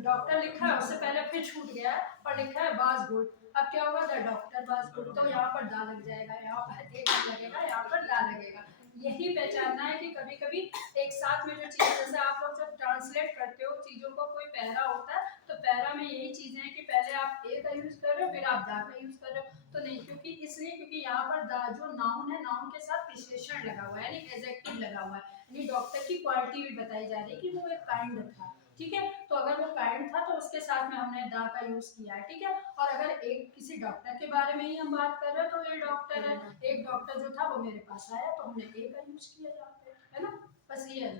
डॉक्टर लिखा है, उससे पहले फिर छूट गया है और लिखा है बासगुड। अब क्या होगा, द डॉक्टर बासगुड, तो यहाँ पर दा लग जाएगा, यहाँ पर एक लगेगा, यहाँ पर दा लगेगा। यही पहचानना है कि कभी कभी एक साथ में जो चीज़, जैसे आप लोग जब ट्रांसलेट करते हो चीज़ों को, कोई पैरा होता है तो पैरा में यही चीज़ें हैं कि पहले आप ए का यूज़ कर रहे हो फिर आप दा का यूज़ कर रहे हो, तो नहीं, क्योंकि इसलिए क्योंकि यहाँ पर दा जो नाउन है, नाउन के साथ विशेषण लगा हुआ है, यानी एडजेक्टिव लगा हुआ है, यानी डॉक्टर की क्वालिटी भी बताई जा रही है कि वो एक काइंड था, ठीक है। तो अगर वो काइंड था तो उसके साथ में हमने दा का यूज किया है, ठीक है। और अगर एक किसी डॉक्टर के बारे में ही हम बात कर रहे हैं तो ये डॉक्टर है, एक डॉक्टर जो था वो मेरे पास आया तो हमने ए का यूज किया यहाँ पे, है ना, बस ये है।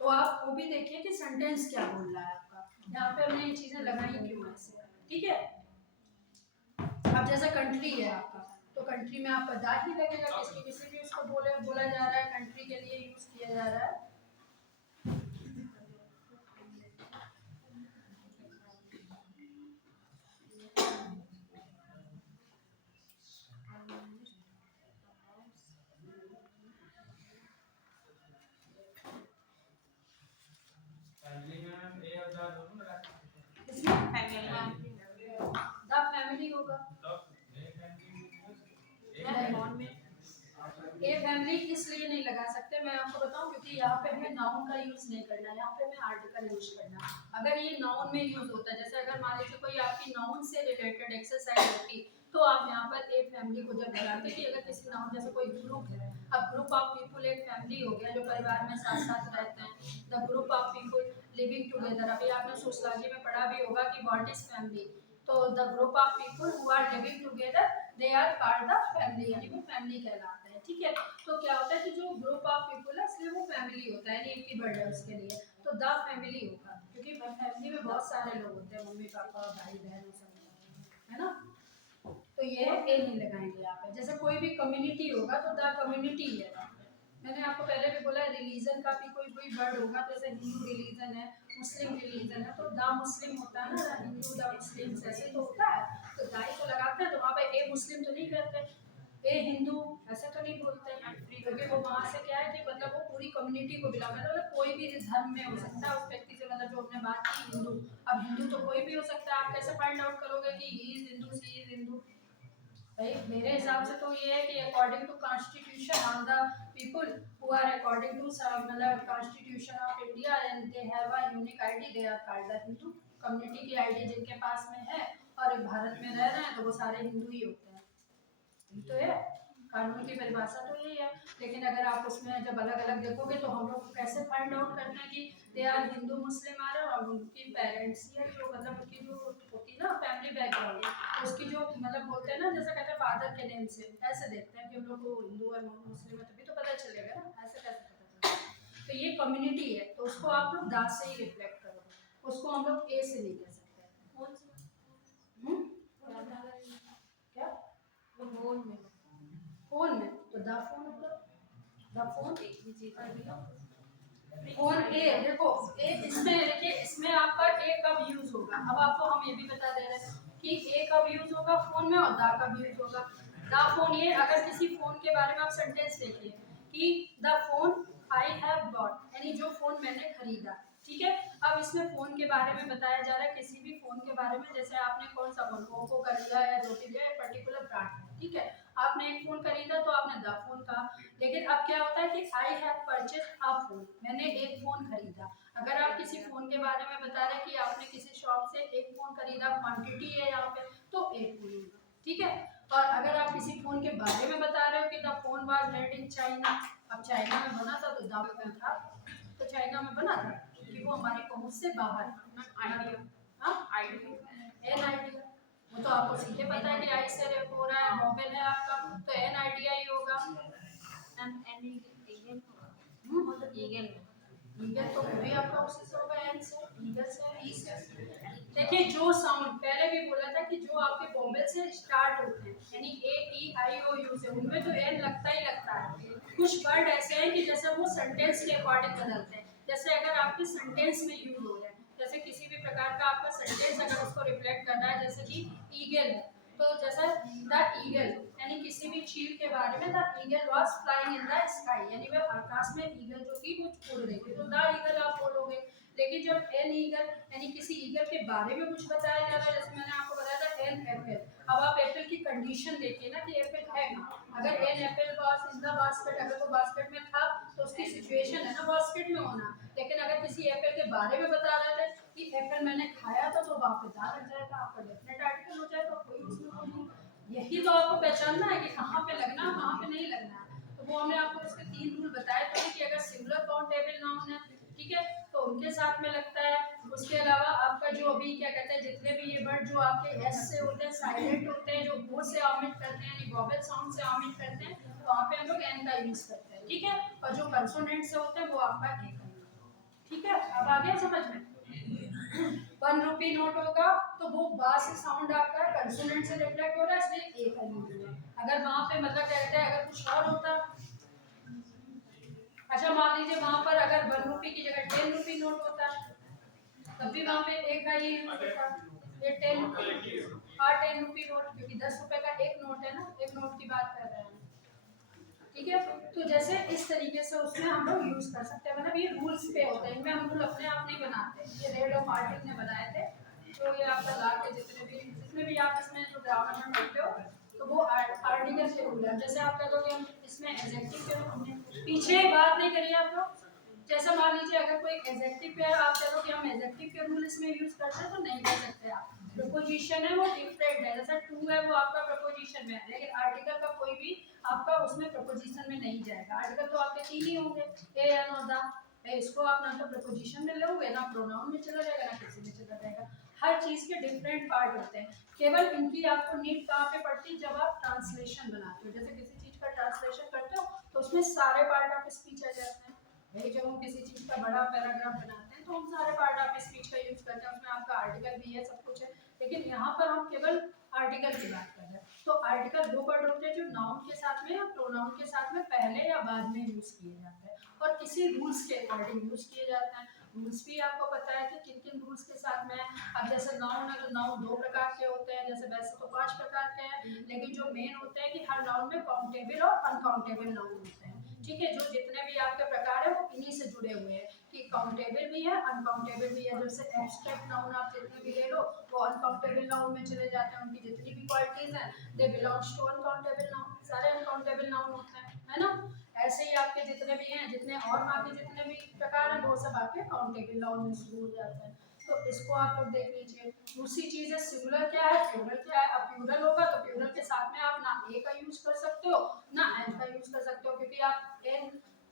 तो आप वो भी देखिए कि सेंटेंस क्या बोल रहा है आपका, यहाँ पे हमने ये चीजें लगाई क्यों ऐसे, ठीक है। अब जैसे कंट्री है आपका, तो कंट्री में आपका दा ही लगेगा, किसी भी उसको बोला जा रहा है, कंट्री के लिए यूज किया जा रहा है। फैमिली में हम ए और द दोनों लगा सकते हैं। इसमें फैमिली द फैमिली होगा, ए फैमिली ए फैमिली इसलिए नहीं लगा सकते, मैं आपको बताऊं, क्योंकि यहाँ पे हमें नाउन का यूज नहीं करना है, यहाँ पे हमें आर्टिकल यूज करना है। अगर ये नाउन में यूज होता है, जैसे अगर मान लीजिए कोई आपकी नाउन से रिलेटेड एक्सरसाइज होती, तो आप यहाँ पर ए फैमिली को जब लगाते कि अगर किसी नाउन, जैसे कोई ग्रुप है, अब ग्रुप ऑफ पीपुल एक फैमिली हो गया जो परिवार में साथ साथ रहते हैं, the group of people living together. अभी आपने सोशलॉजी में पढ़ा भी होगा कि व्हाट इज फैमिली, तो the group of people who are living together they are called the family, यानी वो फैमिली कहलाता है, ठीक है। तो क्या होता है कि जो ग्रुप ऑफ पीपल है इसलिए वो फैमिली होता है, यानी एक ही वर्ड है उसके लिए, तो द फैमिली होगा, क्योंकि फैमिली में बहुत सारे लोग होते हैं, मम्मी पापा भाई बहन सब, है ना। तो ये ए नहीं लगाएंगे यहाँ पे। जैसे कोई भी कम्युनिटी होगा तो द कम्युनिटी है। मैंने आपको पहले भी बोला रिलीजन का भी कोई वर्ड होगा, जैसे हिंदू रिलीजन है, मुस्लिम रिलीजन है, तो द मुस्लिम होता है ना, हिंदू द मुस्लिम ऐसे तो होता है, तो दाई को लगाते हैं, तो वहाँ पे ए मुस्लिम तो नहीं कहते, ए हिंदू ऐसे तो नहीं बोलते हैं, क्योंकि वो वहाँ से क्या है कि मतलब वो पूरी कम्युनिटी को बिलोंग करता है, मतलब कोई भी धर्म में हो सकता है उस व्यक्ति से, मतलब जो हमने बात की हिंदू, अब हिंदू तो कोई भी हो सकता है, आप कैसे फाइंड आउट करोगे कि he is Hindu, she is Hindu. भाई मेरे हिसाब से तो ये है कि according to constitution of the people who are according to मतलब constitution of India and they have a unique ID, they are called the Hindu. Community की आईडी जिनके पास में है और एक भारत में रह रहे हैं तो वो सारे हिंदू ही होते हैं, ये तो है, कानून की परिभाषा तो यही है। लेकिन अगर आप उसमें जब अलग अलग देखोगे तो हम लोग कैसे फाइंड आउट करते हैं कि दे आर हिंदू मुस्लिम आ रहे हैं और उनकी पेरेंट्स या जो मतलब उनकी जो होती है ना फैमिली बैकग्राउंड, उसकी जो मतलब बोलते हैं ना, जैसे कहते हैं फादर के नेम से, ऐसे देखते हैं कि हम लोग को हिंदू है मुस्लिम है, तभी तो पता चलेगा ना, ऐसे कैसे पता चलेगा। तो ये कम्युनिटी है, तो उसको आप लोग दा से ही रिफ्लेक्ट करो, उसको हम लोग ए से नहीं कह सकते। कौन सा क्या फोन में फोन में, तो द फोन होगा, द फोन एक भी चीज फोन ए, देखो ए इसमें देखिए, इसमें आपका ए कब यूज होगा, अब आपको हम ये भी बता दे रहे हैं कि ए कब यूज होगा फोन में और दा कब यूज होगा। दा फोन, ये अगर किसी फोन के बारे में आप सेंटेंस देखिए कि the phone I have bought, यानी जो फोन मैंने खरीदा, ठीक है। अब इसमें फोन के बारे में बताया जा रहा है, किसी भी फोन के बारे में, जैसे आपने कौन सा फोन, ओप्पो का लिया या जो भी लिया, पर्टिकुलर ब्रांड, ठीक है। आपने एक फोन खरीदा तो आपने द फोन कहा, लेकिन अब क्या होता है कि I have purchase a phone, मैंने एक फोन खरीदा। अगर आप किसी फोन के बारे में बता रहे हैं कि आपने किसी शॉप से एक फोन खरीदा, क्वांटिटी है यहाँ पे, तो एक फोन होगा, ठीक है। और अगर आप किसी फोन के बारे में बता रहे हो कि the phone was made in China, अब चाइना में बना था तो द फोन था, तो चाइना में बना था क्योंकि वो हमारी पहुंच से बाहर आइडिया एन आइडिया, वो तो आपको सीधे पता है कि आई से रेप हो रहा है, मोबाइल है आपका, तो एन आइडिया ही होगा। ईगल तो वो भी आपका उसी से होगा, एन से, ईगल से, ई से। देखिए जो साउंड पहले भी बोला था कि जो आपके वोवेल से स्टार्ट होते हैं, यानी ए ई आई ओ यू से, उनमें तो एन लगता ही लगता है। कुछ वर्ड ऐसे हैं कि जैसे वो सेंटेंस के अकॉर्डिंग बदलते हैं, जैसे अगर आपके सेंटेंस में यूज हो रहे हैं, जैसे किसी भी प्रकार का आपका सेंटेंस अगर उसको रिफ्लेक्ट करना है, जैसे कि ईगल है तो जैसा द ईगल यानी किसी भी चील के बारे में, the eagle was flying in the sky, यानी वह आकाश में ईगल जो थी वो उड़ रही थी, तो द ईगल आप बोलोगे। लेकिन जब एन ईगल यानी किसी ईगल के बारे में कुछ बताया जा रहा है, जैसे मैंने आपको बताया था एन एप्पल, अब आप एप्पल की कंडीशन देखिए ना कि एप्पल है कहाँ। अगर an apple was in the basket, अगर वो बास्केट में था तो उसकी सिचुएशन है ना बास्केट में होना। लेकिन अगर किसी एप्पल के बारे में बता रहे थे कि एप्पल मैंने खाया था, तो वहाँ पे दा लग जाएगा, आपका डेफिनेट आर्टिकल हो जाएगा, कोई उसमें वो नहीं। यही तो आपको पहचानना है कि कहाँ पे लगना है कहाँ पे नहीं लगना है। तो वो हमने आपको उसके 3 रूल बताए थे कि अगर सिंगुलर काउंटेबल नाउन है, ठीक है, तो उनके साथ में लगता है। उसके अलावा आपका जो अभी क्या कहते हैं, जितने भी ये वर्ड जो आपके एस से होते हैं, साइलेंट होते हैं, जो वो से ऑमिट करते हैं, यानी वोवेल साउंड से ऑमिट करते हैं, तो वहाँ पे हम लोग एन का यूज करते हैं, ठीक है। और जो कंसोनेंट से होते हैं वो आपका ए का यूज होता है, ठीक है। अब आ गया समझ में। 1 रुपी नोट होगा तो वो बा से साउंड आपका कंसोनेंट से रिफ्लेक्ट हो रहा है, इसलिए ए का यूज हुआ। अगर वहाँ पे मतलब कहते हैं अगर कुछ और होता, अच्छा मान लीजिए वहाँ पर अगर 1 रुपी की जगह 10 रुपी नोट होता, तब भी वहाँ पे एक का ही यूज होता। ये 10 रुपी नोट, क्योंकि 10 रुपए का एक नोट है ना, एक नोट की बात कर रहे हैं, ठीक है। तो जैसे इस तरीके से उसमें हम लोग यूज कर सकते हैं, मतलब ये रूल्स पे होते हैं, इनमें हम रूल अपने आप नहीं बनाते, ये रेड ऑफ आर्टिक ने बनाए थे। तो ये आपका ला के जितने भी आप इसमें जो ग्रामर में पढ़ते हो, तो वो आर्टिकल से रूल है। जैसे आप कह दो कि हम इसमें एडजेक्टिव के रूल में पीछे बात नहीं करिए आप लोग। जैसा मान लीजिए अगर कोई एडजेक्टिव पे आप कह दो कि हम एडजेक्टिव के रूल इसमें यूज करते हैं, तो नहीं कर सकते आप। प्रपोजिशन है वो डिफरेंट है, जैसा टू है वो आपका प्रपोजिशन में है, लेकिन आर्टिकल का कोई भी आपका उसमें प्रपोजिशन में नहीं जाएगा। आर्टिकल तो आपके 3 ही होंगे, ए एन और द। इसको आप ना तो प्रपोजिशन में लोगे, ना प्रोनाउन में चला जाएगा, ना किसी में चला जाएगा। हर चीज के डिफरेंट पार्ट होते हैं। केवल इनकी आपको नीड कहाँ पे पड़ती है, जब आप ट्रांसलेशन बनाते हो। जैसे किसी चीज का ट्रांसलेशन करते हो तो उसमें सारे पार्ट ऑफ स्पीच आ जाते हैं। भाई जब हम किसी चीज का बड़ा पैराग्राफ बनाते हैं तो हम सारे पार्ट ऑफ स्पीच का यूज करते हैं, उसमें आपका आर्टिकल भी है, सब कुछ है। लेकिन यहाँ पर हम केवल आर्टिकल की बात कर रहे हैं। तो आर्टिकल वो वर्ड होते हैं जो नाउन के साथ में या प्रोनाउन के साथ में पहले या बाद में यूज किए जाते हैं, और किसी रूल्स के अकॉर्डिंग यूज किए जाते हैं। रूल्स भी आपको पता है कि किन किन रूल्स के साथ में। अब जैसे नाउन है तो नाउन 2 प्रकार के होते हैं, जैसे वैसे तो 5 प्रकार के हैं, लेकिन जो मेन होते हैं कि हर नाउन में काउंटेबल और अनकाउंटेबल नाउन होते हैं, ठीक है। जो जितने भी आपके प्रकार है वो इन्हीं से जुड़े हुए हैं कि काउंटेबल भी है अनकाउंटेबल भी है। जैसे एब्स्ट्रैक्ट नाउन आप जितने भी ले लो वो अनकाउंटेबल नाउन में चले जाते हैं, उनकी जितनी भी क्वालिटीज हैं they belongs to uncountable noun, सारे अनकाउंटेबल नाउन होते हैं, है ना। ऐसे ही आपके जितने भी हैं, जितने और बाकी जितने भी प्रकार हैं वो सब आपके काउंटेबल नाउन में शुरू हो जाते हैं। तो इसको आप लोग देख लीजिए। दूसरी चीज है सिंगुलर क्या है, प्लूरल क्या है। अब प्लूरल होगा तो प्लूरल के साथ में आप ना ए का यूज कर सकते हो ना एन का यूज कर सकते हो, क्योंकि आप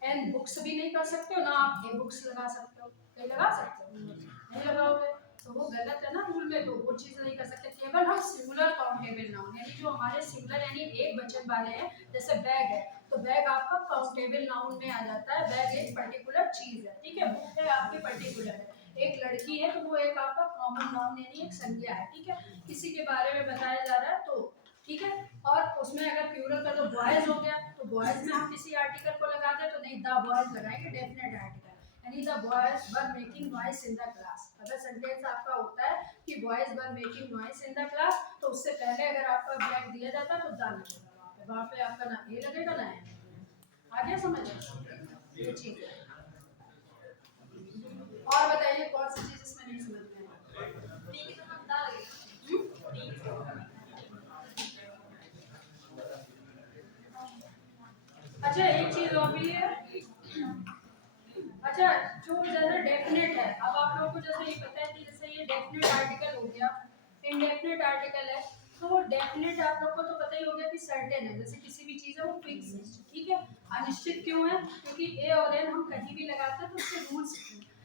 एन बुक्स भी नहीं कर सकते हो, ना आप ए बुक्स लगा सकते हो। कहीं लगा सकते हो? नहीं लगाओगे तो वो गलत है ना रूल में, तो वो चीज नहीं कर सकते। केवल हम सिंगुलर काउंटेबल नाउन यानी जो हमारे सिंगुलर यानी एक वचन वाले हैं, जैसे बैग है तो बैग आपका काउंटेबल नाउन में आ जाता है। बैग एक पर्टिकुलर चीज है, ठीक है। बुक है आपकी पर्टिकुलर है। एक लड़की है तो वो एक आपका कॉमन नाउन यानी एक संज्ञा है, ठीक है। किसी के बारे में बताया जा रहा है तो, ठीक है। और उसमें अगर प्लूरल का तो बॉयज हो गया, तो बॉयज में हम किसी आर्टिकल को लगा दें तो नहीं, द बॉयज लगाएंगे डेफिनेट आर्टिकल, यानी the boys were making noise in the class. अगर सेंटेंस आपका होता है कि boys were making noise in the class, तो उससे पहले अगर आपका ब्लैंक दिया जाता है तो द लगेगा, वहाँ पे आपका ना ए लगेगा ना एन। आ गया समझ में ये चीज है। और बताइए कौन सी चीज इसमें नहीं समझ में अच्छा एक चीज और भी है। अच्छा जो जैसे डेफिनेट है, अब आप लोगों को जैसे ये पता है कि जैसे ये डेफिनेट आर्टिकल हो गया, इनडेफिनेट आर्टिकल है। तो डेफिनेट आप लोग को तो पता ही हो गया कि सर्टेन है, जैसे किसी भी चीज है वो फिक्स है, ठीक है। अनिश्चित क्यों है, क्योंकि ए और एन हम कहीं भी लगाते हैं तो उसके रूल्स।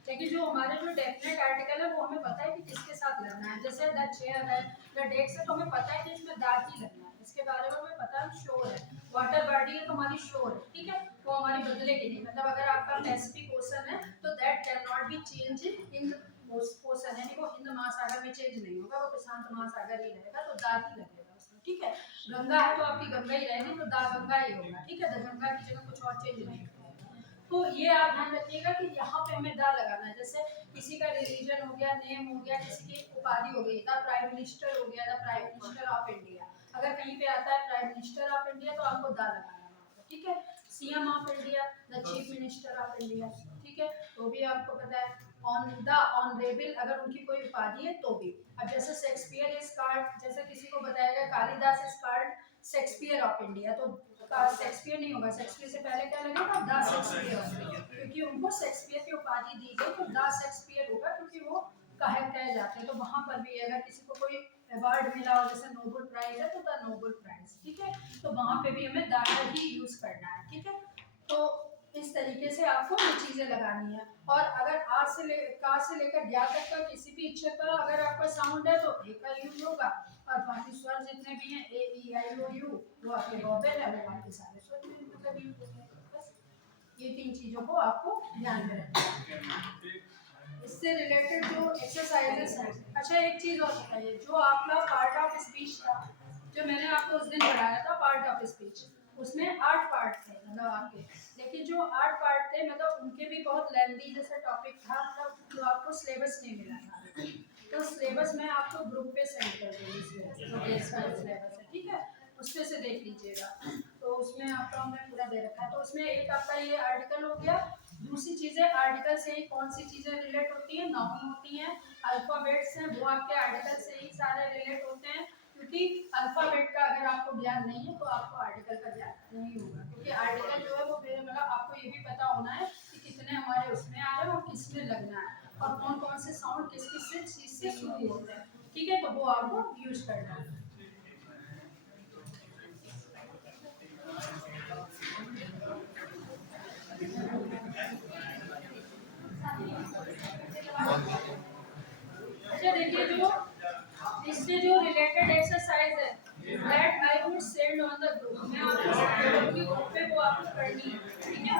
लेकिन जो हमारे जो डेफिनेट आर्टिकल है वो हमें पता है कि किसके साथ लगना है। जैसे द चेयर है, द डेस्क है, तो हमें पता है कि इसमें दैट ही लगना है, इसके बारे में हमें पता है, श्योर है। वाटर बॉडी है तो हमारी श्योर है, ठीक है, वो हमारी बदलेगी नहीं। मतलब अगर आपका पैसिफिक ओशन है तो that can not be change in ocean, यानी वो हिंद महासागर में चेंज नहीं होगा, वो प्रशांत महासागर ही रहेगा, तो दा ही लगेगा उसमें, ठीक है। गंगा है तो आपकी गंगा ही रहेगी, तो दा गंगा ही होगा, ठीक है। द गंगा की जगह कुछ और चेंज नहीं होगा। तो ये आप ध्यान रखिएगा कि यहाँ पे हमें दा लगाना है। जैसे किसी का रिलीजन हो गया, नेम हो गया, किसी की उपाधि हो गई, द प्राइम मिनिस्टर हो गया, the prime minister of India, अगर कहीं पे आता है प्राइम मिनिस्टर ऑफ इंडिया तो आपको दा लगाना है, ठीक है। CM of India, the chief minister of India, ठीक है, तो भी आपको पता है। ऑन द ऑनरेबल अगर उनकी कोई उपाधि है तो भी। अब जैसे शेक्सपियर इज कार्ड, जैसे किसी को बताया गया Kalidas is called Shakespeare of India, तो शेक्सपियर नहीं होगा, शेक्सपियर से पहले क्या लगेगा, द शेक्सपियर, क्योंकि उनको शेक्सपियर की उपाधि दी गई तो द शेक्सपियर होगा, क्योंकि वो कहे जाते हैं। तो वहां पर भी अगर किसी को कोई अवार्ड मिला हो, जैसे नोबेल प्राइज है तो द नोबेल प्राइज, ठीक है, तो वहां पे भी हमें द ही यूज करना है, ठीक है। तो इस तरीके से आपको ये चीजें लगानी है। और अगर का से लेकर ज्ञा तक का किसी भी अक्षर का अगर आपका साउंड है तो ए का यूज होगा, और बाकी स्वर जितने भी हैं ए ई आई ओ यू वो आपके वोवेल है, वो बाकी सारे स्वर में मतलब यूज होंगे। बस ये 3 चीजों को आपको ध्यान में रखना है। इससे रिलेटेड जो एक्सरसाइजेस हैं, अच्छा एक चीज और बताइए, जो आपका पार्ट ऑफ स्पीच था, जो मैंने आपको उस दिन पढ़ाया था पार्ट ऑफ स्पीच, उसमें 8 पार्ट थे मतलब आपके, लेकिन जो 8 पार्ट थे मतलब उनके भी बहुत लेंथी जैसा टॉपिक था, मतलब जो आपको सिलेबस नहीं मिला था, तो सिलेबस मैं आपको ग्रुप पे सेंड कर दूँगी, सिलेबस है, ठीक है, उसमें से देख लीजिएगा। तो उसमें आपका हमने पूरा दे रखा है। तो उसमें एक आपका ये आर्टिकल हो गया। दूसरी चीज़ें आर्टिकल से ही कौन सी चीज़ें रिलेट होती हैं, नाउन होती हैं, अल्फ़ाबेट्स हैं वो आपके आर्टिकल से ही सारे रिलेट होते हैं, क्योंकि अल्फ़ाबेट का अगर आपको ज्ञान नहीं है तो आपको आर्टिकल का ज्ञान नहीं होगा, क्योंकि आर्टिकल जो है वो फिर मतलब आपको ये भी पता होना है कि कितने हमारे उसमें आ रहे हैं और किस में लगना है, और कौन कौन से साउंड किस किस चीज़ से शुरू होते हैं, ठीक है, तो वो आपको यूज करना है। अच्छा देखिए, जो इससे जो रिलेटेड एक्सरसाइज है that I would send on the group, मैं आपको सेंड करूंगी ग्रुप पे, वो आपको करनी है, ठीक है।